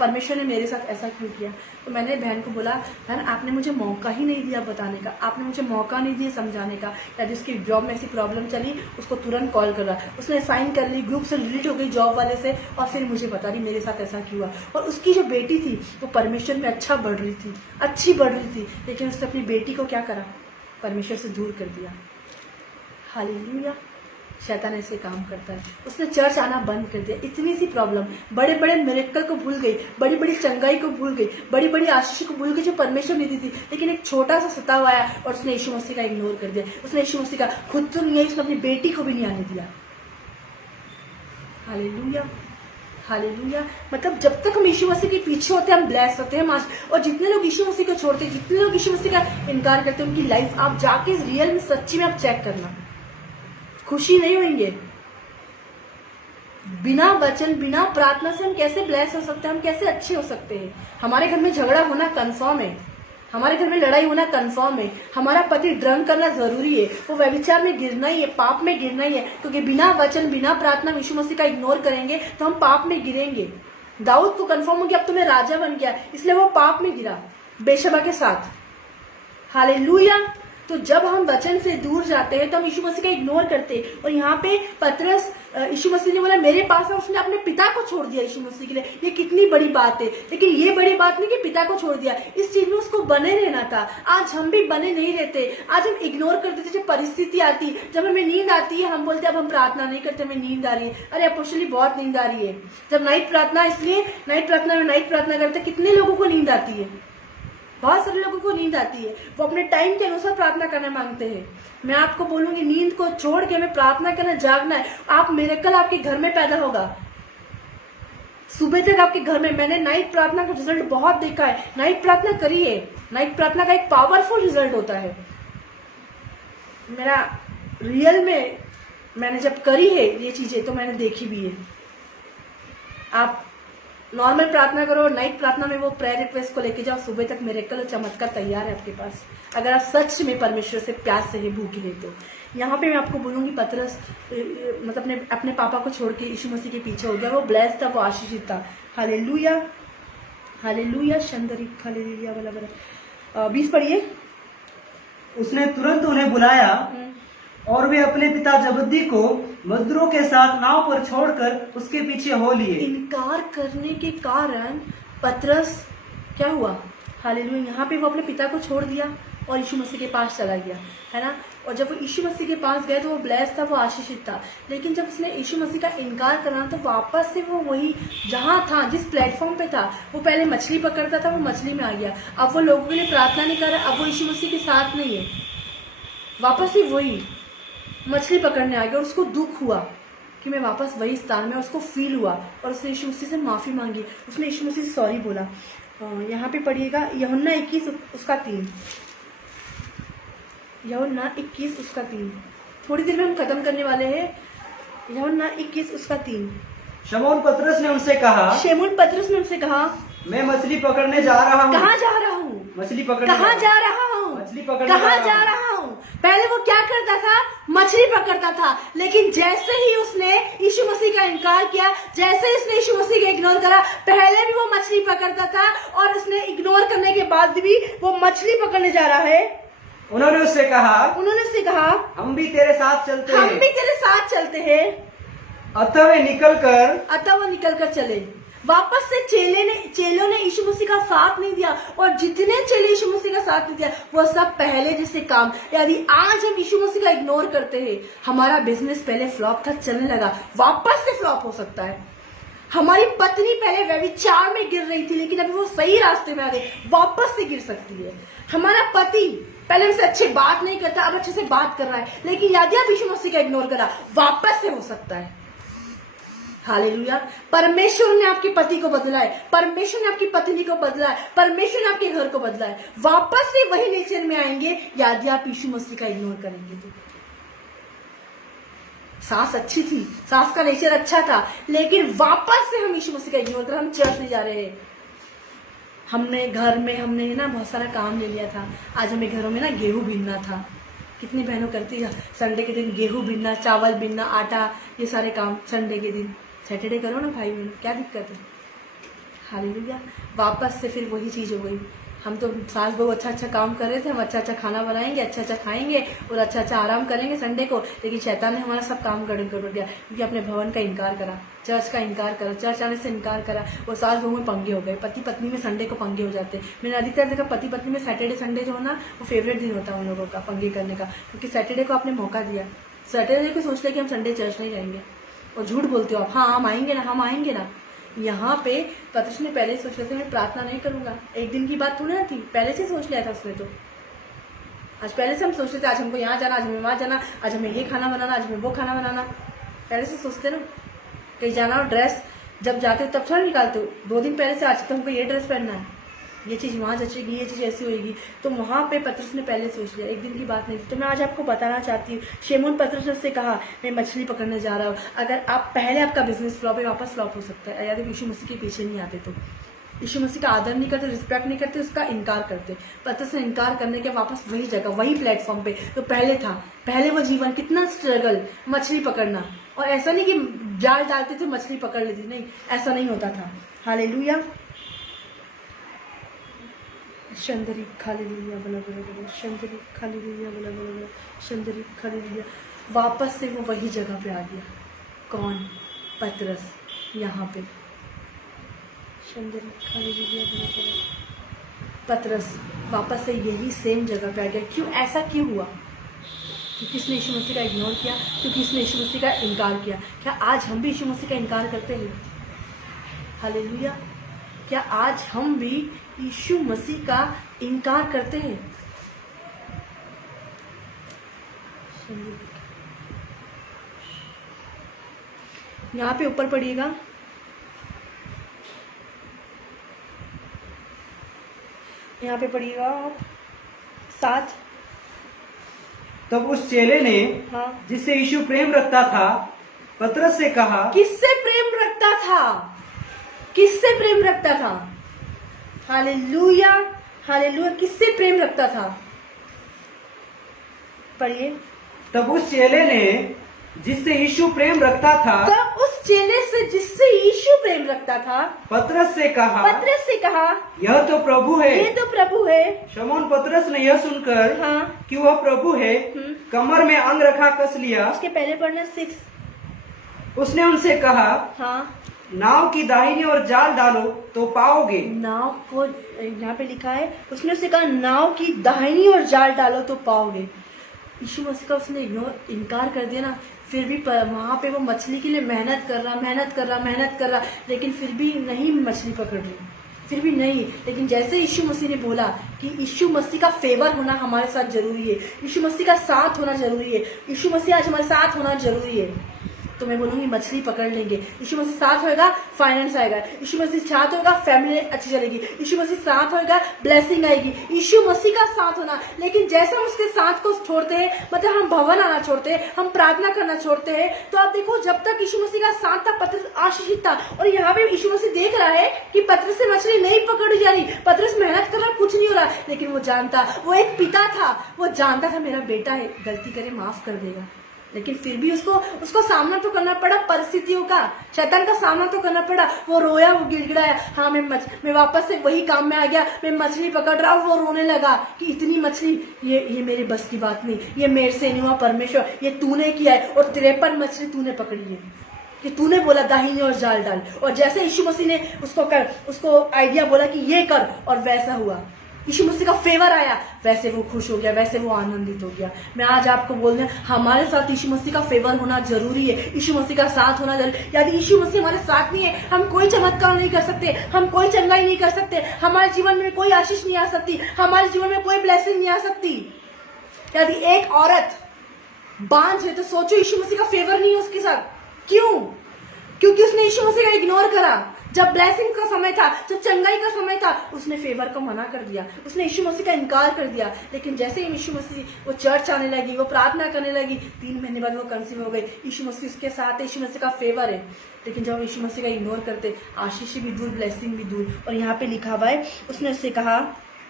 परमेश्वर ने मेरे साथ ऐसा क्यों किया। तो मैंने बहन को बोला, बहन आपने मुझे मौका ही नहीं दिया बताने का, आपने मुझे मौका नहीं दिया समझाने का। या जिसकी जॉब में ऐसी प्रॉब्लम चली उसको तुरंत कॉल कर रहा, उसने साइन कर ली, ग्रुप से डिलीट हो गई जॉब वाले से, और फिर मुझे बता रही मेरे साथ ऐसा क्यों हुआ। और उसकी जो बेटी थी वो परमेश्वर में अच्छी बढ़ रही थी, लेकिन उसने अपनी बेटी को क्या करा, परमेश्वर से दूर कर दिया। हालेलुया। शैतान ऐसे काम करता है। उसने चर्च आना बंद कर दिया। इतनी सी प्रॉब्लम, बड़े बड़े मिरेकल को भूल गई, बड़ी बड़ी चंगाई को भूल गई, बड़ी बड़ी आशीष को भूल गई जो परमेश्वर ने दी थी। लेकिन एक छोटा सा सताव आया और उसने यीशु मसीह का इग्नोर कर दिया। उसने यीशु मसीह का खुद तो नहीं, उसने अपनी बेटी को भी नहीं आने दिया। Hallelujah, hallelujah. मतलब जब तक हम यीशु मसीह के पीछे होते हैं हम ब्लेस होते हैं। और जितने लोग यीशु मसीह को छोड़ते हैं, जितने लोग यीशु मसीह का इनकार करते हैं, उनकी लाइफ आप जाके रियल में सच्ची में आप चेक करना, खुशी नहीं होंगे। बिना वचन बिना प्रार्थना से हम कैसे ब्लेस हो सकते हैं, हम कैसे अच्छे हो सकते हैं। हमारे घर में झगड़ा होना कंफर्म है, हमारे घर में लड़ाई होना कंफर्म है, हमारा पति ड्रंक करना जरूरी है, वो व्यभिचार में गिरना ही है, पाप में गिरना ही है। क्योंकि बिना वचन बिना प्रार्थना यीशु मसीह का इग्नोर करेंगे तो हम पाप में गिरेंगे। दाऊद को कंफर्म हो गया अब तो मैं राजा बन गया, इसलिए वो पाप में गिरा बेशबा के साथ। हालेलुया। तो जब हम वचन से दूर जाते हैं तो हम यीशु मसीह का इग्नोर करते हैं। और यहाँ पे पतरस, यीशु मसीह ने बोला मेरे पास है, उसने अपने पिता को छोड़ दिया यीशु मसीह के लिए। ये कितनी बड़ी बात है। लेकिन ये बड़ी बात नहीं कि पिता को छोड़ दिया, इस चीज में उसको बने रहना था। आज हम भी बने नहीं रहते, आज हम इग्नोर कर देते। जब परिस्थिति आती, जब हमें नींद आती है, हम बोलते अब हम प्रार्थना नहीं करते, हमें नींद आ रही है। अरे अपोस्टली बहुत नींद आ रही है। जब नाइट प्रार्थना, इसलिए नाइट प्रार्थना करते, कितने लोगों को नींद आती है, बहुत सारे लोगों को नींद आती है। वो अपने टाइम के अनुसार प्रार्थना करना मांगते हैं। मैं आपको बोलूंगी नींद को छोड़ के हमें प्रार्थना करना, जागना है। आप मिरेकल आपके घर में पैदा होगा, सुबह तक आपके घर में। मैंने नाइट प्रार्थना का रिजल्ट बहुत देखा है। नाइट प्रार्थना करिए, नाइट प्रार्थना का एक पावरफुल रिजल्ट होता है। मेरा रियल में मैंने जब करी है ये चीजें तो मैंने देखी भी है। आप नॉर्मल प्रार्थना करो, नाइट प्रार्थना में वो प्रेयर रिक्वेस्ट को लेके जाओ, सुबह तक मिरेकल और चमत्कार तैयार है आपके पास, अगर आप सच में परमेश्वर से प्यास से भूखी ले तो। यहाँ पे मैं आपको बोलूंगी पतरस मतलब अपने पापा को छोड़ के यीशु मसीह के पीछे हो गया। वो ब्लेस्ड था, वो आशीषित था। Hallelujah, hallelujah. शंदरी हालेलुया वाला बरा 20 पढ़िए। उसने तुरंत उन्हें बुलाया और वे अपने पिता जबद्दी को मजदूरों के साथ नाव पर छोड़कर उसके पीछे हो लिए। इनकार करने के कारण पतरस क्या हुआ, हालेलुया, यहाँ पे वो अपने पिता को छोड़ दिया और यीशु मसीह के पास चला गया, है ना। और जब वो यीशु मसीह के पास गए तो वो ब्लेस्ड था, वो आशीषित था। लेकिन जब उसने यीशु मसीह का इनकार करना तो वापस से वो वही जहाँ था, जिस प्लेटफॉर्म पे था, वो पहले मछली पकड़ता था, वो मछली में आ गया। अब वो लोगों के लिए प्रार्थना नहीं कर रहा, अब वो यीशु मसीह के साथ नहीं है, वापस से वही मछली पकड़ने आ गया। और उसको दुख हुआ कि मैं वापस वही स्थान में, उसको फील हुआ और उसने यीशु मसीह से माफी मांगी, उसने यीशु मसीह से सॉरी बोला। यहाँ पे पढ़िएगा यूहन्ना 21 उसका 3, यूहन्ना 21 उसका 3। थोड़ी देर में हम खत्म करने वाले हैं। यूहन्ना 21 उसका 3। शमौन पतरस ने उनसे कहा, मैं मछली पकड़ने जा रहा हूँ। कहाँ जा रहा हूँ? मछली पकड़ने कहाँ जा रहा हूँ? मछली पकड़ने कहाँ जा रहा हूँ? पहले वो क्या करता था? मछली पकड़ता था। लेकिन जैसे ही उसने यीशु मसीह का इनकार किया, जैसे ही उसने यीशु मसीह का इग्नोर करा, पहले भी वो मछली पकड़ता था और उसने इग्नोर करने के बाद भी वो मछली पकड़ने जा रहा है। उन्होंने उससे कहा, हम भी तेरे साथ चलते हैं। अतः वो निकल कर चले। वापस से चेलों ने यीशु मसीह का साथ नहीं दिया, और जितने चेले यीशु मसीह का साथ नहीं दिया वो सब पहले जैसे काम। यदि आज हम यीशु मसीह का इग्नोर करते हैं, हमारा बिजनेस पहले फ्लॉप था, चलने लगा, वापस से फ्लॉप हो सकता है। हमारी पत्नी पहले व्यभिचार में गिर रही थी, लेकिन अभी वो सही रास्ते में आ गई, वापस से गिर सकती है। हमारा पति पहले हमसे अच्छे बात नहीं करता, अब अच्छे से बात कर रहा है, लेकिन यदि आप यीशु मसीह का इग्नोर करा, वापस से हो सकता है। हालेलुया। परमेश्वर ने आपके पति को बदला है, परमेश्वर ने आपकी पत्नी को बदला है, परमेश्वर ने आपके घर को बदला है। वापस से वही नेचर में आएंगे यदि आप यीशु मसीह का इग्नोर करेंगे तो। सास अच्छी थी, सास का नेचर अच्छा था, लेकिन वापस से हम यीशु मसीह का इग्नोर कर, हम चर्च नहीं जा रहे हैं। हमने घर में हमने ना बहुत सारा काम ले लिया था। आज हमें घरों में ना गेहूं बीनना था। कितनी बहनों करती है संडे के दिन गेहूं बीनना, चावल बीनना, आटा, ये सारे काम संडे के दिन। सैटरडे करो ना भाई बहनों, क्या दिक्कत है। हालेलुया। वापस से फिर वही चीज हो गई। हम तो सास बहू अच्छा अच्छा काम कर रहे थे, हम अच्छा अच्छा खाना बनाएंगे, अच्छा अच्छा खाएंगे और अच्छा अच्छा आराम करेंगे संडे को, लेकिन शैतान ने हमारा सब काम गड़बड़ दिया, क्योंकि अपने भवन का इनकार करा, चर्च का इनकार करा, चर्च आने से इनकार करा, और सास बहू में पंगे हो गए। पति पत्नी में संडे को पंगे हो जाते हैं। मैंने अधिकतर देखा पति पत्नी में सैटरडे संडे जो है ना, वो फेवरेट दिन होता है उन लोगों का पंगे करने का, क्योंकि सैटरडे को आपने मौका दिया। सैटरडे को सोच लिया कि हम संडे चर्च नहीं जाएंगे, और झूठ बोलते हो आप, हाँ हम आएंगे ना, हम आएंगे ना। यहाँ पे पतरस ने पहले सोच लिया था मैं प्रार्थना नहीं करूंगा। एक दिन की बात थोड़ी ना थी, पहले से सोच लिया था उसने। तो आज पहले से हम सोचते थे आज हमको यहाँ जाना, आज हमें वहाँ जाना, आज हमें ये खाना बनाना, आज हमें वो खाना बनाना। पहले से सोचते ना, कहीं जाना हो ड्रेस जब जाते हो तब थोड़ा निकालते हो, 2 दिन पहले से आज तो हमको ये ड्रेस पहनना है, ये चीज़ वहाँ जचेगी, ये चीज़ ऐसी होगी। तो वहाँ पे पतरस ने पहले सोच लिया, एक दिन की बात नहीं थी। तो मैं आज आपको बताना चाहती हूँ, शिमोन पतरस से कहा मैं मछली पकड़ने जा रहा हूँ। अगर आप पहले आपका बिजनेस फ्लॉप है, वापस फ्लॉप हो सकता है यदि यीशु मसीह के पीछे नहीं आते। तो यीशु मसीह का आदर नहीं करते, रिस्पेक्ट नहीं करते, उसका इनकार करते। पतरस ने इनकार करने के वापस वही जगह, वही प्लेटफॉर्म पे तो पहले था, पहले वो जीवन, कितना स्ट्रगल, मछली पकड़ना। और ऐसा नहीं कि जाल डालते थे मछली पकड़ लेती, नहीं, ऐसा नहीं होता था। हालेलुया। शंदरी खालेलुया, बला बला बला, शंदरी खालेलुया, बला बला बला, शंदरी खालेलुया। वापस से वो वही जगह पे आ गया। कौन? पतरस। यहाँ पे शंदरी खालेलुया, बला बला। पतरस वापस से यही सेम जगह पे आ गया। क्यों? ऐसा क्यों हुआ? क्योंकि इसने यीशु मसीह का इग्नोर किया, क्योंकि इसने यीशु मसीह का इनकार किया। क्या आज हम भी यीशु मसीह का इनकार करते हैं? हालेलुया। क्या आज हम भी यीशु मसीह का इनकार करते हैं? यहाँ पे ऊपर पढ़िएगा, यहाँ पे पढ़िएगा 7। तब उस चेले ने, हाँ, जिससे यीशु प्रेम रखता था, पतरस से कहा। किससे प्रेम रखता था? किससे प्रेम रखता था? Hallelujah, hallelujah. किससे प्रेम रखता था? पढ़िए। तब उस चेले ने, जिससे यीशु प्रेम रखता था, तब उस चेले से जिससे यीशु प्रेम रखता था, पतरस से कहा, यह तो प्रभु है। ये तो प्रभु है। शमौन पतरस ने यह सुनकर, हाँ, कि वह प्रभु है, कमर में अंग रखा कस लिया। उसके पहले पढ़ना 6। उसने उनसे कहा, हाँ, नाव की दाहिनी ओर जाल डालो तो पाओगे। नाव को यहाँ पे लिखा है, उसने उससे कहा नाव की दाहिनी ओर जाल डालो तो पाओगे। यीशु मसीह का उसने इनकार कर दिया ना, फिर भी वहां पे वो मछली के लिए मेहनत कर रहा, लेकिन फिर भी नहीं मछली पकड़ रही, फिर भी नहीं। लेकिन जैसे यीशु मसीह ने बोला कि यीशु मसीह का फेवर होना हमारे साथ जरूरी है, यीशु मसीह का साथ होना जरूरी है, यीशु मसीह आज हमारे साथ होना जरूरी है, तो मैं बोलूंगी मछली पकड़ लेंगे। यीशु मसीह साथ होगा, फाइनेंस आएगा। यीशु मसीह साथ होगा, फैमिली अच्छी चलेगी। यीशु मसीह साथ होगा, ब्लेसिंग आएगी। यीशु मसीह का साथ होना। लेकिन जैसे हम उसके साथ को छोड़ते हैं, मतलब हम भवन आना छोड़ते हैं, हम प्रार्थना करना छोड़ते हैं, तो आप देखो जब तक यीशु मसीह का साथ था, पतरस आशीषित था। और यहाँ पे यीशु मसीह देख रहा है कि पतरस से मछली नहीं पकड़ी जा रही, पतरस मेहनत कर रहा, कुछ नहीं हो रहा, लेकिन वो जानता, वो एक पिता था, वो जानता था मेरा बेटा है, गलती करे माफ कर देगा। लेकिन फिर भी उसको सामना तो करना पड़ा परिस्थितियों का, शैतान का सामना तो करना पड़ा। वो रोया, वो गिड़गिड़ाया, हाँ मैं वापस से वही काम में आ गया, मैं मछली पकड़ रहा हूँ। वो रोने लगा कि इतनी मछली, ये मेरे बस की बात नहीं, ये मेरे से नहीं हुआ परमेश्वर, ये तूने किया है, और 53 मछली तूने पकड़ी है, कि तूने बोला दाहिनी और जाल डाल। और जैसे यीशु मसीह ने उसको आइडिया बोला कि ये कर, और वैसा हुआ, यीशु मसीह का फेवर आया, वैसे वो खुश हो गया, वैसे वो आनंदित हो गया। मैं आज आपको बोल रहा हूं, हमारे साथ यीशु मसीह का फेवर होना जरूरी है, यीशु मसीह का साथ होना जरूरी। यदि यीशु मसीह हमारे साथ नहीं है, हम कोई चमत्कार नहीं कर सकते, हम कोई चंगाई नहीं कर सकते, हमारे जीवन में कोई आशीष नहीं आ सकती, हमारे जीवन में कोई ब्लेसिंग नहीं आ सकती। यदि एक औरत बांझ है तो सोचो यीशु मसीह का फेवर नहीं है उसके साथ। क्यों? क्योंकि उसने यीशु मसीह का इग्नोर करा। जब ब्लेसिंग का समय था, जब चंगाई का समय था, उसने फेवर को मना कर दिया, उसने यीशु मसीह का इनकार कर दिया। लेकिन जैसे ही यीशु मसीह वो चर्च आने लगी, वो प्रार्थना करने लगी, 3 महीने बाद वो कंसीव हो गई। यीशु मसीह उसके साथ है, यीशु मसीह का फेवर है। लेकिन जब यीशु मसीह का इग्नोर करते, आशीष भी दूर, ब्लेसिंग भी दूर। और यहाँ पे लिखा हुआ है, उसने उससे कहा,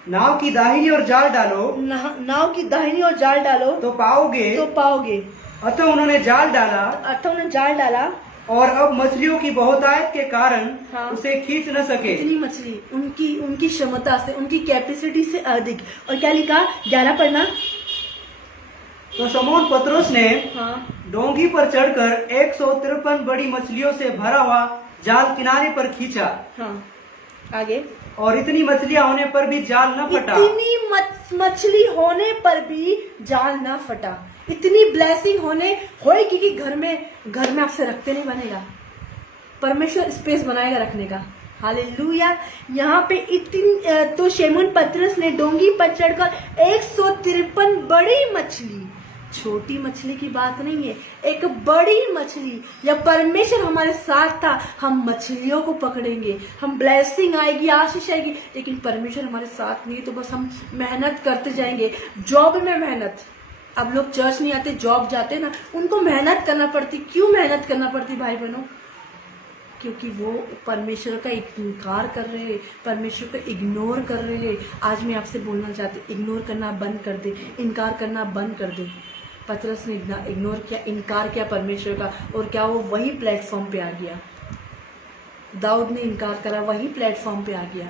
नाव की दाहिनी ओर जाल डालो, नाव की दाहिनी ओर जाल डालो तो पाओगे। अतः उन्होंने जाल डाला, और अब मछलियों की बहुतायत के कारण उसे खींच न सके। इतनी मछली, उनकी क्षमता से, उनकी कैपेसिटी से अधिक। और क्या लिखा, 11 पढ़ना। तो शमौन पतरस ने डोंगी पर चढ़कर 153 बड़ी मछलियों से भरा हुआ जाल किनारे पर खींचा। आगे। और इतनी मछलियां होने पर भी जाल न फटा। इतनी मछली होने पर भी जाल न फटा। इतनी ब्लेसिंग होएगी कि घर में आपसे रखते नहीं बनेगा। परमेश्वर स्पेस बनाएगा रखने का। हालेलुया। यहाँ पे इतनी तो शमौन पतरस ने डोंगी पर चढ़कर 153 बड़ी मछली, छोटी मछली की बात नहीं है, एक बड़ी मछली। या परमेश्वर हमारे साथ था, हम मछलियों को पकड़ेंगे, हम ब्लेसिंग आएगी, आशीष आएगी। लेकिन परमेश्वर हमारे साथ नहीं है, तो बस हम मेहनत करते जाएंगे। जॉब में मेहनत, अब लोग चर्च नहीं आते, जॉब जाते ना, उनको मेहनत करना पड़ती। क्यों मेहनत करना पड़ती भाई बहनों? क्योंकि वो परमेश्वर का इनकार कर रहे हैं, परमेश्वर को इग्नोर कर रहे हैं। आज मैं आपसे बोलना चाहती, इग्नोर करना बंद कर दे, इनकार करना बंद कर दे। पतरस ने इग्नोर किया, इनकार किया परमेश्वर का, और क्या वो वही प्लेटफॉर्म पे आ गया। दाऊद ने इनकार करा, वही प्लेटफॉर्म पे आ गया।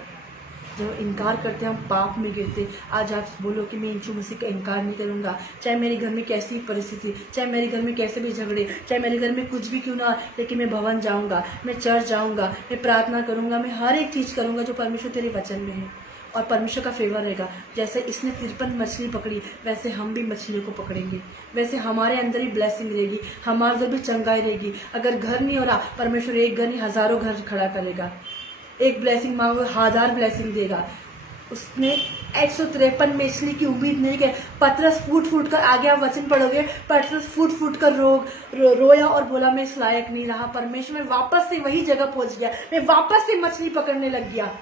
जब इनकार करते हम पाप में गिरते। आज आप बोलो कि मैं यीशु मसीह का इनकार नहीं करूंगा, चाहे मेरे घर में कैसी परिस्थिति, चाहे मेरे घर में कैसे भी झगड़े, चाहे मेरे घर में कुछ भी क्यों ना, लेकिन मैं भवन जाऊंगा, मैं चर्च जाऊंगा, मैं प्रार्थना करूंगा, मैं हर एक चीज करूंगा जो परमेश्वर तेरे वचन में है, और परमेश्वर का फेवर रहेगा। जैसे इसने 53 मछली पकड़ी, वैसे हम भी मछलियों को पकड़ेंगे, वैसे हमारे अंदर ही ब्लेसिंग रहेगी, हमारे अंदर भी चंगाई रहेगी। अगर घर नहीं हो रहा, परमेश्वर एक घर नहीं 1000 घर खड़ा करेगा। एक ब्लेसिंग मांगो, 1000 ब्लेसिंग देगा। उसने 153 मछली की उम्मीद नहीं की। पतरस फूट कर, आगे आप वचन पढ़ोगे, पतरस फूट कर रोया और बोला मैं इस लायक नहीं रहा। परमेश्वर में वापस से वही जगह पहुंच गया, मैं वापस से मछली पकड़ने लग गया,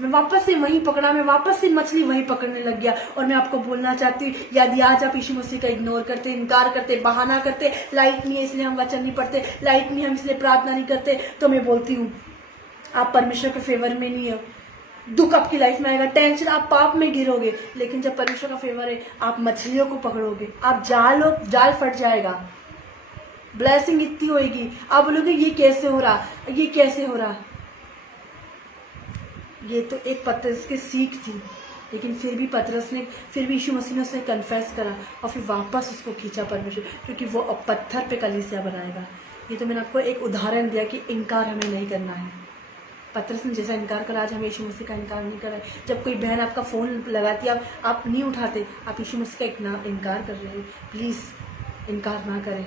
मैं वापस से वहीं पकड़ा, मैं वापस से मछली वहीं पकड़ने लग गया। और मैं आपको बोलना चाहती हूँ, यदि आज आप यीशु मसीह का इग्नोर करते, इनकार करते, बहाना करते, लाइट नहीं है इसलिए हम वचन नहीं पढ़ते, लाइट नहीं हम इसलिए प्रार्थना नहीं करते, तो मैं बोलती हूँ आप परमेश्वर के फेवर में नहीं हो। दुख आपकी लाइफ में आएगा, टेंशन, आप पाप में गिरोगे। लेकिन जब परमेश्वर का फेवर है, आप मछलियों को पकड़ोगे, आप जाल फट जाएगा, ब्लेसिंग इतनी होगी, आप बोलोगे ये कैसे हो रहा, ये कैसे हो रहा। ये तो एक पतरस की सीख थी, लेकिन फिर भी यीशु मसीह ने उसे कन्फेस करा और फिर वापस उसको खींचा परमेश्वर, क्योंकि वो अब पत्थर पे कलीसिया बनाएगा। ये तो मैंने आपको एक उदाहरण दिया कि इनकार हमें नहीं करना है। पतरस ने जैसा इनकार करा, आज हमें यीशु मसीह का इनकार नहीं करा है। जब कोई बहन आपका फ़ोन लगाती है, आप नहीं उठाते, आप यीशु मसीह का इनकार कर रहे हैं। प्लीज़ इनकार ना करें।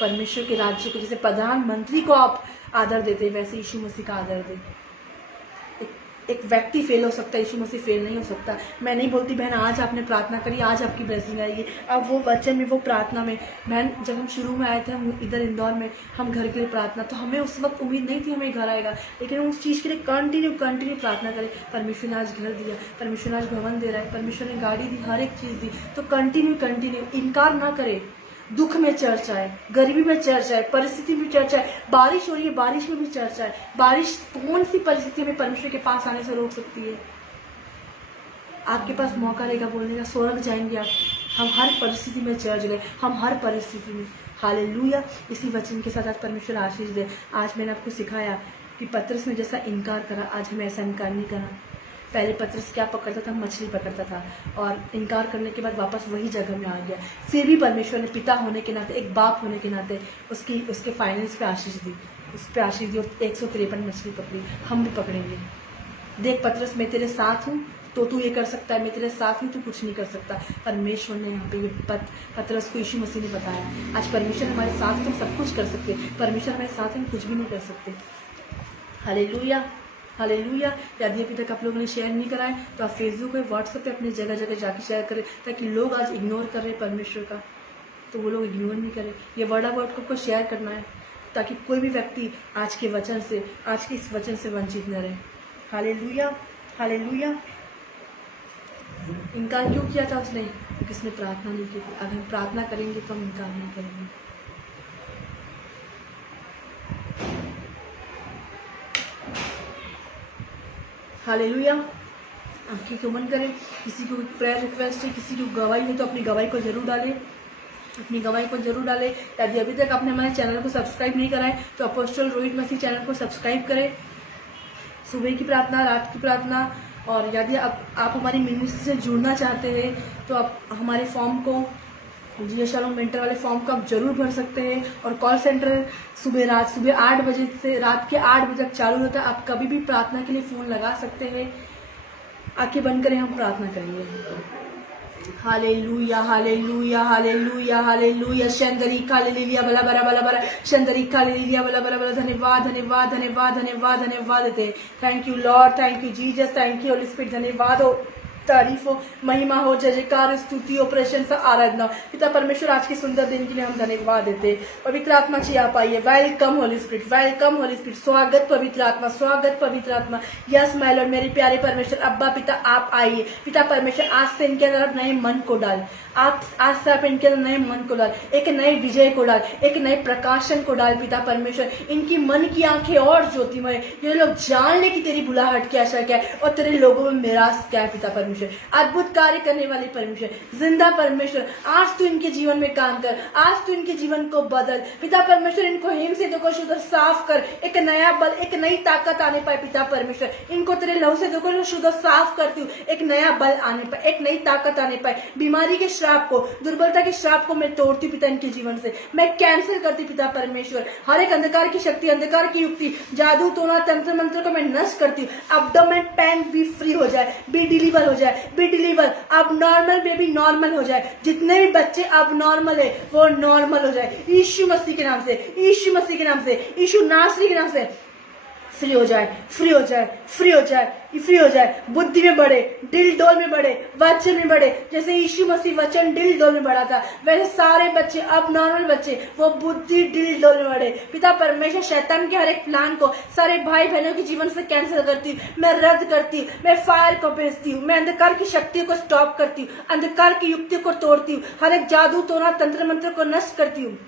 परमेश्वर के राज्य को जैसे प्रधानमंत्री को आप आदर देते हैं, वैसे यीशु मसीह का आदर दें। एक व्यक्ति फेल हो सकता है, यीशु मसीह फेल नहीं हो सकता। मैं नहीं बोलती बहन आज आपने प्रार्थना करी, आज आपकी ब्लेसिंग आएगी। अब वो वचन में, वो प्रार्थना में, बहन जब हम शुरू में आए थे, हम इधर इंदौर में, हम घर के लिए प्रार्थना, तो हमें उस वक्त उम्मीद नहीं थी हमें घर आएगा, लेकिन हम उस चीज़ के लिए कंटिन्यू प्रार्थना करें। परमेश्वर ने आज घर दिया, परमेश्वर ने आज भवन दे रहा है, परमेश्वर ने गाड़ी दी, हर एक चीज़ दी, तो कंटिन्यू इनकार ना करें। दुख में चर्च आए, गरीबी में चर्च आए, परिस्थिति में चर्च आए, बारिश हो रही है, बारिश में भी चर्च आए। बारिश कौन सी परिस्थिति में परमेश्वर के पास आने से रोक सकती है? आपके पास मौका रहेगा बोलने का, स्वर्ग जाएंगे आप। हम हर परिस्थिति में चर्च गए, हम हर परिस्थिति में। हालेलुया। इसी वचन के साथ आज परमेश्वर आशीष दे। आज मैंने आपको सिखाया कि पतरस ने जैसा इनकार करा, आज हमें ऐसा इनकार नहीं करना। पहले पतरस क्या पकड़ता था? मछली पकड़ता था, और इनकार करने के बाद वापस वही जगह में आ गया। फिर भी परमेश्वर ने पिता होने के नाते, एक बाप होने के नाते उसके फाइनेंस पे आशीष दी, उस पर आशीष दी, 153 मछली पकड़ी। हम भी पकड़ेंगे। देख पतरस, मैं तेरे साथ हूँ तो तू ये कर सकता है, मैं तेरे साथ हूँ तू कुछ नहीं कर सकता। परमेश्वर ने यहाँ पे पतरस को यीशु मसीह ने बताया, आज परमेश्वर हमारे साथ तो सब कुछ कर सकते, परमेश्वर हमारे साथ हम कुछ भी नहीं कर सकते। Hallelujah, hallelujah. यदि अभी तक आप लोगों ने शेयर नहीं कराए तो आप फेसबुक पे, व्हाट्सएप पे अपनी जगह जगह जाके शेयर करें, ताकि लोग आज इग्नोर कर रहे हैं परमेश्वर का, तो वो लोग इग्नोर नहीं करें। ये वर्ड ऑफ गॉड को शेयर करना है, ताकि कोई भी व्यक्ति आज के वचन से, आज के इस वचन से वंचित न रहे। Hallelujah, hallelujah. इनकार क्यों किया था उसने? क्योंकि उसने प्रार्थना नहीं की थी। अगर हम प्रार्थना करेंगे तो हम इनकार नहीं करेंगे। हालेलुया। आंखें को बंद करें। किसी को प्रेयर रिक्वेस्ट है, किसी को गवाही है तो अपनी गवाही को जरूर डालें, अपनी गवाही को जरूर डालें। यदि अभी तक आपने हमारे चैनल को सब्सक्राइब नहीं करा है तो अपोस्टल रोहित मसीह चैनल को सब्सक्राइब करें। सुबह की प्रार्थना, रात की प्रार्थना, और यदि आप हमारी मिनिस्ट्री से जुड़ना चाहते हैं तो आप हमारे फॉर्म को, जियो शालोम मेंटर वाले फॉर्म को आप जरूर भर सकते हैं। और कॉल सेंटर सुबह 8 बजे से रात के 8 बजे तक चालू होता है। आप कभी भी प्रार्थना के लिए फ़ोन लगा सकते हैं। आंखें बंद करें, हम प्रार्थना करेंगे। Hallelujah, hallelujah, hallelujah, hallelujah. शंदरी कालेलुया बला बरा बला बरा, शंदरी कालेलुया बला बरा बरा। धन्यवाद, धन्यवाद, धन्यवाद, धन्यवाद, धन्यवाद देते। Thank you Lord, thank you Jesus, thank you Holi spirit. धन्यवाद हो, तारीफ हो, महिमा हो, जय जयकार, स्तुति हो, प्रशंसा, आराधना। पिता परमेश्वर आज के सुंदर दिन के लिए हम धन्यवाद देते। पवित्र आत्मा जी आप आइए। Welcome Holi spirit, welcome Holi spirit. स्वागत पवित्र आत्मा, स्वागत पवित्र आत्मा। यस माय लॉर्ड, मेरे प्यारे परमेश्वर अब्बा पिता आप आइए। पिता परमेश्वर आज से इनके अंदर नए मन को डाल, आप आज से आप इनके अंदर नए मन को डाल, एक नए विजय को डाल, एक नए प्रकाशन को डाल। पिता परमेश्वर इनकी मन की आंखें और ज्योतिमय, ये लोग जान ले कि तेरी बुलाहट की आशा क्या है और तेरे लोगों में मिरास क्या है। पिता परमेश्वर अद्भुत कार्य करने वाले परमेश्वर, जिंदा परमेश्वर, आज तू इनके जीवन में काम कर, आज तू इनके जीवन को बदल। पिता परमेश्वर इनको हिमसेतों को शुद्ध साफ कर, एक नया बल, एक नई ताकत आने पाए। पिता परमेश्वर इनको तेरे लहू से को शुद्ध साफ करती हूँ, एक नया बल आने पाए, एक नई ताकत आने पाए। बीमारी के श्राप को, दुर्बलता के श्राप को मैं तोड़ती हूँ पिता इनके जीवन से, मैं कैंसिल करती पिता परमेश्वर। हर एक अंधकार की शक्ति, अंधकार की युक्ति, जादू टोना तंत्र मंत्र को मैं नष्ट करती हूँ। एब्डोमेन पेन भी फ्री हो जाए, बी डिलीवर हो जाए, बी डिलीवर। अब नॉर्मल बेबी नॉर्मल हो जाए, जितने भी बच्चे अब नॉर्मल है वो नॉर्मल हो जाए यीशु मसीह के नाम से, यीशु मसीह के नाम से, यीशु नासरी के नाम से। फ्री हो जाए, फ्री हो जाए, फ्री हो जाए, फ्री हो जाए। बुद्धि में बढ़े, दिल डोल में बढ़े, वचन में बढ़े। जैसे यीशु मसीह वचन दिल डोल में बढ़ा था, वैसे सारे बच्चे अब नॉर्मल बच्चे वो बुद्धि दिल डोल में बढ़े। पिता परमेश्वर शैतान के हर एक प्लान को सारे भाई बहनों के जीवन से कैंसिल करती हूँ, मैं रद्द करती हूँ, मैं फायर को भेजती हूँ, मैं अंधकार की शक्तियों को स्टॉप करती हूँ, अंधकार की युक्तियों को तोड़ती हूँ, हर एक जादू टोना तंत्र मंत्र को नष्ट करती हूँ,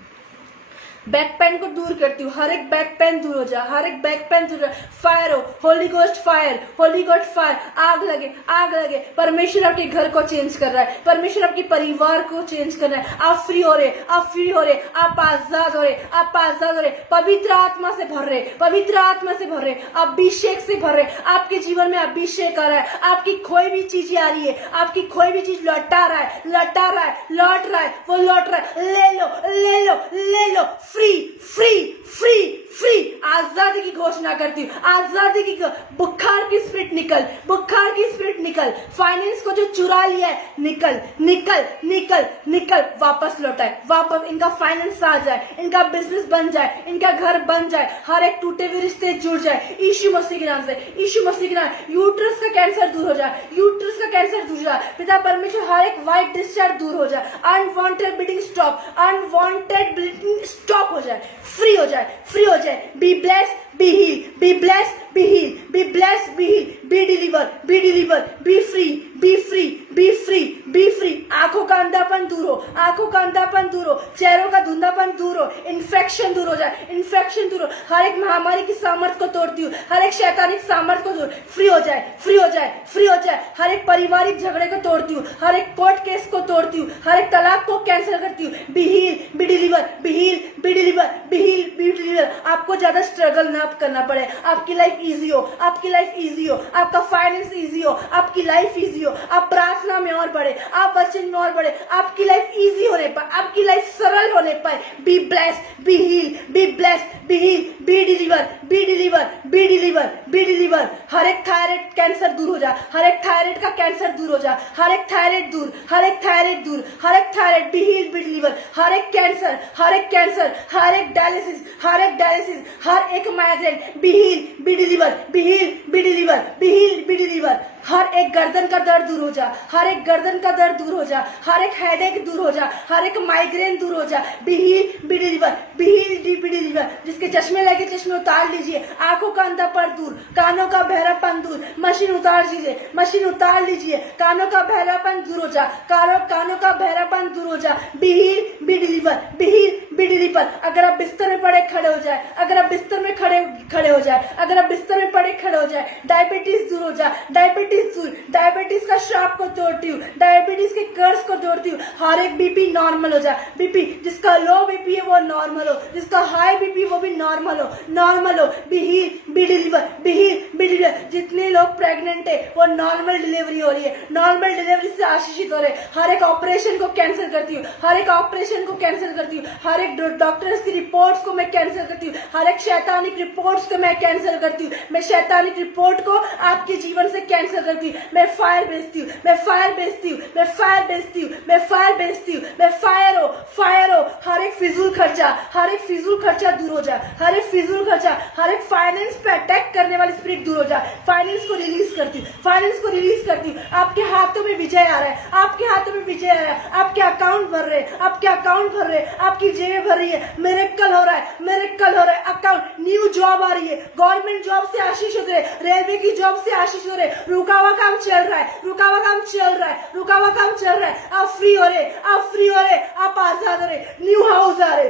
बैक पेन को दूर करती हूँ। हर एक बैक पेन दूर हो जाए, हर एक बैक पेन दूर हो जाए। फायर हो, Holi ghost fire, Holi ghost fire. आग लगे, आग लगे। परमेश्वर आपके घर को चेंज कर रहा है, परमेश्वर आपके परिवार को चेंज कर रहा है। आप फ्री हो रहे, आप फ्री हो रहे, आप आजाद हो रहे, आप आजाद हो रहे। पवित्र आत्मा से भर रहे, पवित्र आत्मा से भर रहे, अभिषेक से भर रहे। आपके जीवन में अभिषेक आ रहा है, आपकी खोई भी चीजें आ रही है, आपकी खोई भी चीज लौटा रहा है, लौटा रहा है, लौट रहा है, वो लौट रहा है। ले लो, ले लो, ले लो। Free, free, free, free. आजादी की घोषणा करती हूँ, आजादी की। बुखार की स्पिरिट निकल, बुखार की स्पिरिट निकल। फाइनेंस को जो चुरा लिया है निकल, निकल, निकल, निकल। वापस लौटाए, वापस इनका फाइनेंस आ जाए, इनका बिजनेस बन जाए, इनका घर बन जाए, हर एक टूटे हुए रिश्ते जुड़ जाए यीशु मसीह के नाम से, यीशु मसीह के नाम। यूट्रस का कैंसर दूर हो जाए, यूट्रस का कैंसर दूर हो जाए। पिता परमेश्वर हर एक वाइट डिस्चार्ज दूर हो जाए, unwanted bleeding stop, unwanted bleeding stop हो जाए, फ्री हो जाए, फ्री हो जाए। Be blessed, be healed, be blessed, be healed, be blessed, be healed, be delivered, be delivered, be free, be free, be free, be free। आंखों का अंधापन दूर हो, आंखों का अंधापन दूर हो, चेहरों का धुंधलापन दूर हो, इन्फेक्शन दूर हो जाए, इन्फेक्शन दूर हो। हर एक महामारी की सामर्थ को तोड़ती हूँ, हर एक शैतानिक सामर्थ को दूर, फ्री हो जाए, फ्री हो जाए, फ्री हो जाए। हर एक पारिवारिक झगड़े को तोड़ती हूँ, हर एक कोर्ट केस को तोड़ती हूँ, हर एक तलाक को कैंसिल करती हूँ। Be heal, be deliver, be heal, be deliver, be heal, be deliver. आपको ज्यादा स्ट्रगल ना करना पड़े, आपकी लाइफ इजी हो, आपकी लाइफ इजी हो, आपका फाइनेंस इजी हो, आपकी लाइफ इजी हो। आप प्रार्थना में और बढ़े, आप वचन में और बढ़े, आपकी लाइफ इजी होने पर, आपकी लाइफ सरल होने पर। Be blessed, be heal, be blessed, be heal, be deliver, be deliver, be deliver, be deliver. हर एक थायराइड कैंसर दूर हो जाए, हर एक थायराइड का कैंसर दूर हो जाए, हर एक थायराइड दूर, हर एक थायराइड दूर, हर एक thyroid. Be heal, be deliver. हर एक कैंसर, हर एक कैंसर, हर एक डायलिसिस, हर एक डायलिसिस, हर एक migraine. Be heal, be deliver, be heal, be deliver, be heal, be deliver. हर एक गर्दन का दर्द दूर हो जा, हर एक गर्दन का दर्द दूर हो जा, हर एक हेडेक दूर हो जा, हर एक माइग्रेन दूर हो जा। Be healed, B deliver, be healed, B deliver. जिसके चश्मे लगे चश्मे उतार लीजिए, आंखों का अंधापन दूर, कानों का बहरापन दूर, मशीन उतार लीजिए, मशीन उतार लीजिए, कानों का बहरापन दूर हो जा, कानों का बहरापन दूर हो जा। Be healed, B deliver, be healed, B deliver. अगर आप बिस्तर में पड़े खड़े हो जाए, अगर आप बिस्तर में खड़े हो जाए, अगर आप बिस्तर में पड़े खड़े हो जाए, डायबिटीज दूर हो जाए, डायबिटीज दूर, डायबिटीज का श्राप को तोड़ती हूँ, डायबिटीज के कर्ज को तोड़ती हूँ। हर एक बीपी नॉर्मल हो जाए, बीपी जिसका लो बीपी है वो नॉर्मल हो, जिसका हाई बीपी वो भी नॉर्मल हो, नॉर्मल हो। Be heal, be deliver, be heal, be deliver. जितने लोग प्रेग्नेंट है वो नॉर्मल डिलीवरी हो रही है, नॉर्मल डिलीवरी से आशीषित हो रहे। हर एक ऑपरेशन को कैंसिल करती हूँ, हर एक ऑपरेशन को कैंसिल करती हूँ, हर एक डॉक्टर्स की रिपोर्ट्स को मैं कैंसिल करती हूँ, हर एक शैतानिक रिपोर्ट्स को मैं कैंसिल करती हूँ। मैं शैतानिक रिपोर्ट को आपके जीवन से कैंसिल करती हूँ। मैं फायर भेजती हूँ, मैं फायर भेजती हूँ, मैं फायर भेजती हूँ, मैं फायर भेजती हूँ, मैं फायर हो, फायर हो। हर एक फिजूल खर्चा, हर एक फिजूल खर्चा दूर हो जाए, हर एक फिजूल खर्चा, हर एक फाइनेंस पे अटैक करने वाली स्पिरिट दूर हो जाए। फाइनेंस को रिलीज करती हूँ, फाइनेंस को रिलीज करती हूँ। आपके हाथों में विजय आ रहा है, आपके हाथों में विजय आ रहा है, आपके अकाउंट भर रहे हैं, आपके अकाउंट भर रहे हैं, आपकी जेबें भर रही है। मिरेकल हो रहा है, मिरेकल हो रहा है। अकाउंट, न्यू जॉब आ रही है, गवर्नमेंट जॉब से आशीष हो रहे, रेलवे की जॉब से आशीष हो रहे, रुका हुआ काम चल रहा है, रुका हुआ काम चल रहा है, रुका हुआ काम चल रहा है। आप फ्री हो रहे, आप फ्री हो रहे, आप आजाद हो रहे। न्यू हाउस आ रहे,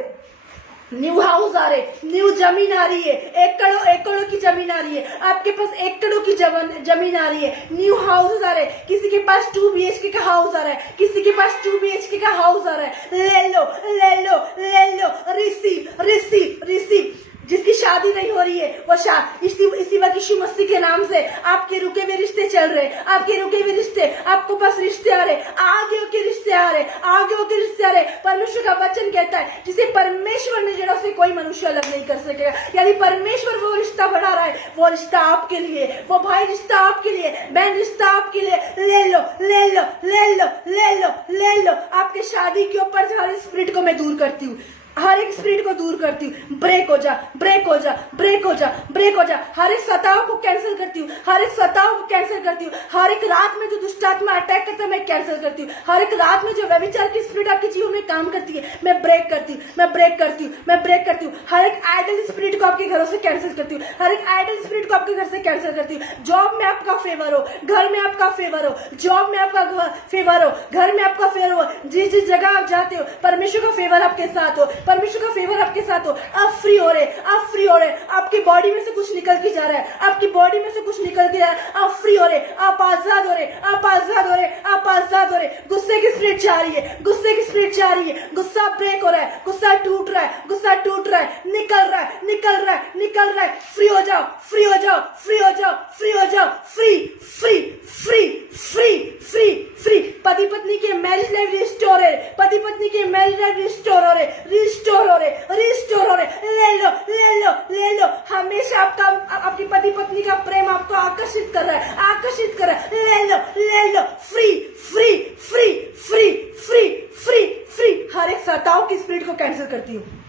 न्यू हाउस आ रहे, न्यू जमीन आ रही है, एकड़ों की जमीन आ रही है, आपके पास एकड़ों की जमीन आ रही है। न्यू हाउस आ रहे, किसी के पास 2 BHK का हाउस आ रहा है, किसी के पास 2 BHK का हाउस आ रहा है। ले लो, ले लो, ले लो। Receive, receive, receive. जिसकी शादी नहीं हो रही है वो इसी वक्त यीशु मसीह के नाम से आपके रुके हुए रिश्ते चल रहे, आपके रुके हुए रिश्ते, आपको पास रिश्ते आ रहे, आगे के रिश्ते आ रहे, आगे के रिश्ते आ रहे। परमेश्वर का वचन कहता है जिसे परमेश्वर ने जोड़ा उसे कोई मनुष्य अलग नहीं कर सकेगा। यानी परमेश्वर वो रिश्ता बढ़ा रहा है, वो रिश्ता आपके लिए, वो भाई रिश्ता आपके लिए, बहन रिश्ता आपके लिए। ले लो, ले लो, ले लो, ले लो, ले लो। आपके शादी के ऊपर से हर स्पिरिट को मैं दूर करती हूँ, हर एक स्पिरिट को दूर करती हूँ। ब्रेक हो जा, ब्रेक हो जा, ब्रेक हो जा, ब्रेक हो जा। हर एक सताव को कैंसिल करती हूँ, हर एक सताव को कैंसिल करती हूँ। हर एक रात में जो दुष्ट आत्मा अटैक करता है मैं कैंसिल करती हूँ। हर एक रात में जो व्यभिचार की स्पिरिट आपके जीवन में काम करती है मैं ब्रेक करती हूँ, मैं ब्रेक करती हूँ, मैं ब्रेक करती हूँ। हर एक आइडल स्पिरिट को आपके घरों से कैंसिल करती हूँ, हर एक आइडल स्पिरिट को आपके घर से कैंसिल करती हूँ। जॉब में आपका फेवर हो, घर में आपका फेवर हो, जॉब में आपका फेवर हो, घर में आपका फेवर हो। जिस जिस जगह आप जाते हो परमेश्वर का फेवर आपके साथ हो, परमेश्वर का फेवर आपके साथ हो। आप फ्री हो रहे, आप फ्री हो रहे। आपकी बॉडी में से कुछ निकल के जा रहा है, आपकी बॉडी में से कुछ निकल के जा रहा है। आप फ्री हो रहे, आप आजाद हो रहे, आप आजाद हो रहे, आप आजाद हो रहे। गुस्से की स्पिरिट जा रही है, गुस्से की स्पिरिट जा रही है। गुस्सा ब्रेक हो रहा है, गुस्सा टूट रहा है, गुस्सा टूट रहा है, निकल रहा है, निकल रहा है, निकल रहा है। फ्री हो जाओ, फ्री हो जाओ, फ्री हो जाओ, फ्री हो जाओ। Free, free, free, free, free, free. पति पत्नी के मैरिज लाइफ रिस्टोर है, पति पत्नी के मैरिज लाइफ रिस्टोर हो रहे, रिस्टोर हो रहे, रिस्टोर हो रहे। ले लो, ले लो, ले लो। हमेशा आपकी पति पत्नी का प्रेम आपको आकर्षित कर रहा है, आकर्षित कर रहा है। ले लो, ले लो। Free, free, free, free, free, free, free. हर एक सताव की स्पिरिट को कैंसिल करती हूँ।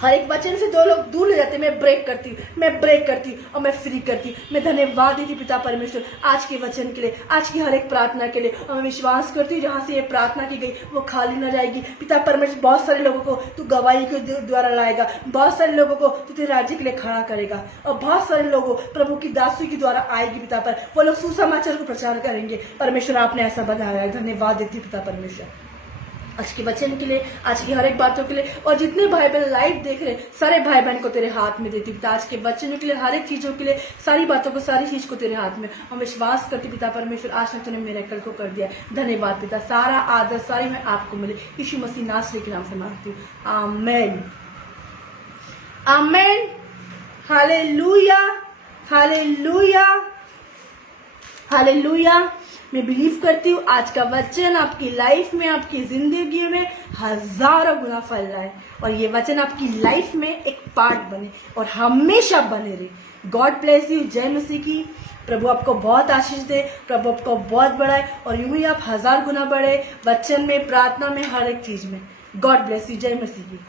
हर एक वचन से दो लोग दूर ले जाते, मैं ब्रेक करती हूँ, मैं ब्रेक करती हूँ और मैं फ्री करती हूँ। मैं धन्यवाद देती पिता परमेश्वर आज के वचन के लिए, आज की हर एक प्रार्थना के लिए। और मैं विश्वास करती हूँ जहाँ से ये प्रार्थना की गई वो खाली न जाएगी। पिता परमेश्वर बहुत सारे लोगों को तू गवाही के द्वारा लाएगा, बहुत सारे लोगों को तू तेरे राज्य के लिए खड़ा करेगा और बहुत सारे लोगों प्रभु की दासी के द्वारा आएगी पिता पर, वो लोग सुसमाचार को प्रचार करेंगे। परमेश्वर आपने ऐसा बताया है, धन्यवाद देती पिता परमेश्वर आज के वचन के लिए, आज की हर एक बातों के लिए। और जितने भाई बहन लाइव देख रहे सारे भाई बहन को तेरे हाथ में देती पिता, आज के वचनों के लिए, हर एक चीजों के लिए, सारी बातों को, सारी चीज को तेरे हाथ में हम विश्वास करती पिता परमेश्वर। आज तक तूने मेरे कल को कर दिया, धन्यवाद पिता। सारा आदर सारी मैं आपको मिले, यीशु मसीह नासरी के नाम से मांगती हूँ, आमीन, आमीन। Hallelujah, hallelujah, hallelujah. मैं बिलीव करती हूँ आज का वचन आपकी लाइफ में, आपकी जिंदगी में हजारों गुना फल रहा है और ये वचन आपकी लाइफ में एक पार्ट बने और हमेशा बने रहे। God bless you. जय मसीह की। प्रभु आपको बहुत आशीष दे, प्रभु आपको बहुत बढ़ाए और यूं ही आप 1000 गुना बढ़े वचन में, प्रार्थना में, हर एक चीज में। God bless you. जय मसीह की।